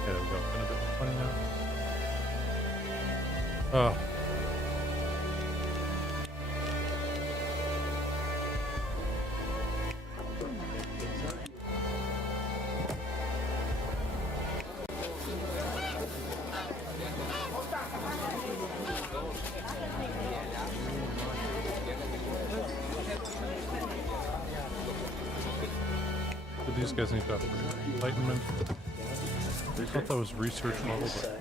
Okay, there we go. Gonna build 20 now. But these guys need to upgrade. Enlightenment. I thought that was research level, but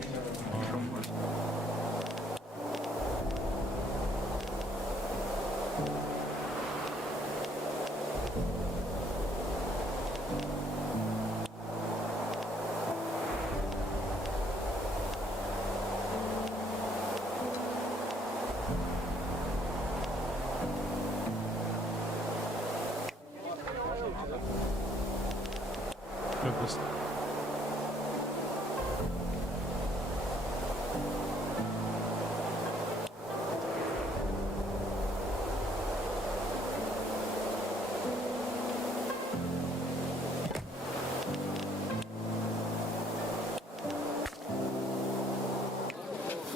Got this.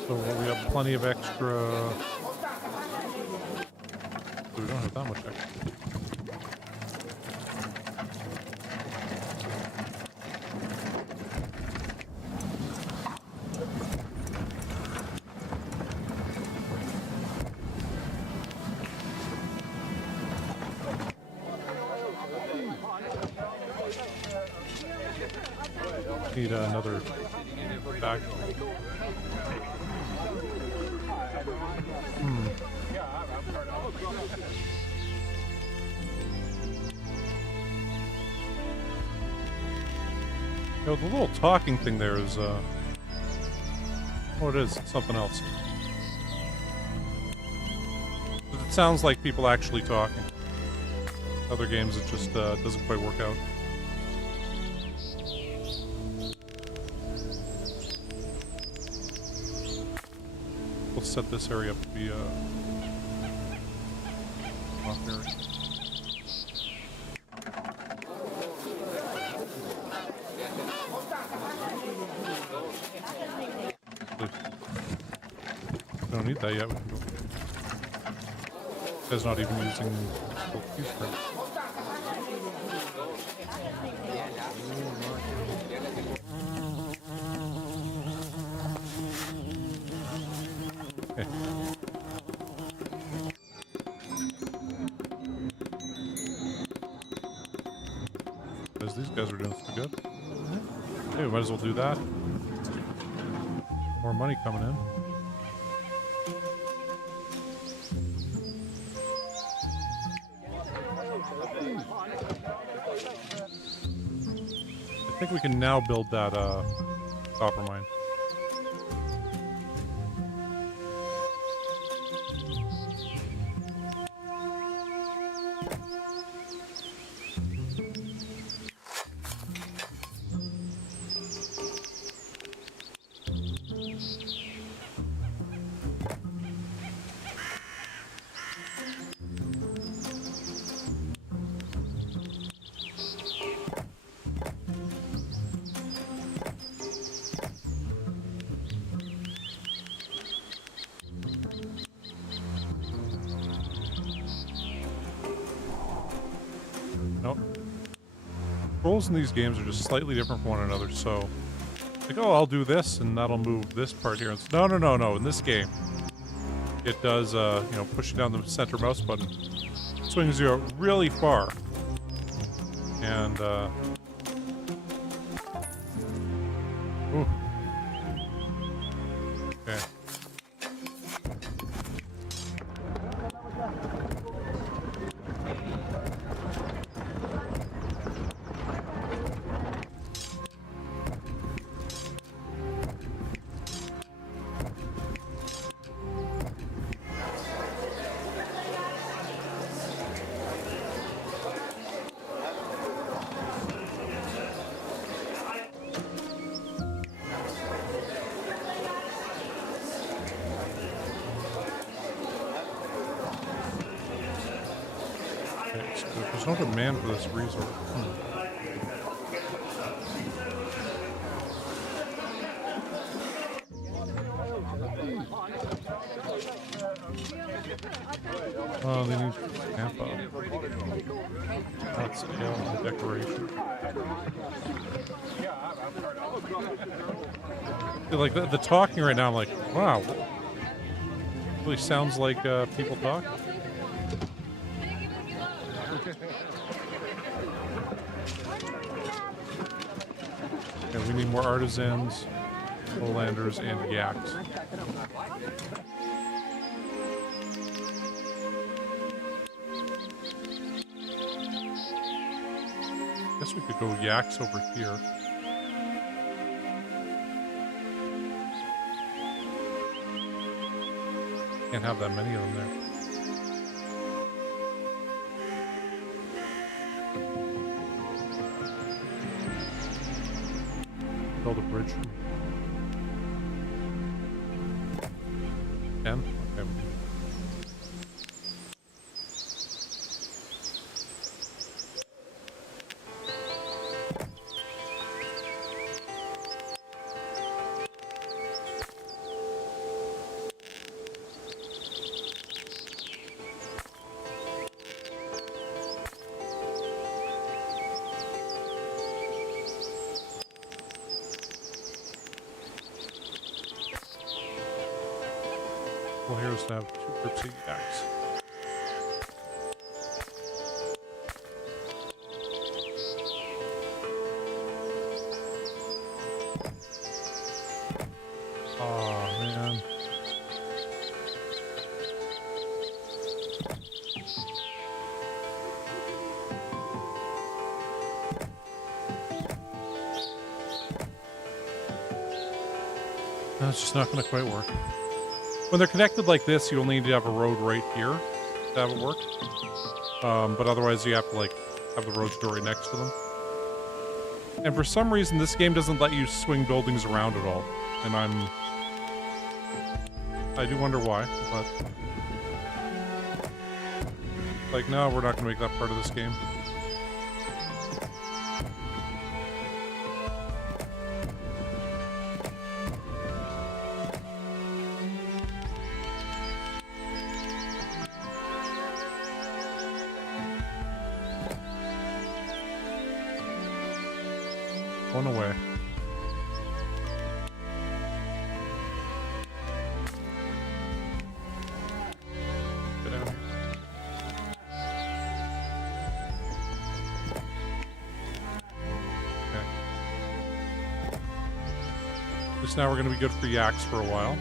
So we have plenty of extra. We don't have that much extra. Need another bag. Yo, the little talking thing there is, what it is, it's something else. It sounds like people actually talking. Other games, it just doesn't quite work out. We'll set this area up to be off area. We don't need that yet. We can go. Guy's not even using full keys for it. Okay. Because these guys are doing so good. Hey, we might as well do that. More money coming in. I think we can now build that copper mine. Nope. Controls in these games are just slightly different from one another, so like, oh, I'll do this and that'll move this part here. It's, no, no, no, no. In this game, it does, you know, pushing down the center mouse button swings you out really far. And, ooh. Okay. There's no demand for this resource. Oh, they need Tampa. That's scale and decoration. Like the talking right now, I'm like, wow. Really sounds like people talk. Okay, we need more artisans, lowlanders, and yaks. Guess we could go yaks over here. Can't have that many of them there. Build a bridge. 10? Okay. Well, here's to have 2 groups of yaks. Oh man. That's just not going to quite work. When they're connected like this, you only need to have a road right here to have it work. But otherwise, you have to like have the roads go right next to them. And for some reason, this game doesn't let you swing buildings around at all. And I do wonder why, but like, no, we're not going to make that part of this game. One away. Get out of here. Okay. At least now we're going to be good for yaks for a while.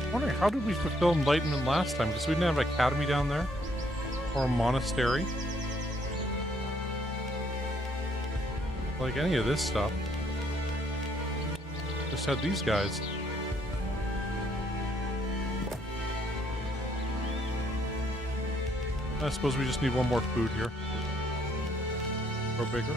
I'm wondering, how did we fulfill enlightenment last time? Because we didn't have an academy down there? Or a monastery? Like any of this stuff. Just had these guys. I suppose we just need one more food here. Grow bigger.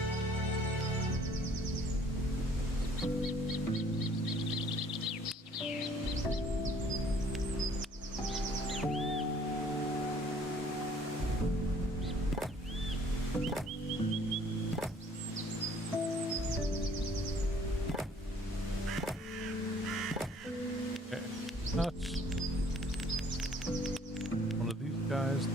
Nuts. One of these guys.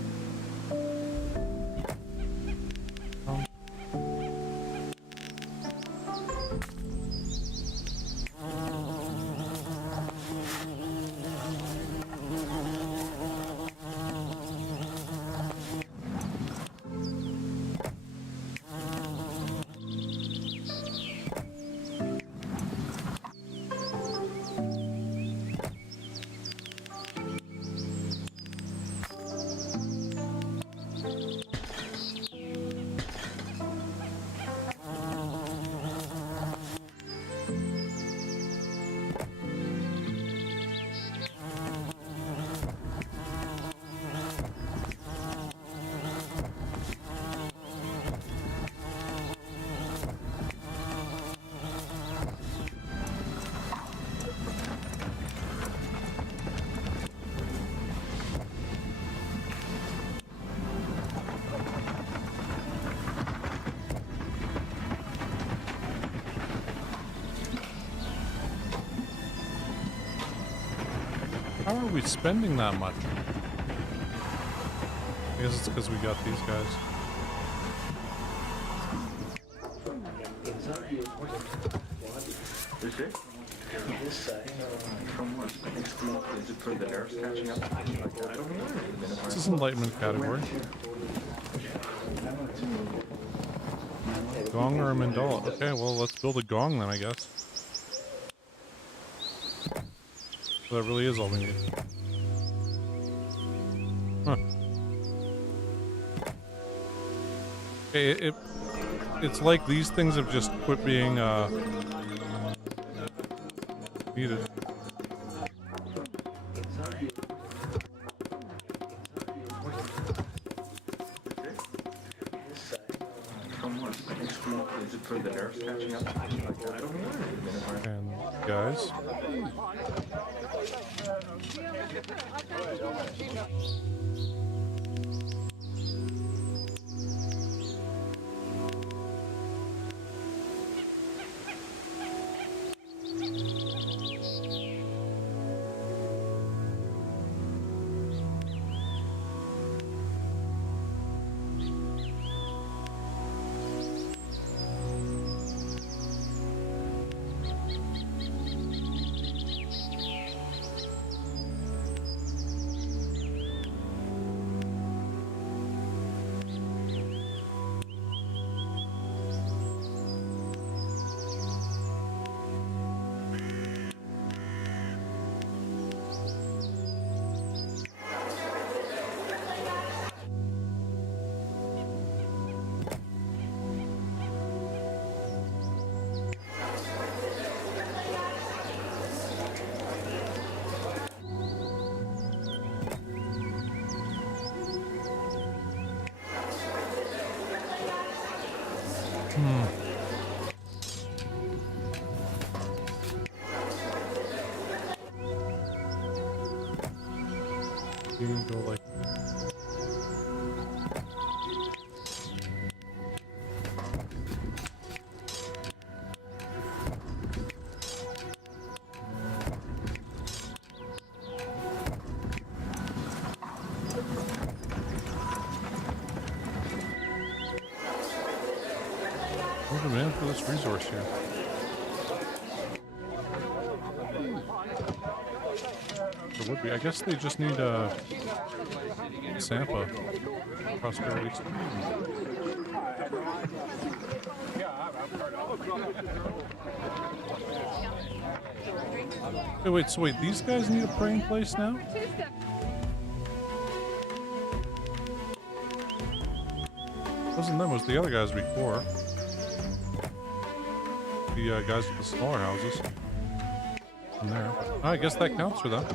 How are we spending that much? I guess it's because we got these guys. This is enlightenment category. Gong or a mandala? Okay, well, let's build a gong then, I guess. So that really is all we need. Huh. It's like these things have just quit being needed. And guys. You can go like no demand for this resource here. There would be. I guess they just need Sampa prosperity. Hey, wait, so wait, these guys need a praying place now? Wasn't them, it was the other guys before. The guys with the smaller houses. In there. Oh, I guess that counts for them.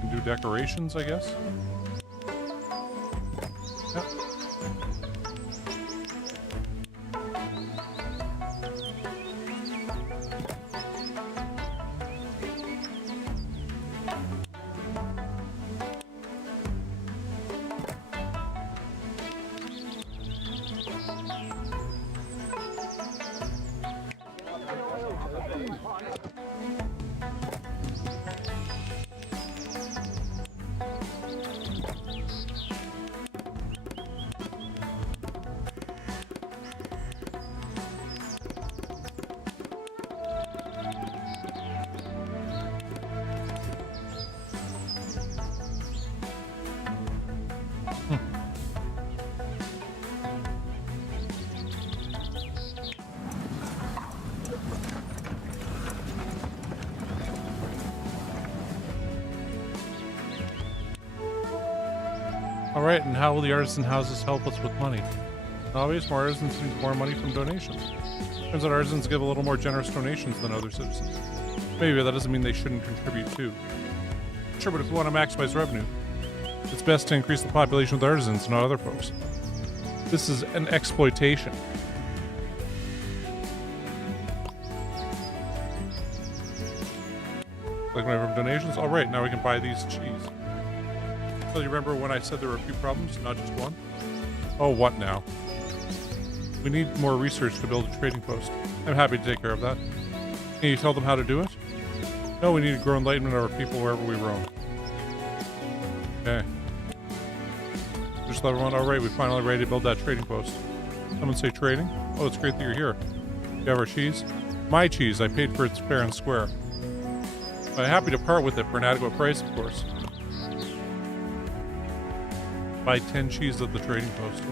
Can do decorations, I guess. Yep. Alright, and how will the artisan houses help us with money? Obvious, more artisans need more money from donations. Turns out artisans give a little more generous donations than other citizens. Maybe that doesn't mean they shouldn't contribute too. Sure, but if we want to maximize revenue, it's best to increase the population with artisans, not other folks. This is an exploitation. Like when I have donations? Alright, now we can buy these cheese. So you remember when I said there were a few problems, not just one? Oh, what now? We need more research to build a trading post. I'm happy to take care of that. Can you tell them how to do it? No, we need to grow enlightenment of our people wherever we roam. Okay. Just let everyone, alright, we're finally ready to build that trading post. Someone say trading? Oh, it's great that you're here. You have our cheese? My cheese, I paid for it fair and square. I'm happy to part with it for an adequate price, of course. Buy 10 cheese at the trading post.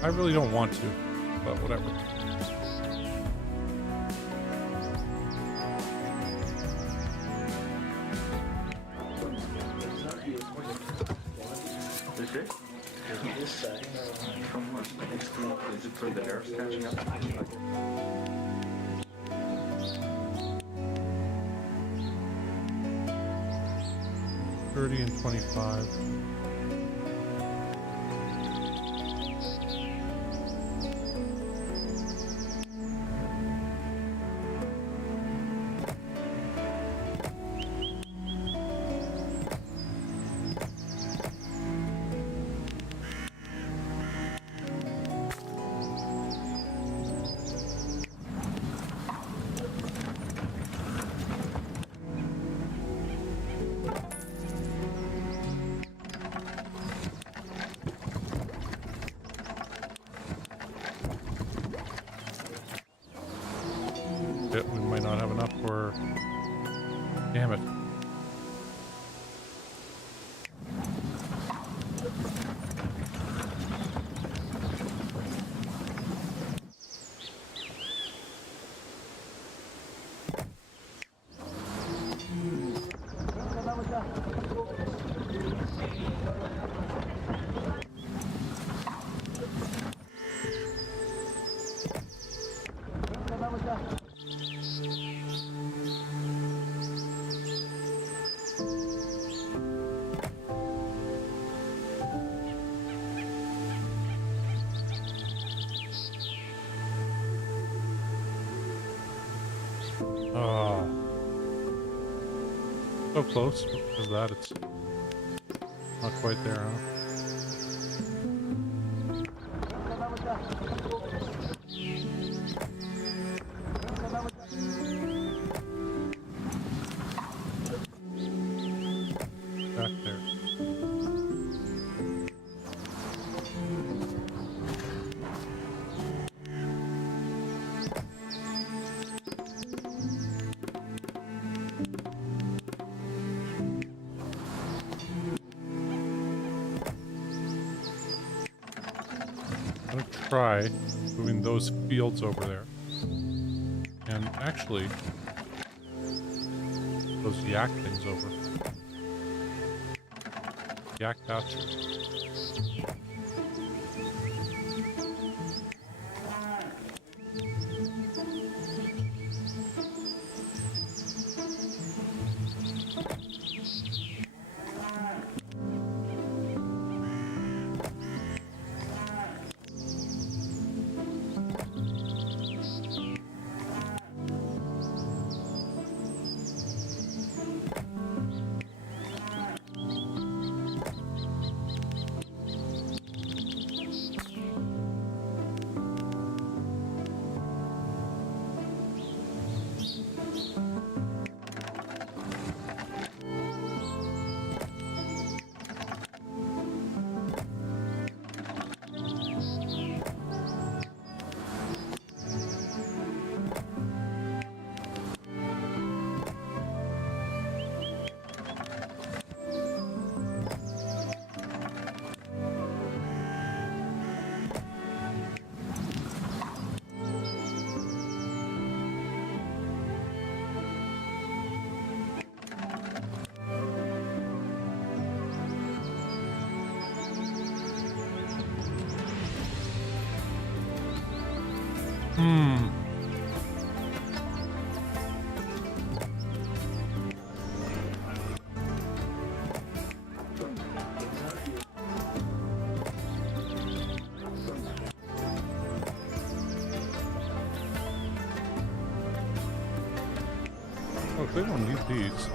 I really don't want to, but whatever. $30 and $25. shit, we might not have enough for... Damn it. Oh. So close. Because of that, it's not quite there, huh? Back there. I'm gonna try moving those fields over there. And actually, those yak things over. Yak pastures. Oh, they don't need these.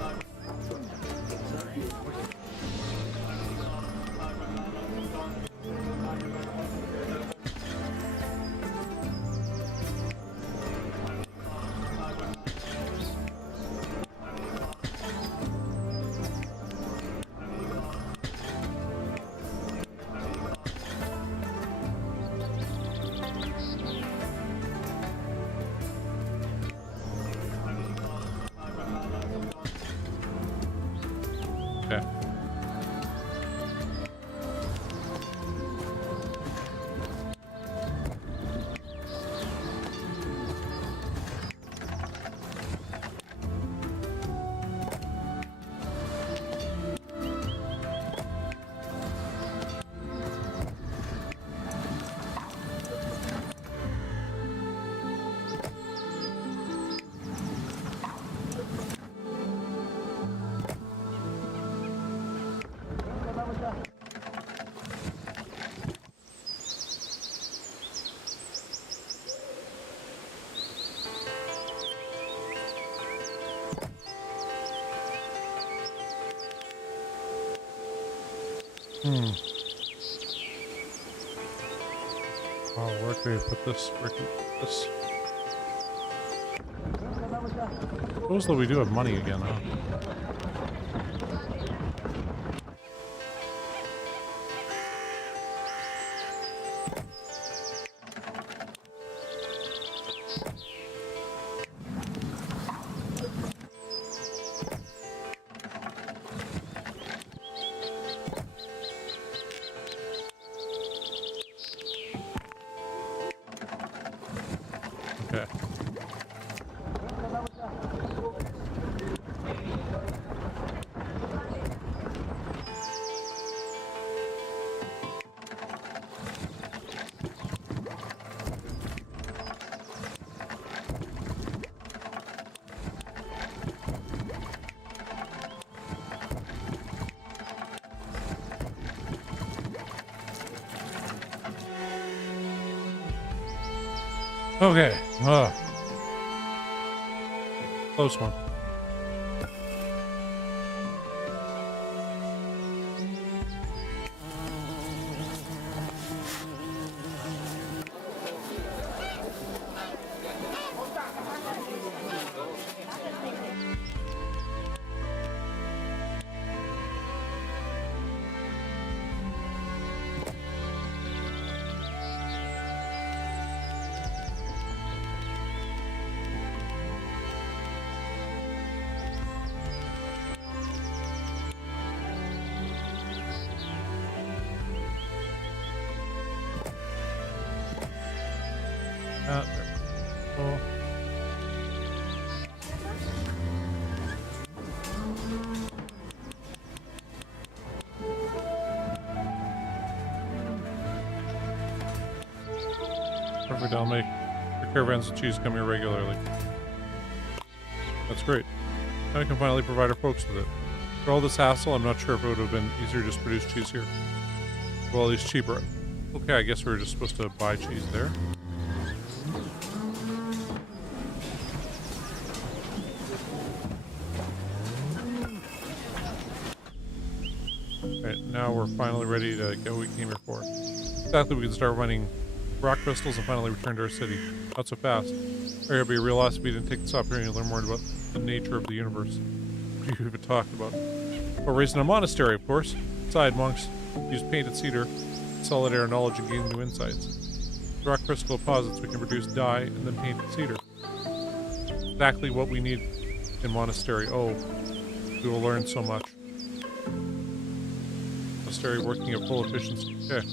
Okay. Oh, where can we put this? Where can we put this? Suppose that we do have money again, huh? Okay. Okay. Close one. There. Oh. Perfect. I'll make the caravans of cheese come here regularly. That's great. Now we can finally provide our folks with it. For all this hassle, I'm not sure if it would have been easier to just produce cheese here. Well, at least cheaper. Okay, I guess we were just supposed to buy cheese there. Alright, now we're finally ready to get what we came here for. Exactly, we can start mining rock crystals and finally return to our city. Not so fast. It'd be a real loss if we didn't take this opportunity to learn more about the nature of the universe. What you even talked about. Well, raising a monastery, of course. Inside, monks use painted cedar, solidate our knowledge and gain new insights. With rock crystal deposits, we can produce dye and then painted cedar. Exactly what we need in monastery. Oh, we will learn so much. Monastery working at full efficiency. Okay.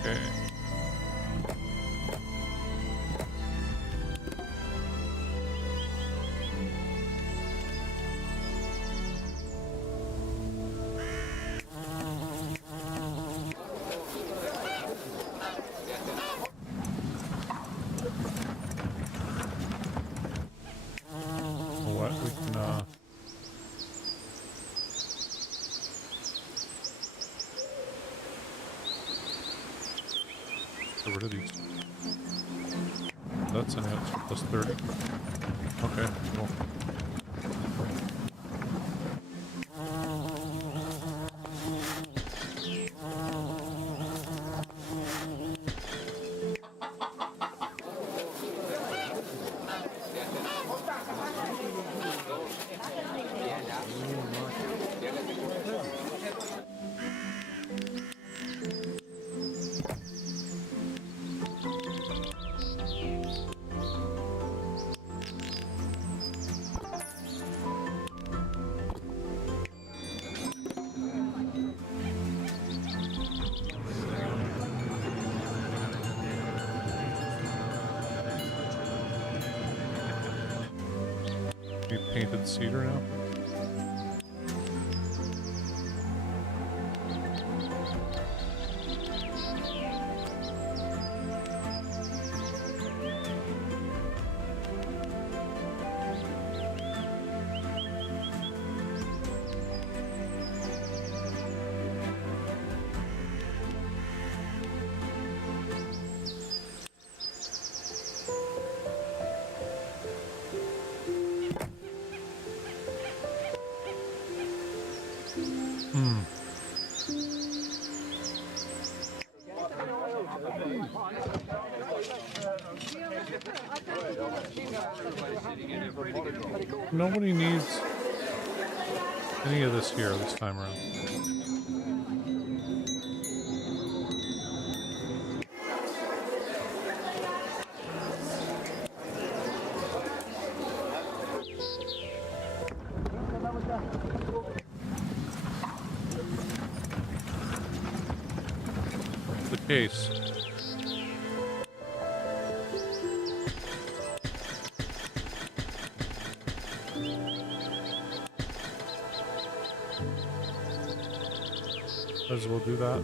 Okay. What we can get rid of these. That's an answer. Plus 30. Okay, cool. Need painted cedar now? Nobody needs any of this here this time around. The case. Might as well do that.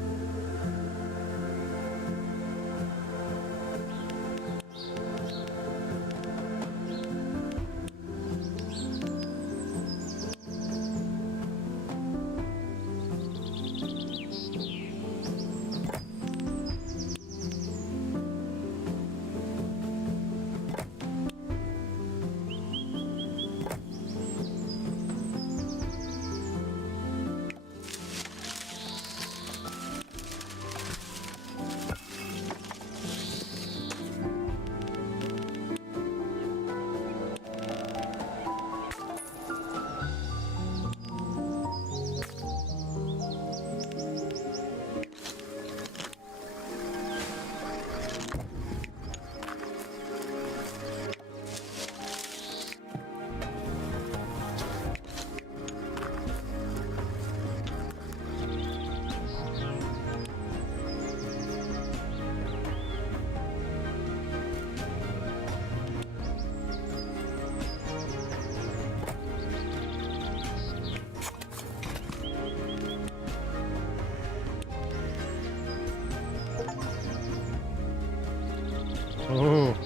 Oh.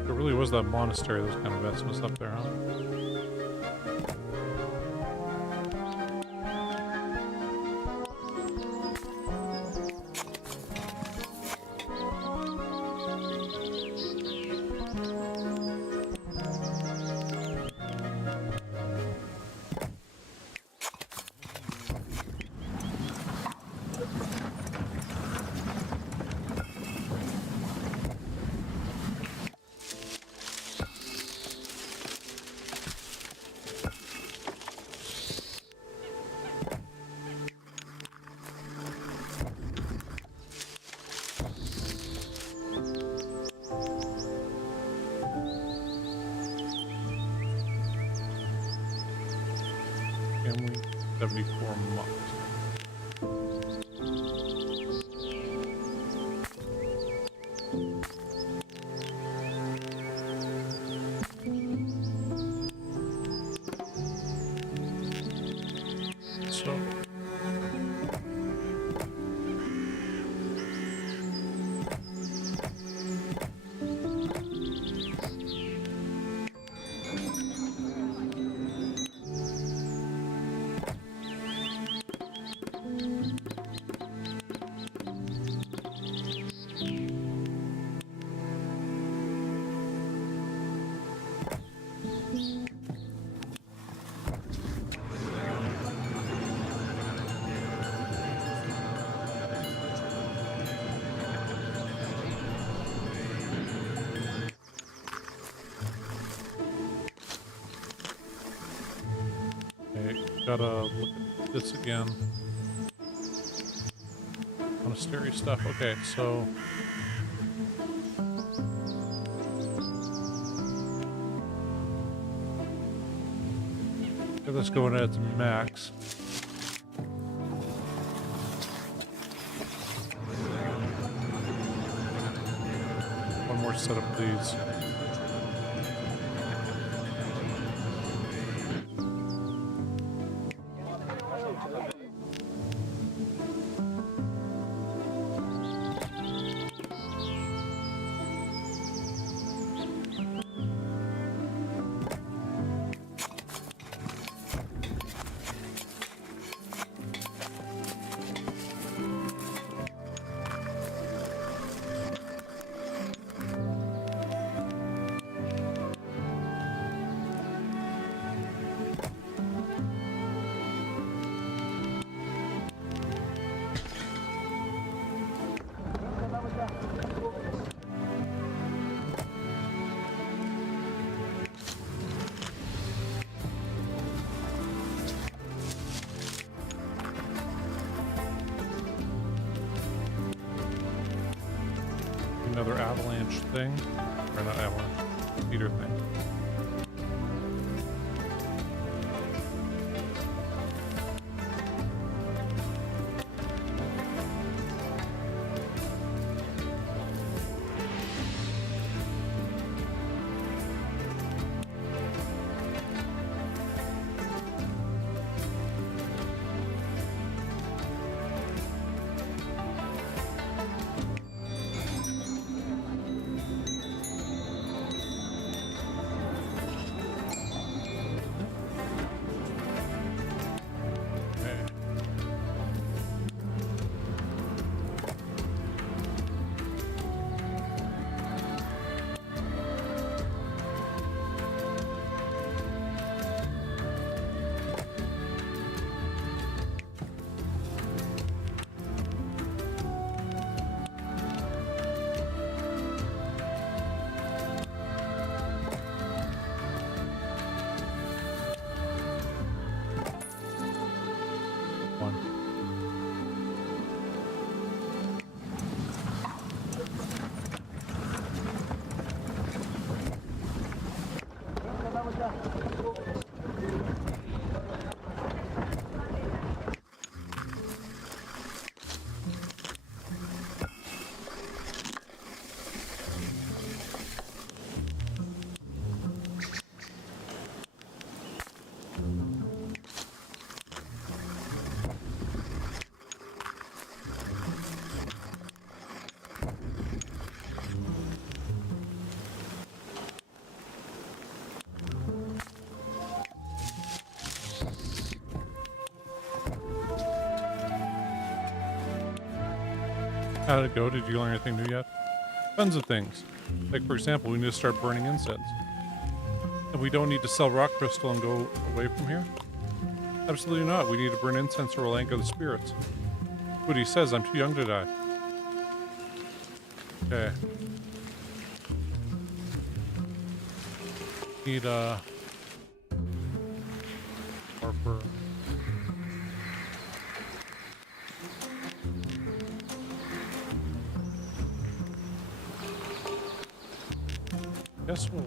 It really was that monastery that was kind of messing us up there, huh? Family 74 months. So gotta look at this again. Monastery stuff. Okay, so let's go and add to max. One more setup, please. another avalanche thing. Or not avalanche, speeder thing. How did it go? Did you learn anything new yet? Tons of things. Like, for example, we need to start burning incense. And we don't need to sell rock crystal and go away from here? Absolutely not. We need to burn incense or we'll anger the spirits. What he says, I'm too young to die. Okay. Need, Harper. Guess we'll...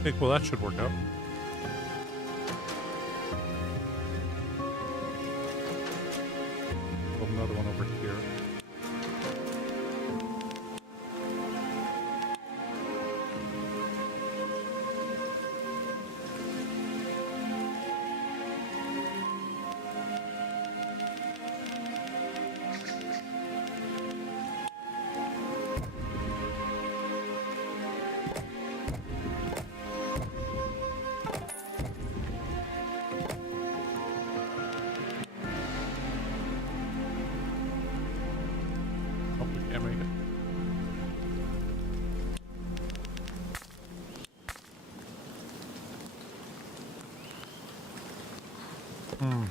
Okay, well, that should work out. Build another one over here. Hmm.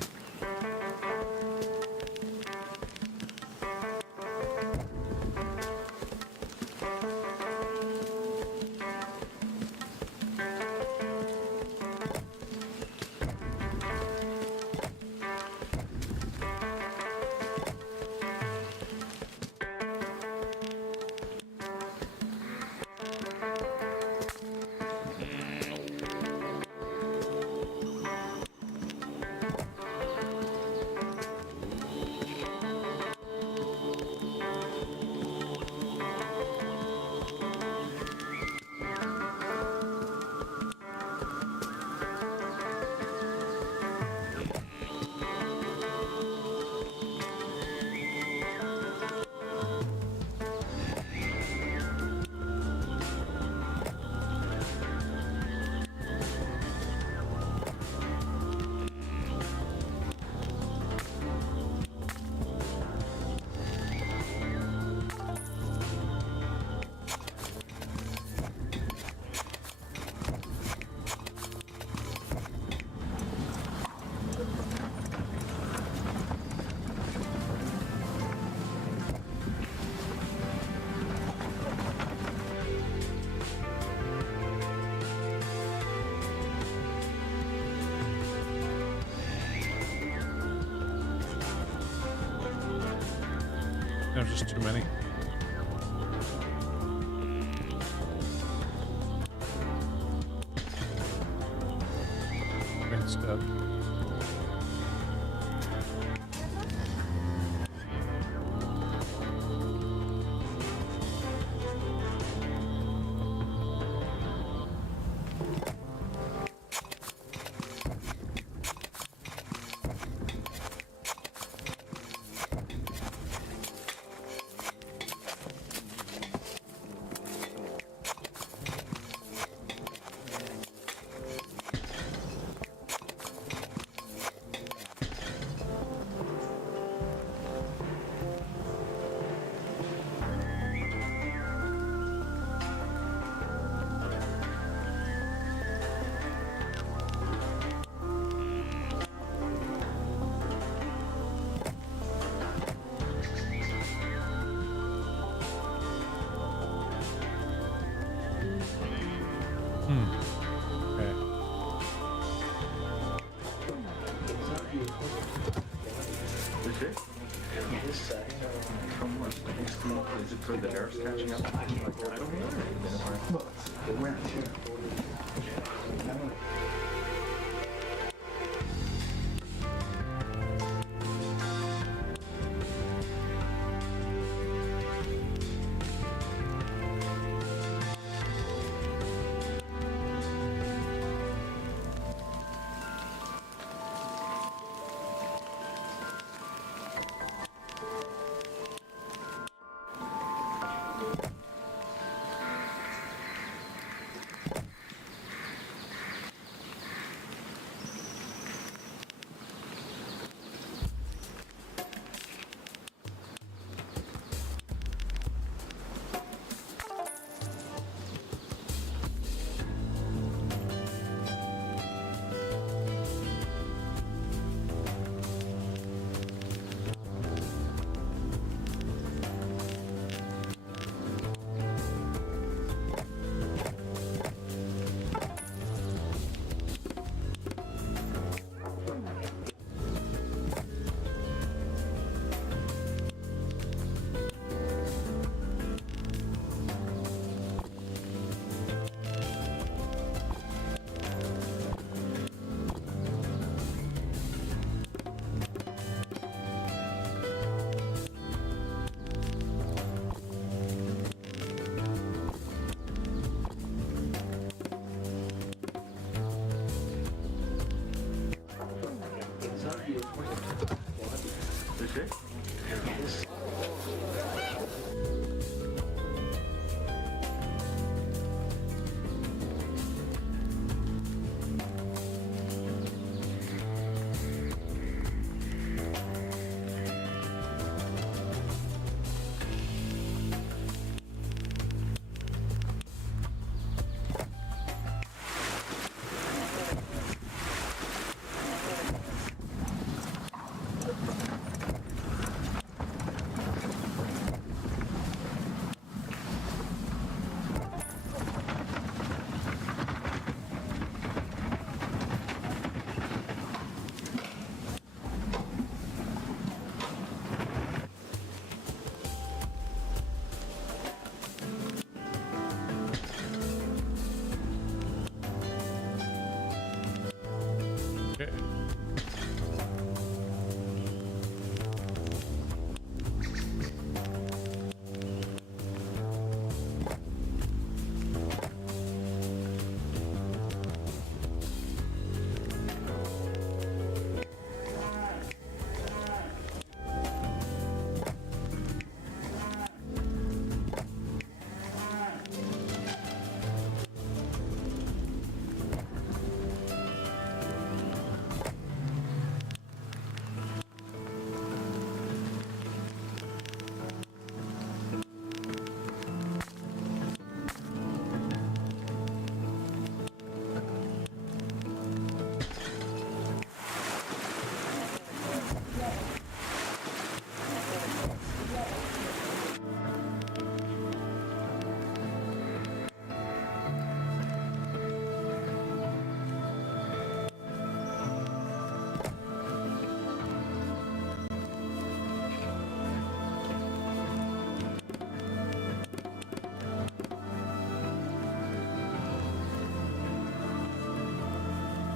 There's just too many. Instead. Okay. Is it for the nerves catching up? I don't know. Where?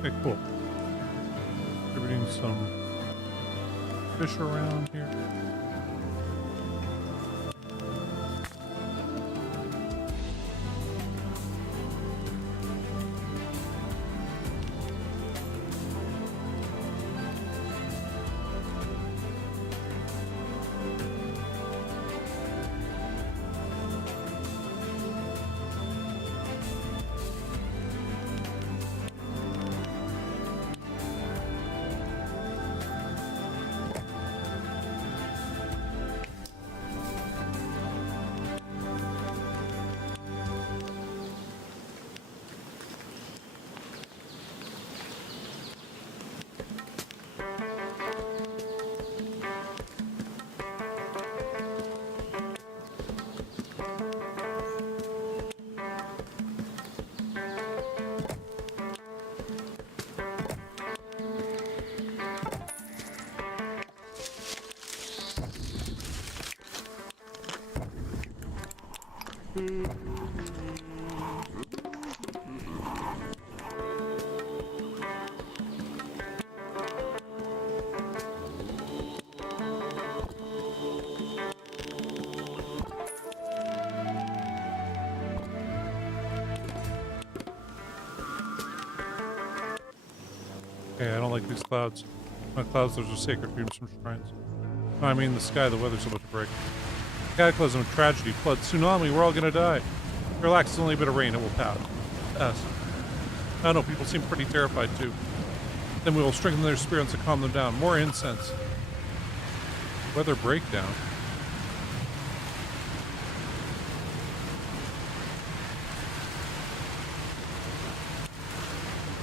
Okay, cool. Distributing some fish around here. Okay, I don't like these clouds. My clouds, those are sacred dreams from shrines. No, I mean the sky, the weather's about to break. Cataclysm, tragedy, flood, tsunami, we're all gonna die. Relax, it's only a bit of rain, it will pass. I know, people seem pretty terrified too. Then we will strengthen their spirits and calm them down. More incense. Weather breakdown.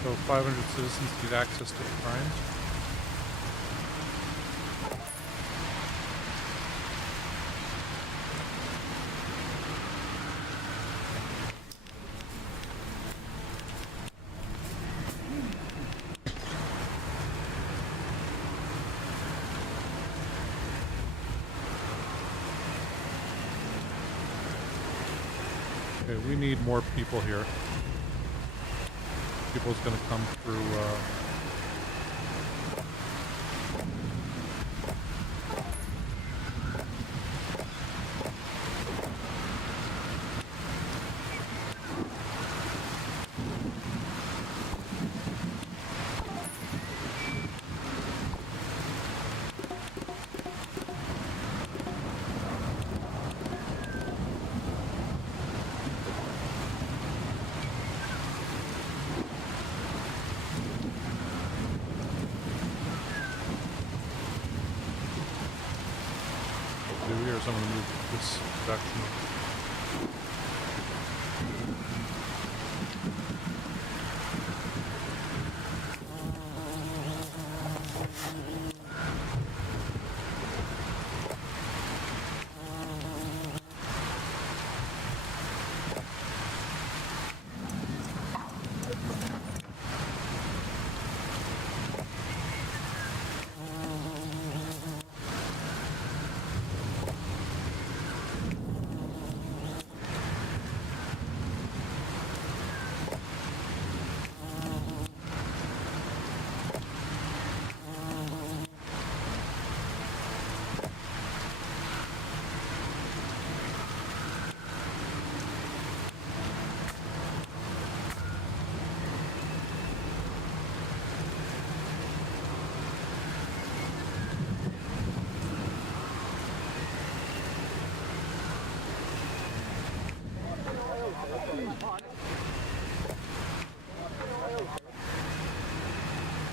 So 500 citizens need access to the shrines. Okay, we need more people here. People's gonna come through, or someone to move this section.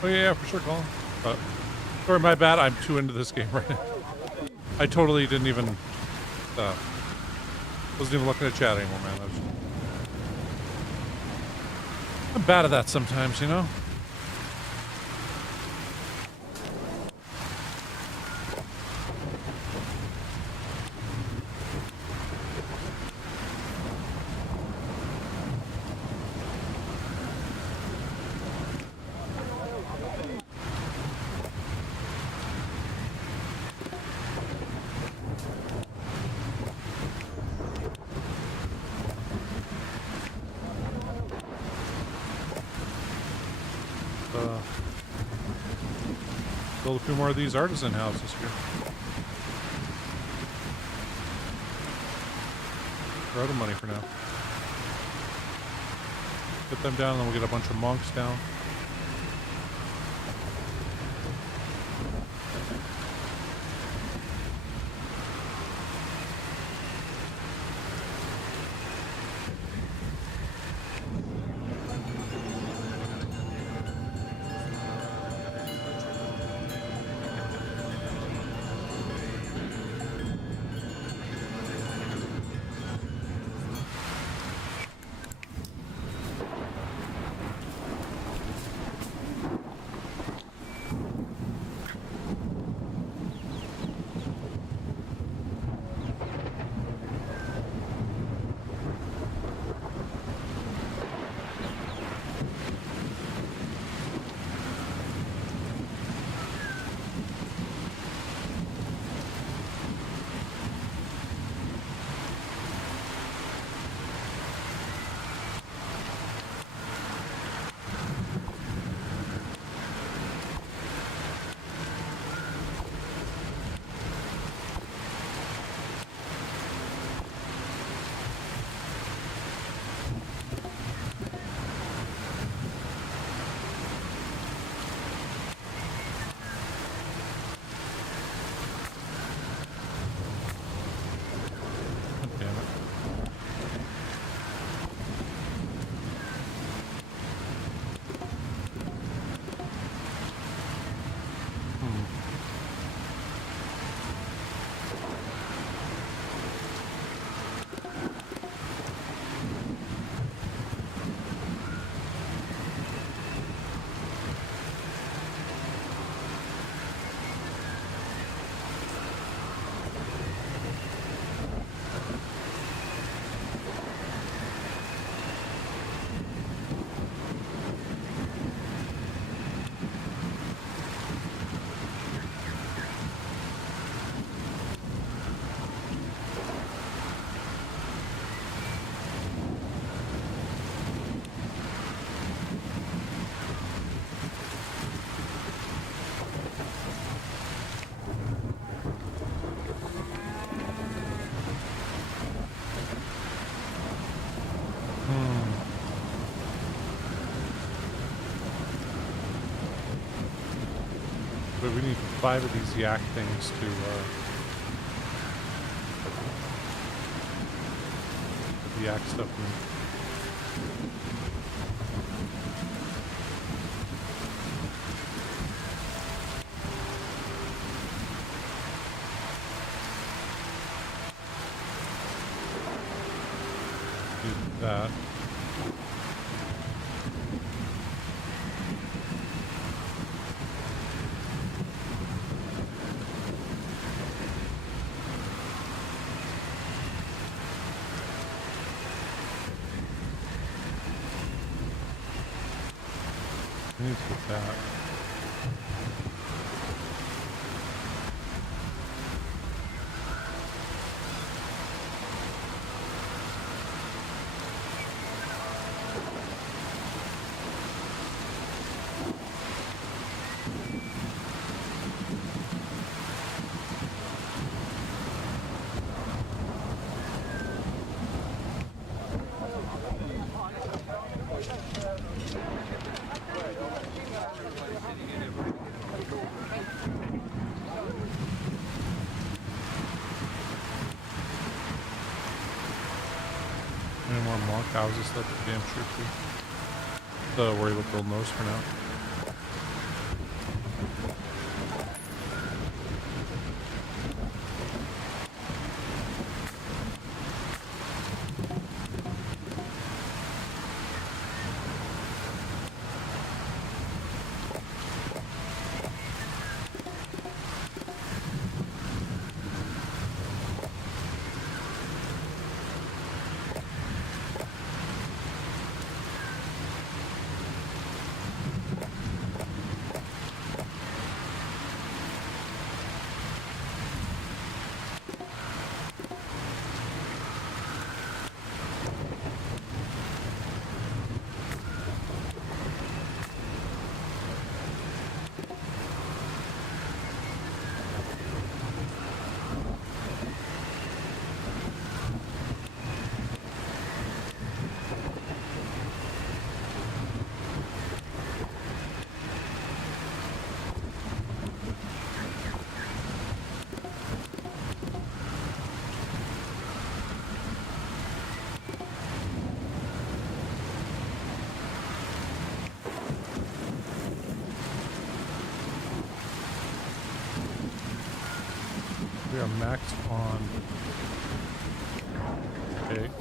Oh yeah, for sure, Colin. Sorry, my bad. I'm too into this game right now. I totally didn't even, wasn't even looking at chat anymore, man. I'm bad at that sometimes, you know? Build a few more of these artisan houses here. We're out of money for now. Get them down, and then we'll get a bunch of monks down. But we need 5 of these yak things to put the yak stuff in. Do that. I need to get that. Any more monk houses, that's for damn sure too. Worry about building those for now. We are maxed on eggs.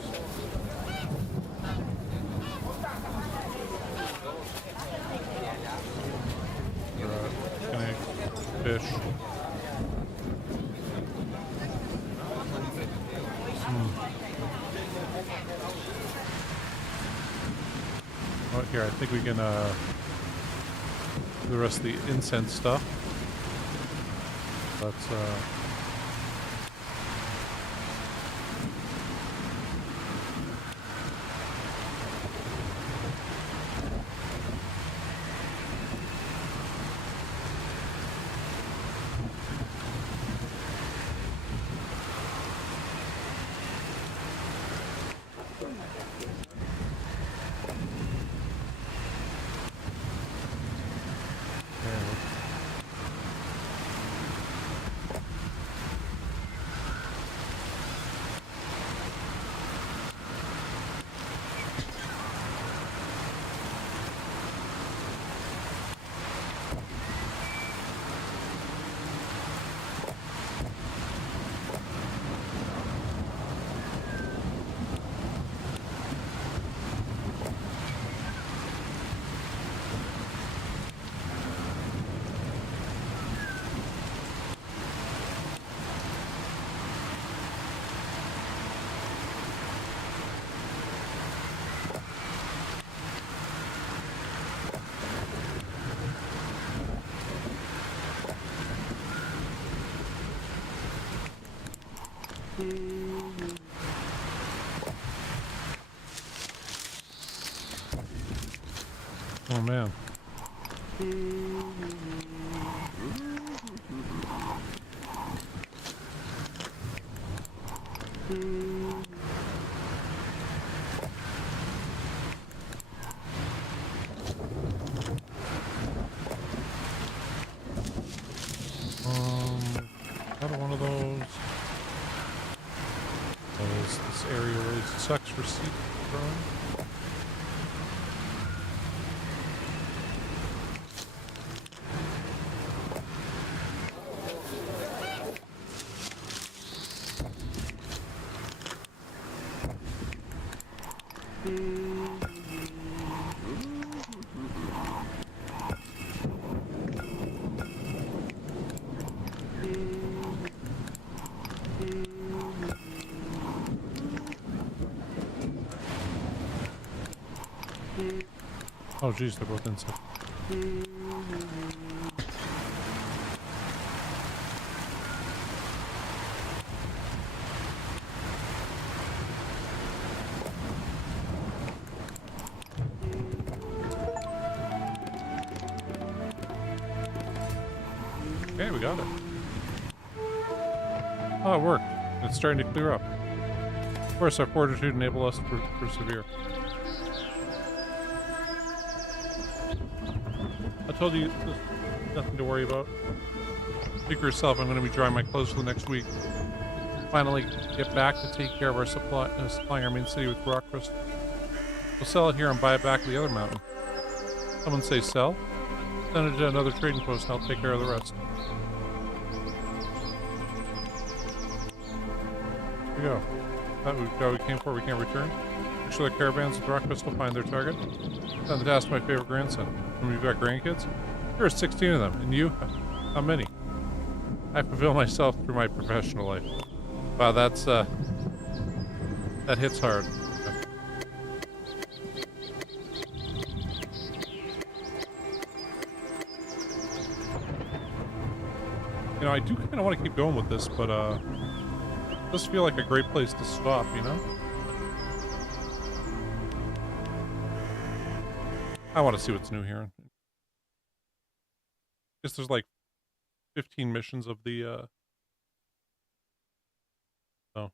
Chicken eggs, fish. Oh, here, I think we can do the rest of the incense stuff. Let's oh man. Another one of those. This area really sucks for seed growing. Oh geez, they're both inside. Okay, we got it. Oh, it worked. It's starting to clear up. Of course, our fortitude enabled us to persevere. I told you there's nothing to worry about. Speak for yourself. I'm going to be drying my clothes for the next week. Finally, get back to take care of our supplying our main city with rock crystal. We'll sell it here and buy it back to the other mountain. Someone say sell? Send it to another trading post and I'll take care of the rest. Here we go. That we've got what we came for, we can't return. Make sure the caravans with rock crystal find their target. Time to ask my favorite grandson. And we've got grandkids? There are 16 of them. And you? How many? I fulfill myself through my professional life. Wow, that's, that hits hard. You know, I do kind of want to keep going with this, but, it does feel like a great place to stop, you know? I want to see what's new here. I guess there's like 15 missions of the, oh.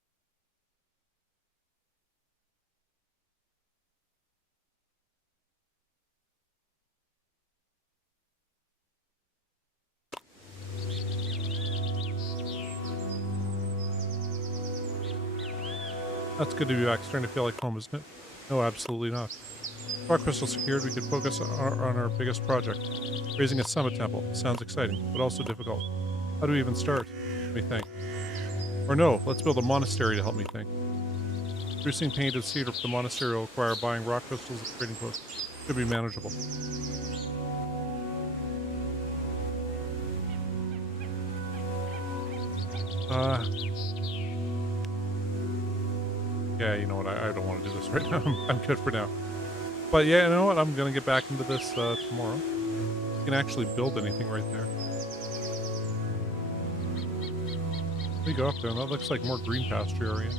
That's good to be back. Starting to feel like home, isn't it? No, absolutely not. Rock crystal secured, we could focus on our biggest project. Raising a summit temple. Sounds exciting, but also difficult. How do we even start? Let me think. Or no, let's build a monastery to help me think. Producing painted cedar for the monastery will require buying rock crystals at trading posts. Should be manageable. Yeah, you know what? I don't want to do this right now. I'm good for now. But yeah, you know what? I'm going to get back into this tomorrow. You can actually build anything right there. Let me go up there. That looks like more green pasture area.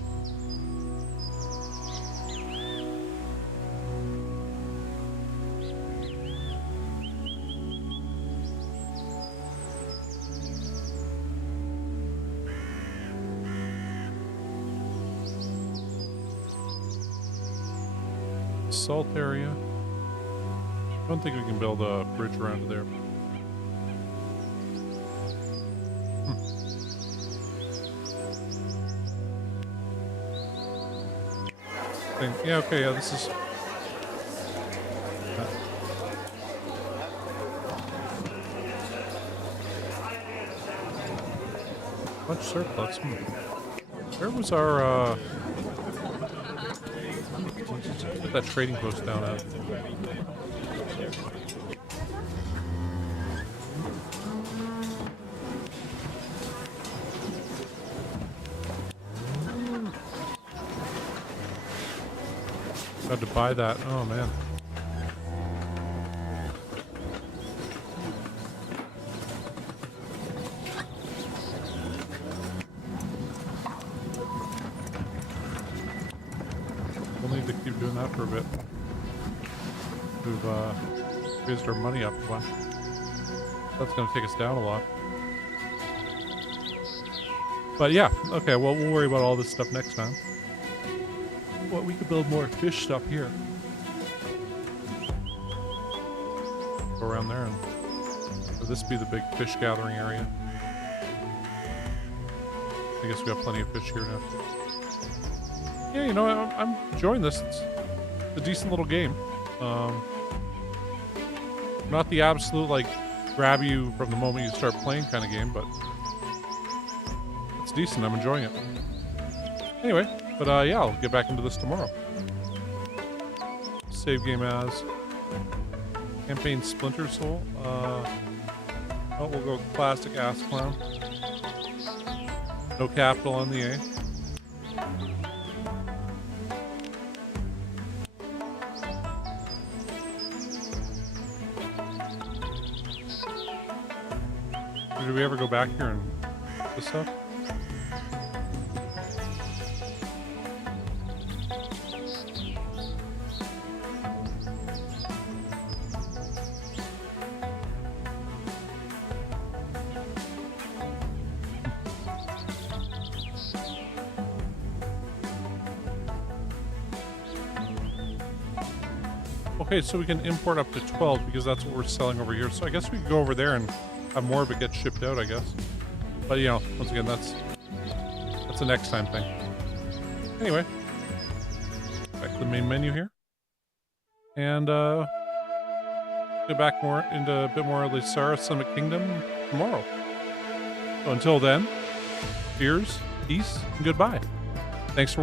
Salt area. I don't think we can build a bridge around there. Yeah, okay, yeah, this is... Much surplus. Where was our, put that trading post down at? Had to buy that. Oh, man. We'll need to keep doing that for a bit. We've raised our money up a bunch. That's going to take us down a lot. But yeah, okay, well, we'll worry about all this stuff next time. Well, we could build more fish stuff here. Go around there and would this be the big fish gathering area? I guess we got plenty of fish here now. Yeah, you know, I'm enjoying this. It's a decent little game. Not the absolute, like, grab you from the moment you start playing kind of game, but it's decent. I'm enjoying it. Anyway, but yeah, I'll get back into this tomorrow. Save game as campaign Splinter Soul. Oh, we'll go classic ass clown. No capital on the A. Did we ever go back here and this stuff? Okay, so we can import up to 12 because that's what we're selling over here. So I guess we could go over there and have more of it get shipped out, I guess. But, you know, once again, that's a next time thing. Anyway, back to the main menu here. And get back more into a bit more of Laysara Summit Kingdom tomorrow. So until then, cheers, peace, and goodbye. Thanks for watching.